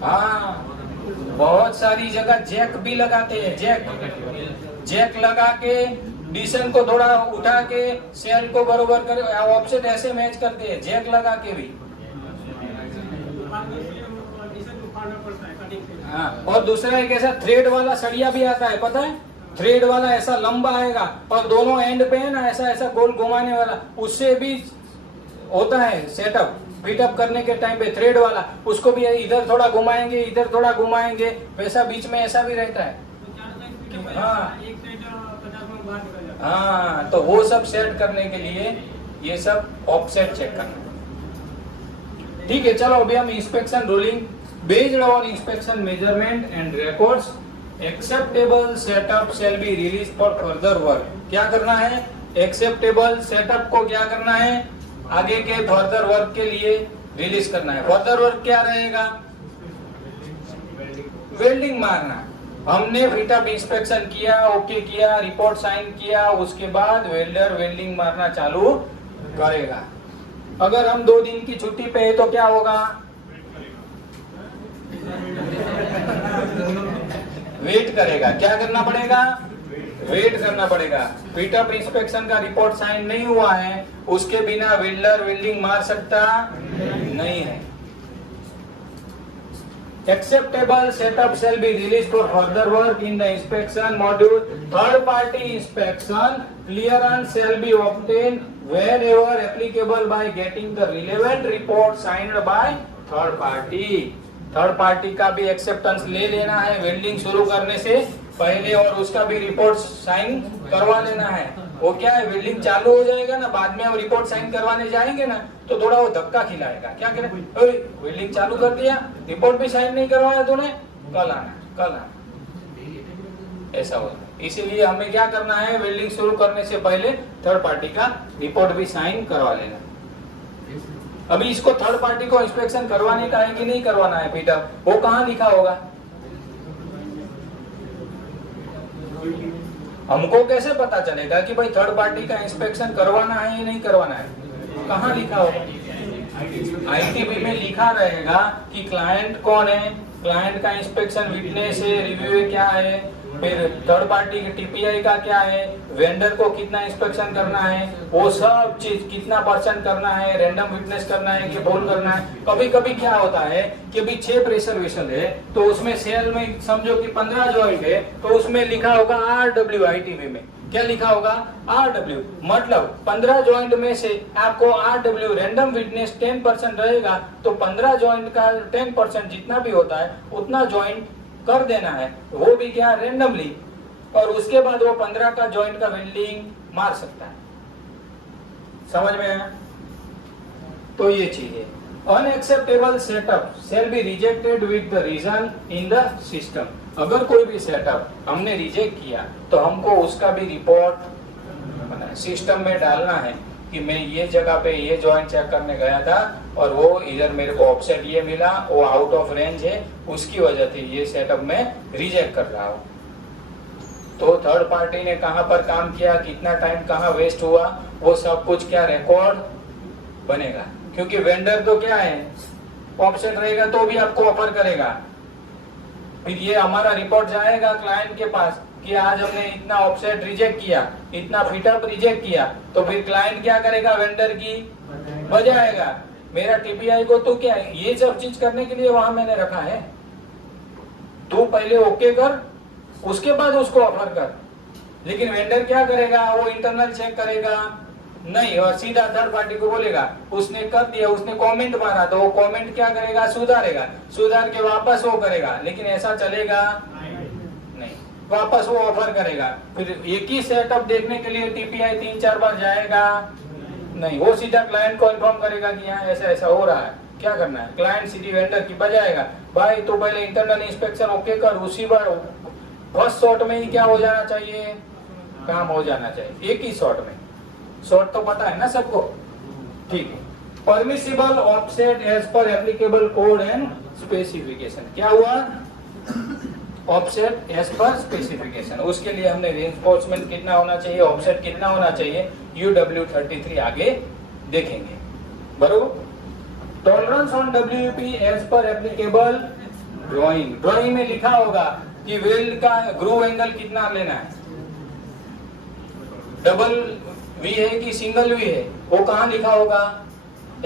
हाँ बहुत सारी जगह जैक भी लगाते हैं, जैक लगा के डिशन को थोड़ा उठा के सेल को बरोबर कर ऑफसेट ऐसे मैच करते हैं, जैक लगा के भी। हाँ और दूसरा एक ऐसा थ्रेड वाला सरिया भी आता है, पता है, थ्रेड वाला ऐसा लंबा आएगा और दोनों एंड पे है ना ऐसा गोल घुमाने वाला, उससे भी होता है सेटअप फिटअप करने के टाइम पे थ्रेड वाला, उसको भी इधर थोड़ा घुमाएंगे इधर थोड़ा घुमाएंगे, वैसा बीच में ऐसा भी रहता है। हाँ तो वो सब सेट करने के लिए ये सब ऑफसेट चेक करना। ठीक है चलो अभी हम inspection ruling based on inspection measurement and records acceptable setup shall be release for further work. क्या करना है, एक्सेप्टेबल सेटअप को क्या करना है, आगे के फर्दर वर्क के लिए रिलीज करना है। फर्दर वर्क क्या रहेगा, वेल्डिंग मारना। हमने फिटअप इंस्पेक्शन किया, ओके किया, रिपोर्ट साइन किया, उसके बाद वेल्डर वेल्डिंग मारना चालू करेगा। अगर हम 2 दिन की छुट्टी पे है तो क्या होगा, वेट करेगा। क्या करना पड़ेगा, वेट करना पड़ेगा। फिटअप इंस्पेक्शन का रिपोर्ट साइन नहीं हुआ है, उसके बिना वेल्डर वेल्डिंग मार सकता नहीं है। Acceptable setup shall be released for further work in the inspection module. Third party inspection clearance shall be obtained wherever applicable by getting the relevant report signed by third party. Third party का भी acceptance ले लेना है welding शुरू करने से पहले और उसका भी रिपोर्ट साइन करवा लेना है. वो क्या है, वेल्डिंग चालू हो जाएगा ना, बाद में हम रिपोर्ट साइन करवाने जाएंगे ना तो थोड़ा वो धक्का खिलाएगा. क्या करें, वेल्डिंग चालू कर दिया, रिपोर्ट भी साइन नहीं करवाया तूने, कल आना, ऐसा होता है. इसीलिए हमें क्या करना है, वेल्डिंग शुरू करने से पहले थर्ड पार्टी का रिपोर्ट भी साइन करवा लेना. अभी इसको थर्ड पार्टी को इंस्पेक्शन करवाने का है कि नहीं करवाना है बेटा, वो कहाँ लिखा होगा, हमको कैसे पता चलेगा कि भाई थर्ड पार्टी का इंस्पेक्शन करवाना है या नहीं करवाना है, कहाँ लिखा होगा. आईटीबी में लिखा रहेगा कि क्लाइंट कौन है, क्लाइंट का इंस्पेक्शन विटनेस है, रिव्यू क्या है, फिर थर्ड पार्टी की टीपीआई का क्या है, वेंडर को कितना इंस्पेक्शन करना है, वो सब चीज कितना परसेंट करना है, रैंडम विटनेस करना है कि बोल करना है. कभी कभी क्या होता है कि अभी 6 प्रेशर वेसल है तो उसमें सेल में समझो कि 15 जॉइंट है तो उसमें लिखा होगा RW. आईटीबी में क्या लिखा होगा, RW. मतलब 15 जॉइंट में से आपको RW रैंडम विटनेस 10% रहेगा तो 15 जॉइंट का 10% जितना भी होता है उतना जॉइंट कर देना है, वो भी क्या रेंडमली, और उसके बाद वो 15 का जॉइंट का वेल्डिंग मार सकता है. समझ में आया. तो ये चीज है. Unacceptable setup shall be rejected with the reason in the system. अगर कोई भी सेटअप हमने रिजेक्ट किया तो हमको उसका भी रिपोर्ट सिस्टम में डालना है कि मैं ये जगह पे ये जॉइंट चेक करने गया था और वो इधर मेरे को ऑफसेट ये मिला, वो आउट ऑफ रेंज है, उसकी वजह से ये सेटअप में रिजेक्ट कर रहा हूँ. तो थर्ड पार्टी ने कहाँ पर काम किया, कितना टाइम कहाँ वेस्ट हुआ, वो सब कुछ क्या रिकॉर्ड बनेगा. क्योंकि वेंडर तो क्या है, ऑफसेट रहेगा तो भी आपको ऑफर करेगा. फिर ये हमारा रिपोर्ट जाएगा क्लाइंट के पास कि आज हमने इतना ऑफसेट रिजेक्ट किया, इतना फिटअप रिजेक्ट किया, तो फिर क्लाइंट क्या करेगा, वेंडर की बजाएगा. मेरा टीपीआई को तो क्या है, ये सब चीज करने के लिए वहां मैंने रखा है. तू पहले ओके कर, उसके बाद उसको ऑफर कर. लेकिन वेंडर क्या करेगा, वो इंटरनल चेक करेगा नहीं और सीधा थर्ड पार्टी को बोलेगा उसने कर दिया, उसने कमेंट मारा तो वो कमेंट क्या करेगा, सुधारेगा, सुधार के वापस वो करेगा. लेकिन ऐसा चलेगा नहीं, वापस वो ऑफर करेगा. फिर एक ही सेटअप देखने के लिए टीपीआई 3-4 बार जाएगा नहीं, वो सीधा क्लाइंट को इन्फॉर्म करेगा कि यहाँ ऐसा ऐसा हो रहा है, क्या करना है. क्लाइंट सीधी वेंडर की बजाएगा, भाई तो पहले इंटरनल इंस्पेक्शन ओके कर, उसी बार फर्स्ट शॉट में ही क्या हो जाना चाहिए, काम हो जाना चाहिए, एक ही शॉट में. शॉट तो पता है ना सबको, ठीक है. Permissible offset as per applicable code and specification. क्या हुआ, ऑफसेट एज पर स्पेसिफिकेशन. उसके लिए हमने रेनफोर्समेंट कितना होना चाहिए, ऑफसेट कितना होना चाहिए, UW33 आगे देखेंगे, बरोबर. Tolerance on WP as per applicable drawing. Drawing में लिखा होगा कि वेल्ड का ग्रूव एंगल कितना लेना है, डबल वी है कि सिंगल वी है, वो कहाँ लिखा होगा,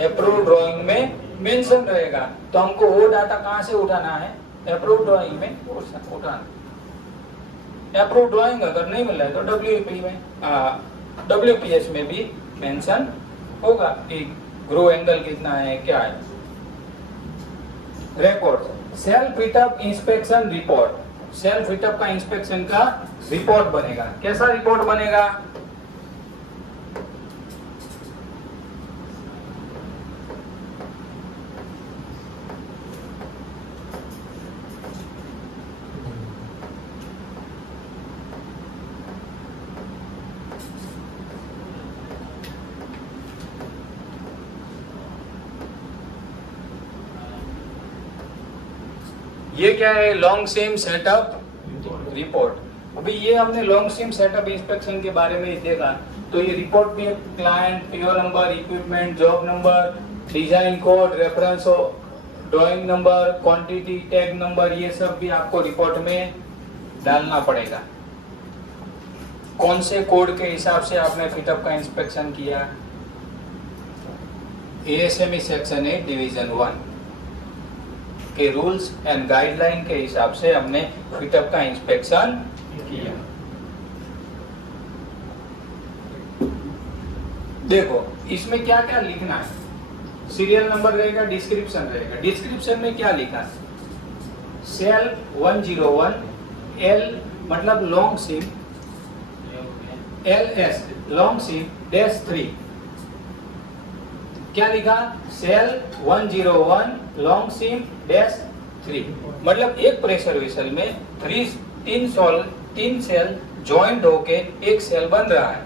अप्रूव ड्राइंग में मेंशन रहेगा. तो हमको वो डाटा कहाँ से उठाना है, अप्रूव ड्राइंग में उठाना. अप्रूव ड्राइंग अगर नहीं मिल रहा है तो WP में WPS में भी मेंशन होगा कि ग्रूव एंगल कितना है, क्या है. Report self fit up inspection report. Self fit up का इंस्पेक्शन का रिपोर्ट बनेगा. कैसा रिपोर्ट बनेगा, ये क्या है, लॉन्ग सिम सेटअप रिपोर्ट. अभी ये हमने लॉन्ग सिम सेटअप इंस्पेक्शन के बारे में देखा, तो ये रिपोर्ट भी client, PO number, equipment, job number, design code, reference drawing number, quantity tag number, ये सब भी आपको रिपोर्ट में डालना पड़ेगा. कौन से कोड के हिसाब से आपने फिटअप का इंस्पेक्शन किया. ASME section 8 division 1. के रूल्स एंड गाइडलाइन के हिसाब से हमने फिटअप का इंस्पेक्शन किया। देखो इसमें क्या क्या लिखना है, सीरियल नंबर रहेगा, डिस्क्रिप्शन रहेगा। डिस्क्रिप्शन में क्या लिखा है, सेल 101 L मतलब long SIM, LS long SIM -3। क्या लिखा, सेल 101 लॉन्ग सिम -3 मतलब एक प्रेशर वेसल में तीन सेल ज्वाइंट होके एक सेल बन रहा है।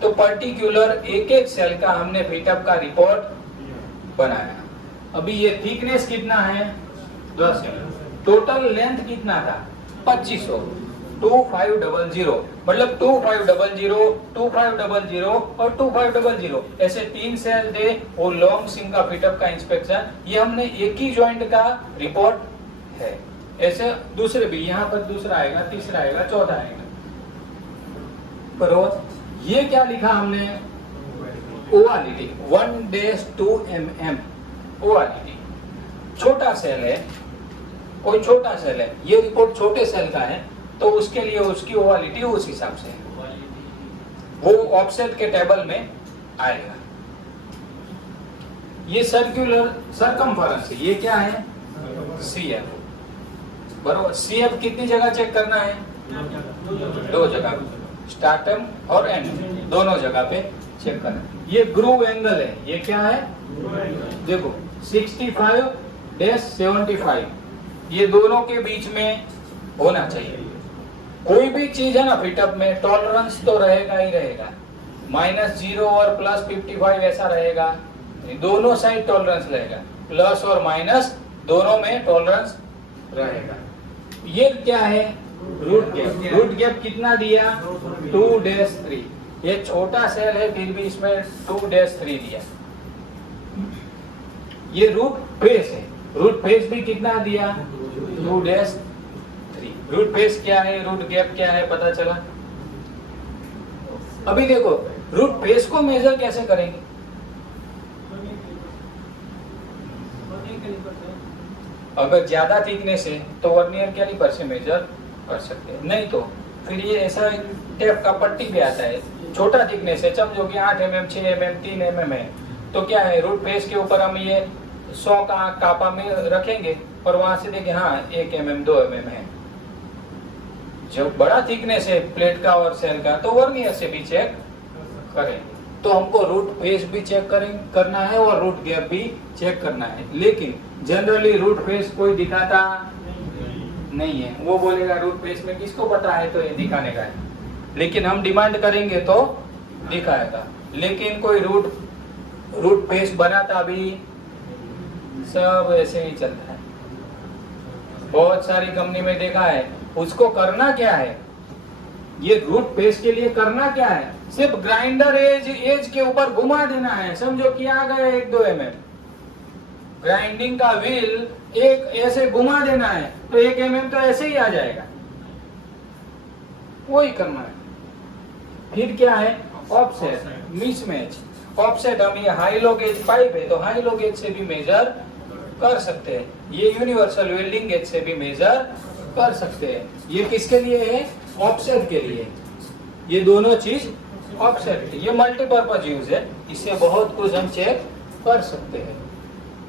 तो पर्टिकुलर एक एक सेल का हमने फिटअप का रिपोर्ट बनाया। अभी ये थिकनेस कितना है 10 mm, टोटल लेंथ कितना था 2500, 2500 मतलब 2500, 2500 और 2500 ऐसे तीन सेल थे। वो लॉन्ग सिम का फिटअप का इंस्पेक्शन, ये हमने एक ही ज्वाइंट का रिपोर्ट है। ऐसे दूसरे भी, यहाँ पर दूसरा आएगा, तीसरा आएगा, चौथा आएगा। बरोबर, ये क्या लिखा हमने, ओवालिटी 1-2 mm ओवालिटी। छोटा सेल है, कोई छोटा सेल है, ये रिपोर्ट छोटे सेल का है तो उसके लिए उसकी ओवालिटी उस हिसाब से है, वो ऑफसेट के टेबल में आएगा। ये सर्कुलर सरकमफेरेंस, ये क्या है CF। बरोबर, CF कितनी जगह चेक करना है, 2 जगह, स्टार्टम और एंड दोनों जगह पे चेक करना। ये ग्रूव एंगल है, ये क्या है, देखो 65-75, ये दोनों के बीच में होना चाहिए। कोई भी चीज है ना फिटअप में, टॉलरेंस तो रहेगा ही रहेगा, -0 और +55 ऐसा रहेगा, दोनों साइड टॉलरेंस रहेगा, प्लस और माइनस दोनों में टॉलरेंस रहेगा। ये क्या है, रूट गैप। रूट गैप कितना दिया 2-3, ये छोटा सेल है फिर भी इसमें 2-3 दिया। ये रूट फेस है, रूट फेस भी कितना दिया 2-3। रूट फेस क्या है, रूट गैप क्या है, पता चला। अभी देखो रूट फेस को मेजर कैसे करेंगे, अगर ज्यादा थिकनेस है तो वर्नियर कैलिपर से मेजर कर सकते हैं, नहीं तो फिर ये ऐसा टेप का पट्टी पे आता है, छोटा थिकनेस है, समझो कि 8 mm, 6 mm, 3 mm है, तो क्या है रूट फेस के ऊपर हम ये 100 का कापा में रखेंगे और वहां से देखें हाँ 1 mm, 2 mm है। जब बड़ा थिकनेस है प्लेट का और सेल का तो वर्नियर से भी चेक करें। तो हमको रूट फेस भी चेक करना है और रूट गैप भी चेक करना है, लेकिन जनरली रूट फेस कोई दिखाता नहीं है, वो बोलेगा रूट फेस में किसको पता है तो ये दिखाने का है, लेकिन हम डिमांड करेंगे तो दिखाएगा। लेकिन कोई रूट फेस बनाता भी सब ऐसे ही चलता है, बहुत सारी कंपनी में देखा है। उसको करना क्या है, ये रूट फेस के लिए करना क्या है, सिर्फ ग्राइंडर एज के ऊपर घुमा देना है, समझो कि आ गए 1-2 mm, ग्राइंडिंग का व्हील एक ऐसे घुमा देना है तो 1 mm तो ऐसे ही आ जाएगा, वही करना है। फिर क्या है ऑफसेट, मिसमैच। ऑफसेट हम ये हाई लो गेज पाइप है तो हाई लो गेज से भी मेजर कर सकते हैं, ये यूनिवर्सल वेल्डिंग गेज से भी मेजर कर सकते हैं। ये किसके लिए है, ऑफसेट के लिए। ये दोनों चीज ऑफसेट, ये मल्टीपर्पज यूज है, इससे बहुत कुछ हम चेक कर सकते हैं।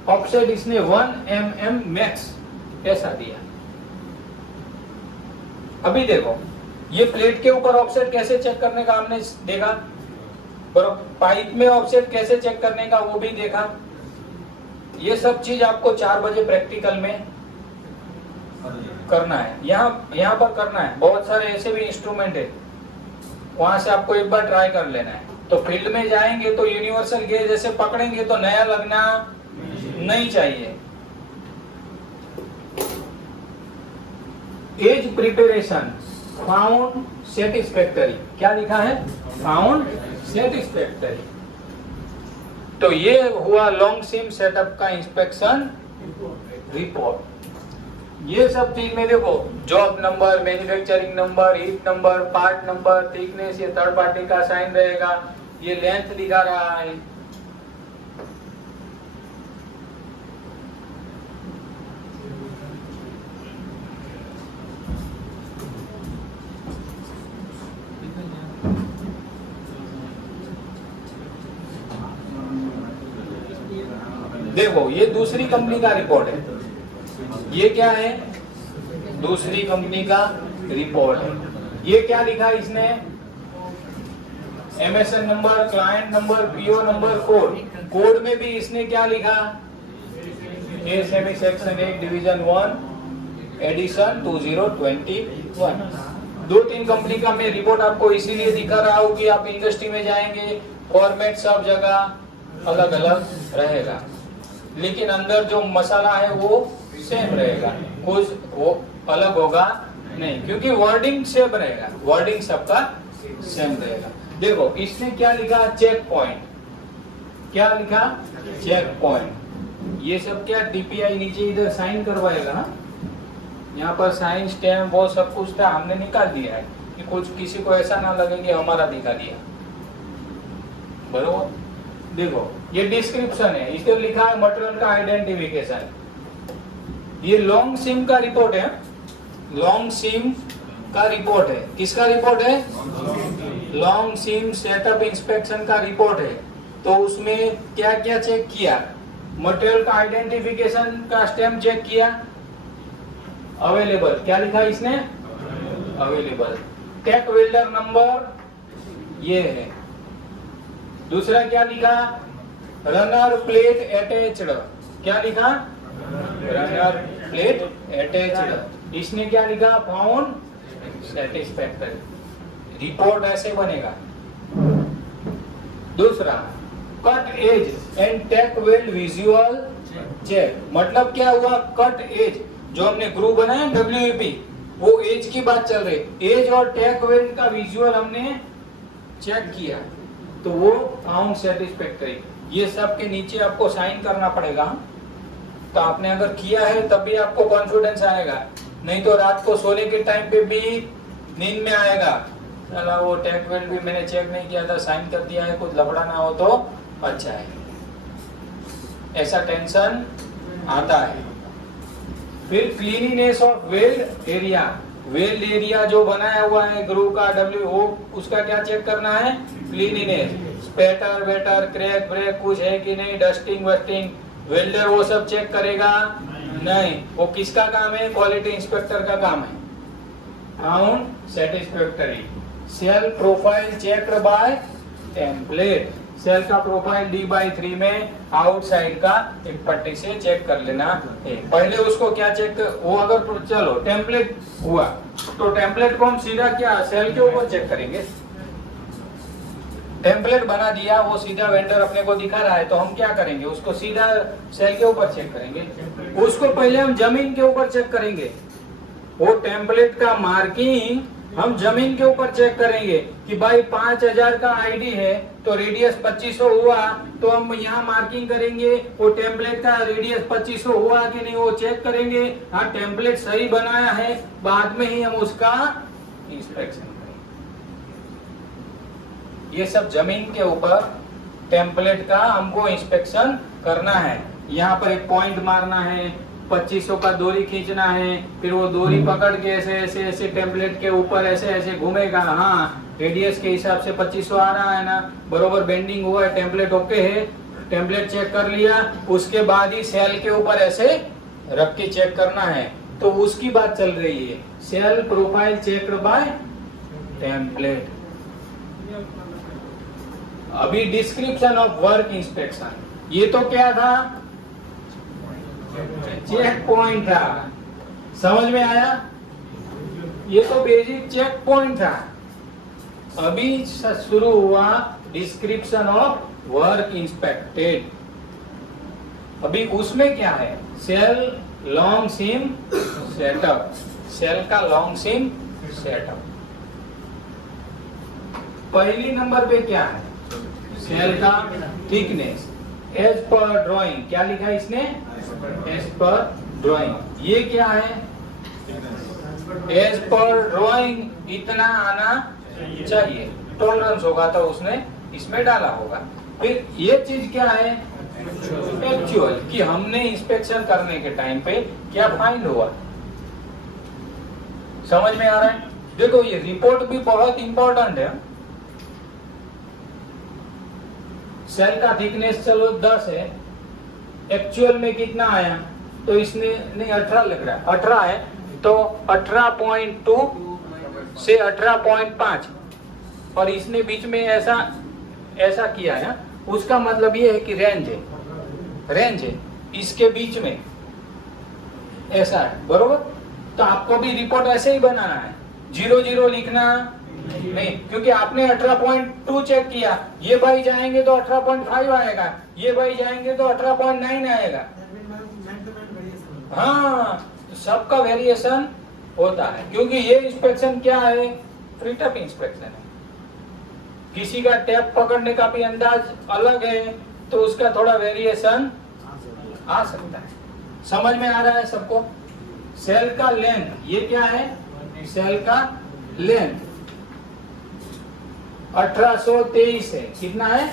ऑफसेट इसने 1 mm मैक्स ऐसा दिया। अभी देखो ये प्लेट के ऊपर ऑफसेट कैसे चेक करने का हमने देखा, बराबर पाइप में ऑफसेट कैसे चेक करने का वो भी देखा। ये सब चीज आपको 4 बजे प्रैक्टिकल में करना है, यहाँ पर करना है। बहुत सारे ऐसे भी इंस्ट्रूमेंट है, वहां से आपको एक बार ट्राई कर लेना है। तो फील्ड में जाएंगे तो यूनिवर्सल गेज ऐसे पकड़ेंगे तो नया लगना नहीं चाहिए। एज प्रिपरेशन फाउंड सेटिस्फैक्टरी, क्या लिखा है फाउंड सेटिस्फैक्टरी। तो ये हुआ लॉन्ग सिम सेटअप का इंस्पेक्शन रिपोर्ट। ये सब चीज में देखो job number, manufacturing number, heat number, part number, thickness, ये थर्ड पार्टी का साइन रहेगा, ये लेंथ दिखा रहा है। देखो ये दूसरी कंपनी का रिपोर्ट है, ये क्या है, दूसरी कंपनी का रिपोर्ट है। ये क्या लिखा इसने, MSN number, client number, PO number, code में भी इसने क्या लिखा, ASME section 1 division 1 edition 2021। 2-3 company का मैं रिपोर्ट आपको इसीलिए दिखा रहा हूँ कि आप इंडस्ट्री में जाएंगे, फॉर्मेट सब जगह अलग अलग रहेगा, लेकिन अंदर जो मसाला है वो सेम रहेगा, कुछ वो अलग होगा नहीं, क्योंकि वर्डिंग सेम रहेगा, वर्डिंग सबका सेम रहेगा। देखो इसने क्या लिखा, चेक पॉइंट, क्या लिखा, चेक पॉइंट। ये सब क्या टीपीआई नीचे इधर साइन करवाएगा ना, यहाँ पर साइन स्टैम्प वो सब कुछ था, हमने निकाल दिया है कि कुछ किसी को ऐसा ना लगे कि हमारा दिखा दिया, बरोबर। देखो ये डिस्क्रिप्शन है, इसमें लिखा है मटेरियल का आइडेंटिफिकेशन। ये लॉन्ग सिम का रिपोर्ट है, लॉन्ग सिम का रिपोर्ट है, किसका रिपोर्ट है, लॉन्ग सिम सेटअप इंस्पेक्शन का रिपोर्ट है। तो उसमें क्या क्या चेक किया, मटेरियल का आइडेंटिफिकेशन का स्टैम्प चेक किया, अवेलेबल, क्या लिखा इसने, अवेलेबल। टेक वेल्डर नंबर ये है। दूसरा क्या लिखा, रनर प्लेट अटैच्ड, क्या लिखा, रनर प्लेट अटैच्ड। इसने क्या लिखा, फाउंड सैटिस्फैक्टरी। रिपोर्ट ऐसे बनेगा। दूसरा, cut edge and tack weld visual check, मतलब क्या हुआ, कट एज जो हमने ग्रूव बनाया WEP, वो एज की बात चल रही, एज और टेक वेल्ड का विजुअल हमने चेक किया, तो वो फाउंड सैटिस्फैक्टरी। ये सब के नीचे आपको साइन करना पड़ेगा। तो आपने अगर किया है तब भी आपको कॉन्फिडेंस आएगा, नहीं तो रात को सोने के टाइम पे भी नींद में आएगा, चला वो टेक वेल्ड भी मैंने चेक नहीं किया था, साइन कर दिया है, कुछ लफड़ा ना हो तो अच्छा है, ऐसा टेंशन आता है। फिर cleanliness of weld area, weld area जो बनाया हुआ है ग्रूव का वो उसका क्या चेक करना है, cleanliness, spatter waiter crack break कुछ है कि नहीं, डस्टिंग वस्टिंग, वेल्डर वो सब चेक करेगा नहीं, वो किसका काम है, क्वालिटी इंस्पेक्टर का काम है। Found satisfactory. Cell profile check by template, cell का प्रोफाइल D/3 में आउटसाइड का एक पट्टी से चेक कर लेना है। पहले उसको क्या चेक, वो अगर चलो टेम्पलेट हुआ तो टेम्पलेट को हम सीधा क्या सेल के ऊपर चेक करेंगे। टेम्पलेट बना दिया, वो सीधा वेंडर अपने को दिखा रहा है, तो हम क्या करेंगे, उसको सीधा सेल के ऊपर चेक करेंगे। उसको पहले हम जमीन के ऊपर चेक करेंगे, वो टेम्पलेट का मार्किंग हम जमीन के ऊपर चेक करेंगे कि भाई 5000 का आईडी है तो रेडियस 2500 हुआ, तो हम यहाँ मार्किंग करेंगे, वो टेम्पलेट का रेडियस 2500 हुआ कि नहीं वो चेक करेंगे। हाँ टेम्पलेट सही बनाया है, बाद में ही हम उसका इंस्पेक्शन करेंगे। ये सब जमीन के ऊपर टेम्पलेट का हमको इंस्पेक्शन करना है। यहाँ पर एक पॉइंट मारना है, 2500 का डोरी खींचना है, फिर वो डोरी पकड़ के ऐसे ऐसे ऐसे टेम्पलेट के ऊपर ऐसे ऐसे घूमेगा। हाँ रेडियस के हिसाब से 2500 आ रहा है ना, बरोबर बेंडिंग हुआ है, टेम्पलेट ओके है, टेम्पलेट चेक कर लिया, उसके बाद ही सेल के ऊपर ऐसे रख के चेक करना है। तो उसकी बात चल रही है, cell profile check by template. अभी डिस्क्रिप्शन ऑफ वर्क इंस्पेक्शन, ये तो क्या था, चेक पॉइंट था, समझ में आया, ये तो बेसिक चेक पॉइंट था। अभी शुरू हुआ डिस्क्रिप्शन ऑफ वर्क इंस्पेक्टेड। अभी उसमें क्या है, cell long seam setup, cell का लॉन्ग सिम सेटअप। पहली नंबर पे क्या है, सेल का थिकनेस एज पर ड्राइंग, क्या लिखा है इसने, एज पर ड्राइंग। ये क्या है, एज पर ड्राइंग इतना आना चाहिए, टॉलरेंस होगा तो उसने इसमें डाला होगा। फिर ये चीज क्या है, एक्चुअल, कि हमने इंस्पेक्शन करने के टाइम पे क्या फाइंड हुआ, समझ में आ रहा है। देखो ये रिपोर्ट भी बहुत इंपॉर्टेंट है। सेल का थिकनेस चलो 10 है, एक्चुअल में कितना आया, तो इसने नहीं 18 लग रहा है, 18 है तो 18.2 से 18.5 और इसने बीच में ऐसा किया है, उसका मतलब ये है कि रेंज है इसके बीच में ऐसा है, बरोबर। तो आपको भी रिपोर्ट ऐसे ही बनाना है, 0 लिखना नहीं, क्योंकि आपने 18.2 चेक किया, ये भाई जाएंगे तो 18.5 आएगा, ये भाई जाएंगे तो 18.9 आएगा। That means man to man variation होता हाँ, तो सबका वेरिएशन होता है, क्योंकि ये इंस्पेक्शन क्या है, फ्री टैप इंस्पेक्शन है। किसी का टैप पकड़ने का भी अंदाज अलग है, तो उसका थोड़ा वेरिएशन आ सकता है। समझ में आ रहा है सबको? सेल का लेंथ, ये क्या है, सेल का लेंथ 1823 है, कितना है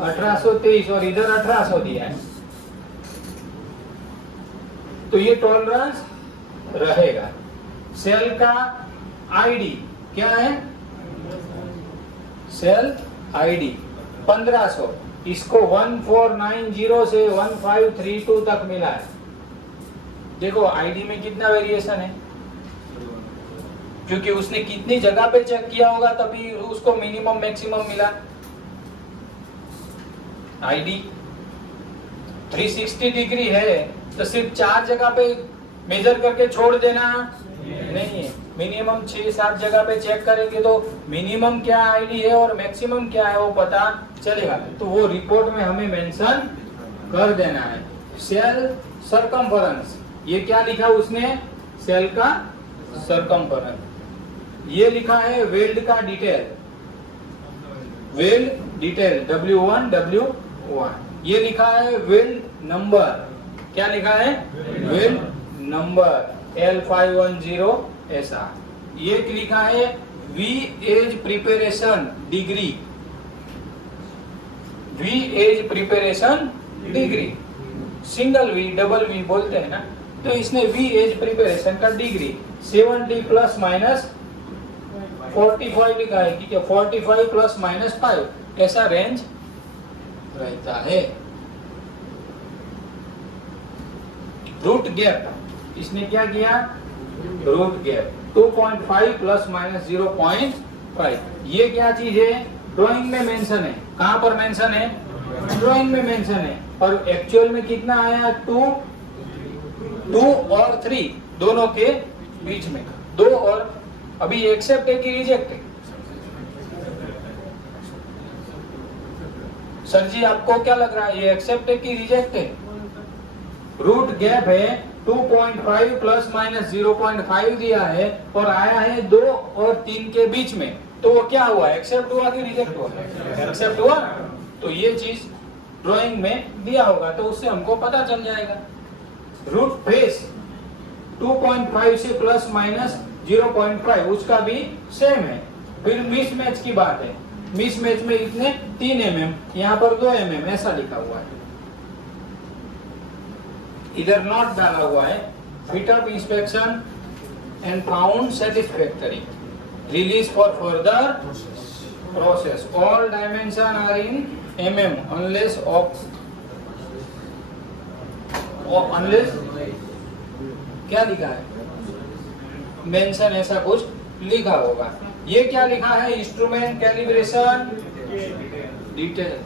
1823 और इधर 1800 दिया है, तो ये टॉलरेंस रहेगा। सेल का आईडी क्या है, सेल आईडी 1500, इसको 1490 से 1532 तक मिला है। देखो आईडी में कितना वेरिएशन है, क्योंकि उसने कितनी जगह पे चेक किया होगा तभी उसको मिनिमम मैक्सिमम मिला। आईडी 360 डिग्री है तो सिर्फ 4 जगह पे मेजर करके छोड़ देना नहीं है, मिनिमम 6-7 जगह पे चेक करेंगे तो मिनिमम क्या आईडी है और मैक्सिमम क्या है वो पता चलेगा, तो वो रिपोर्ट में हमें मेंशन कर देना है। सेल सरकमफरेंस, ये क्या लिखा उसने, सेल का सरकमफरेंस। ये लिखा है वेल्ड का detail, weld detail W1 W1। ये लिखा है वेल्ड नंबर, क्या लिखा है, वेल्ड नंबर L510 ऐसा। ये लिखा है V edge preparation degree, V edge preparation degree, single V double V बोलते हैं ना, तो इसने V एज प्रिपरेशन का डिग्री 70 प्लस माइनस 45 लिखा है, ठीक है, 45 प्लस माइनस 5 ऐसा रेंज रहता है। रूट गैप, इसने क्या किया, रूट गैप 2.5 प्लस माइनस 0.5। ये क्या चीज है, ड्राइंग में मेंशन है, कहां पर मेंशन है, ड्राइंग में मेंशन है, और एक्चुअल में कितना आया 2 और 3 दोनों के बीच में 2 और अभी एक्सेप्ट है कि रिजेक्ट है, सर जी आपको क्या लग रहा है, ये एक्सेप्ट है कि रिजेक्ट है? रूट गैप है 2.5 प्लस माइनस 0.5 दिया है और आया है 2 और 3 के बीच में, तो वो क्या हुआ, एक्सेप्ट हुआ कि रिजेक्ट हुआ, एक्सेप्ट हुआ। तो ये चीज ड्राइंग में दिया होगा तो उससे हमको पता चल जाएगा। रूट फेस 2.5 से प्लस माइनस 0.5 उसका भी सेम है। फिर मिसमैच की बात है, मिसमैच में इतने 3 mm, यहाँ पर 2 mm ऐसा लिखा हुआ है, इधर नॉट डाला हुआ है। Fit up inspection and found satisfactory, release for further process, all dimension are in mm unless क्या लिखा है, मेंशन ऐसा कुछ लिखा होगा। ये क्या लिखा है, इंस्ट्रूमेंट कैलिब्रेशन डिटेल,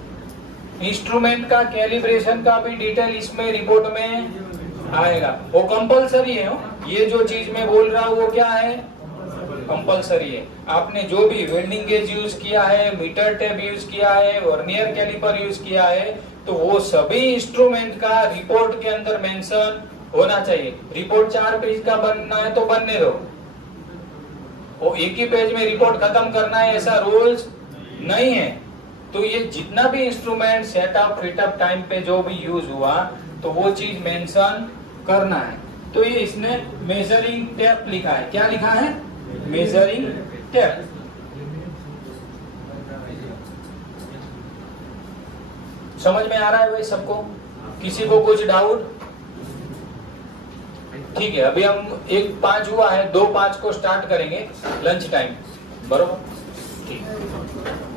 इंस्ट्रूमेंट का कैलिब्रेशन का भी डिटेल इसमें रिपोर्ट में आएगा, वो कंपलसरी है। ये जो चीज मैं बोल रहा हूँ वो क्या है, कंपलसरी है। आपने जो भी वेल्डिंग गेज यूज किया है, मीटर टेप यूज किया है, वर्नियर कैलिपर यूज किया है, तो वो सभी इंस्ट्रूमेंट का रिपोर्ट के अंदर मेंशन होना चाहिए। रिपोर्ट 4 पेज का बनना है तो बनने दो, वो एक ही पेज में रिपोर्ट खत्म करना है ऐसा रूल्स नहीं है। तो ये जितना भी इंस्ट्रूमेंट सेटअप फिटअप टाइम पे जो भी यूज हुआ तो वो चीज मेंशन करना है। तो ये इसने मेजरिंग टेप लिखा है, क्या लिखा है, मेजरिंग टेप। समझ में आ रहा है भाई सबको, किसी को कुछ डाउट? ठीक है, अभी हम 1:05 हुआ है, 2:05 को स्टार्ट करेंगे लंच टाइम, बरोबर, ठीक है।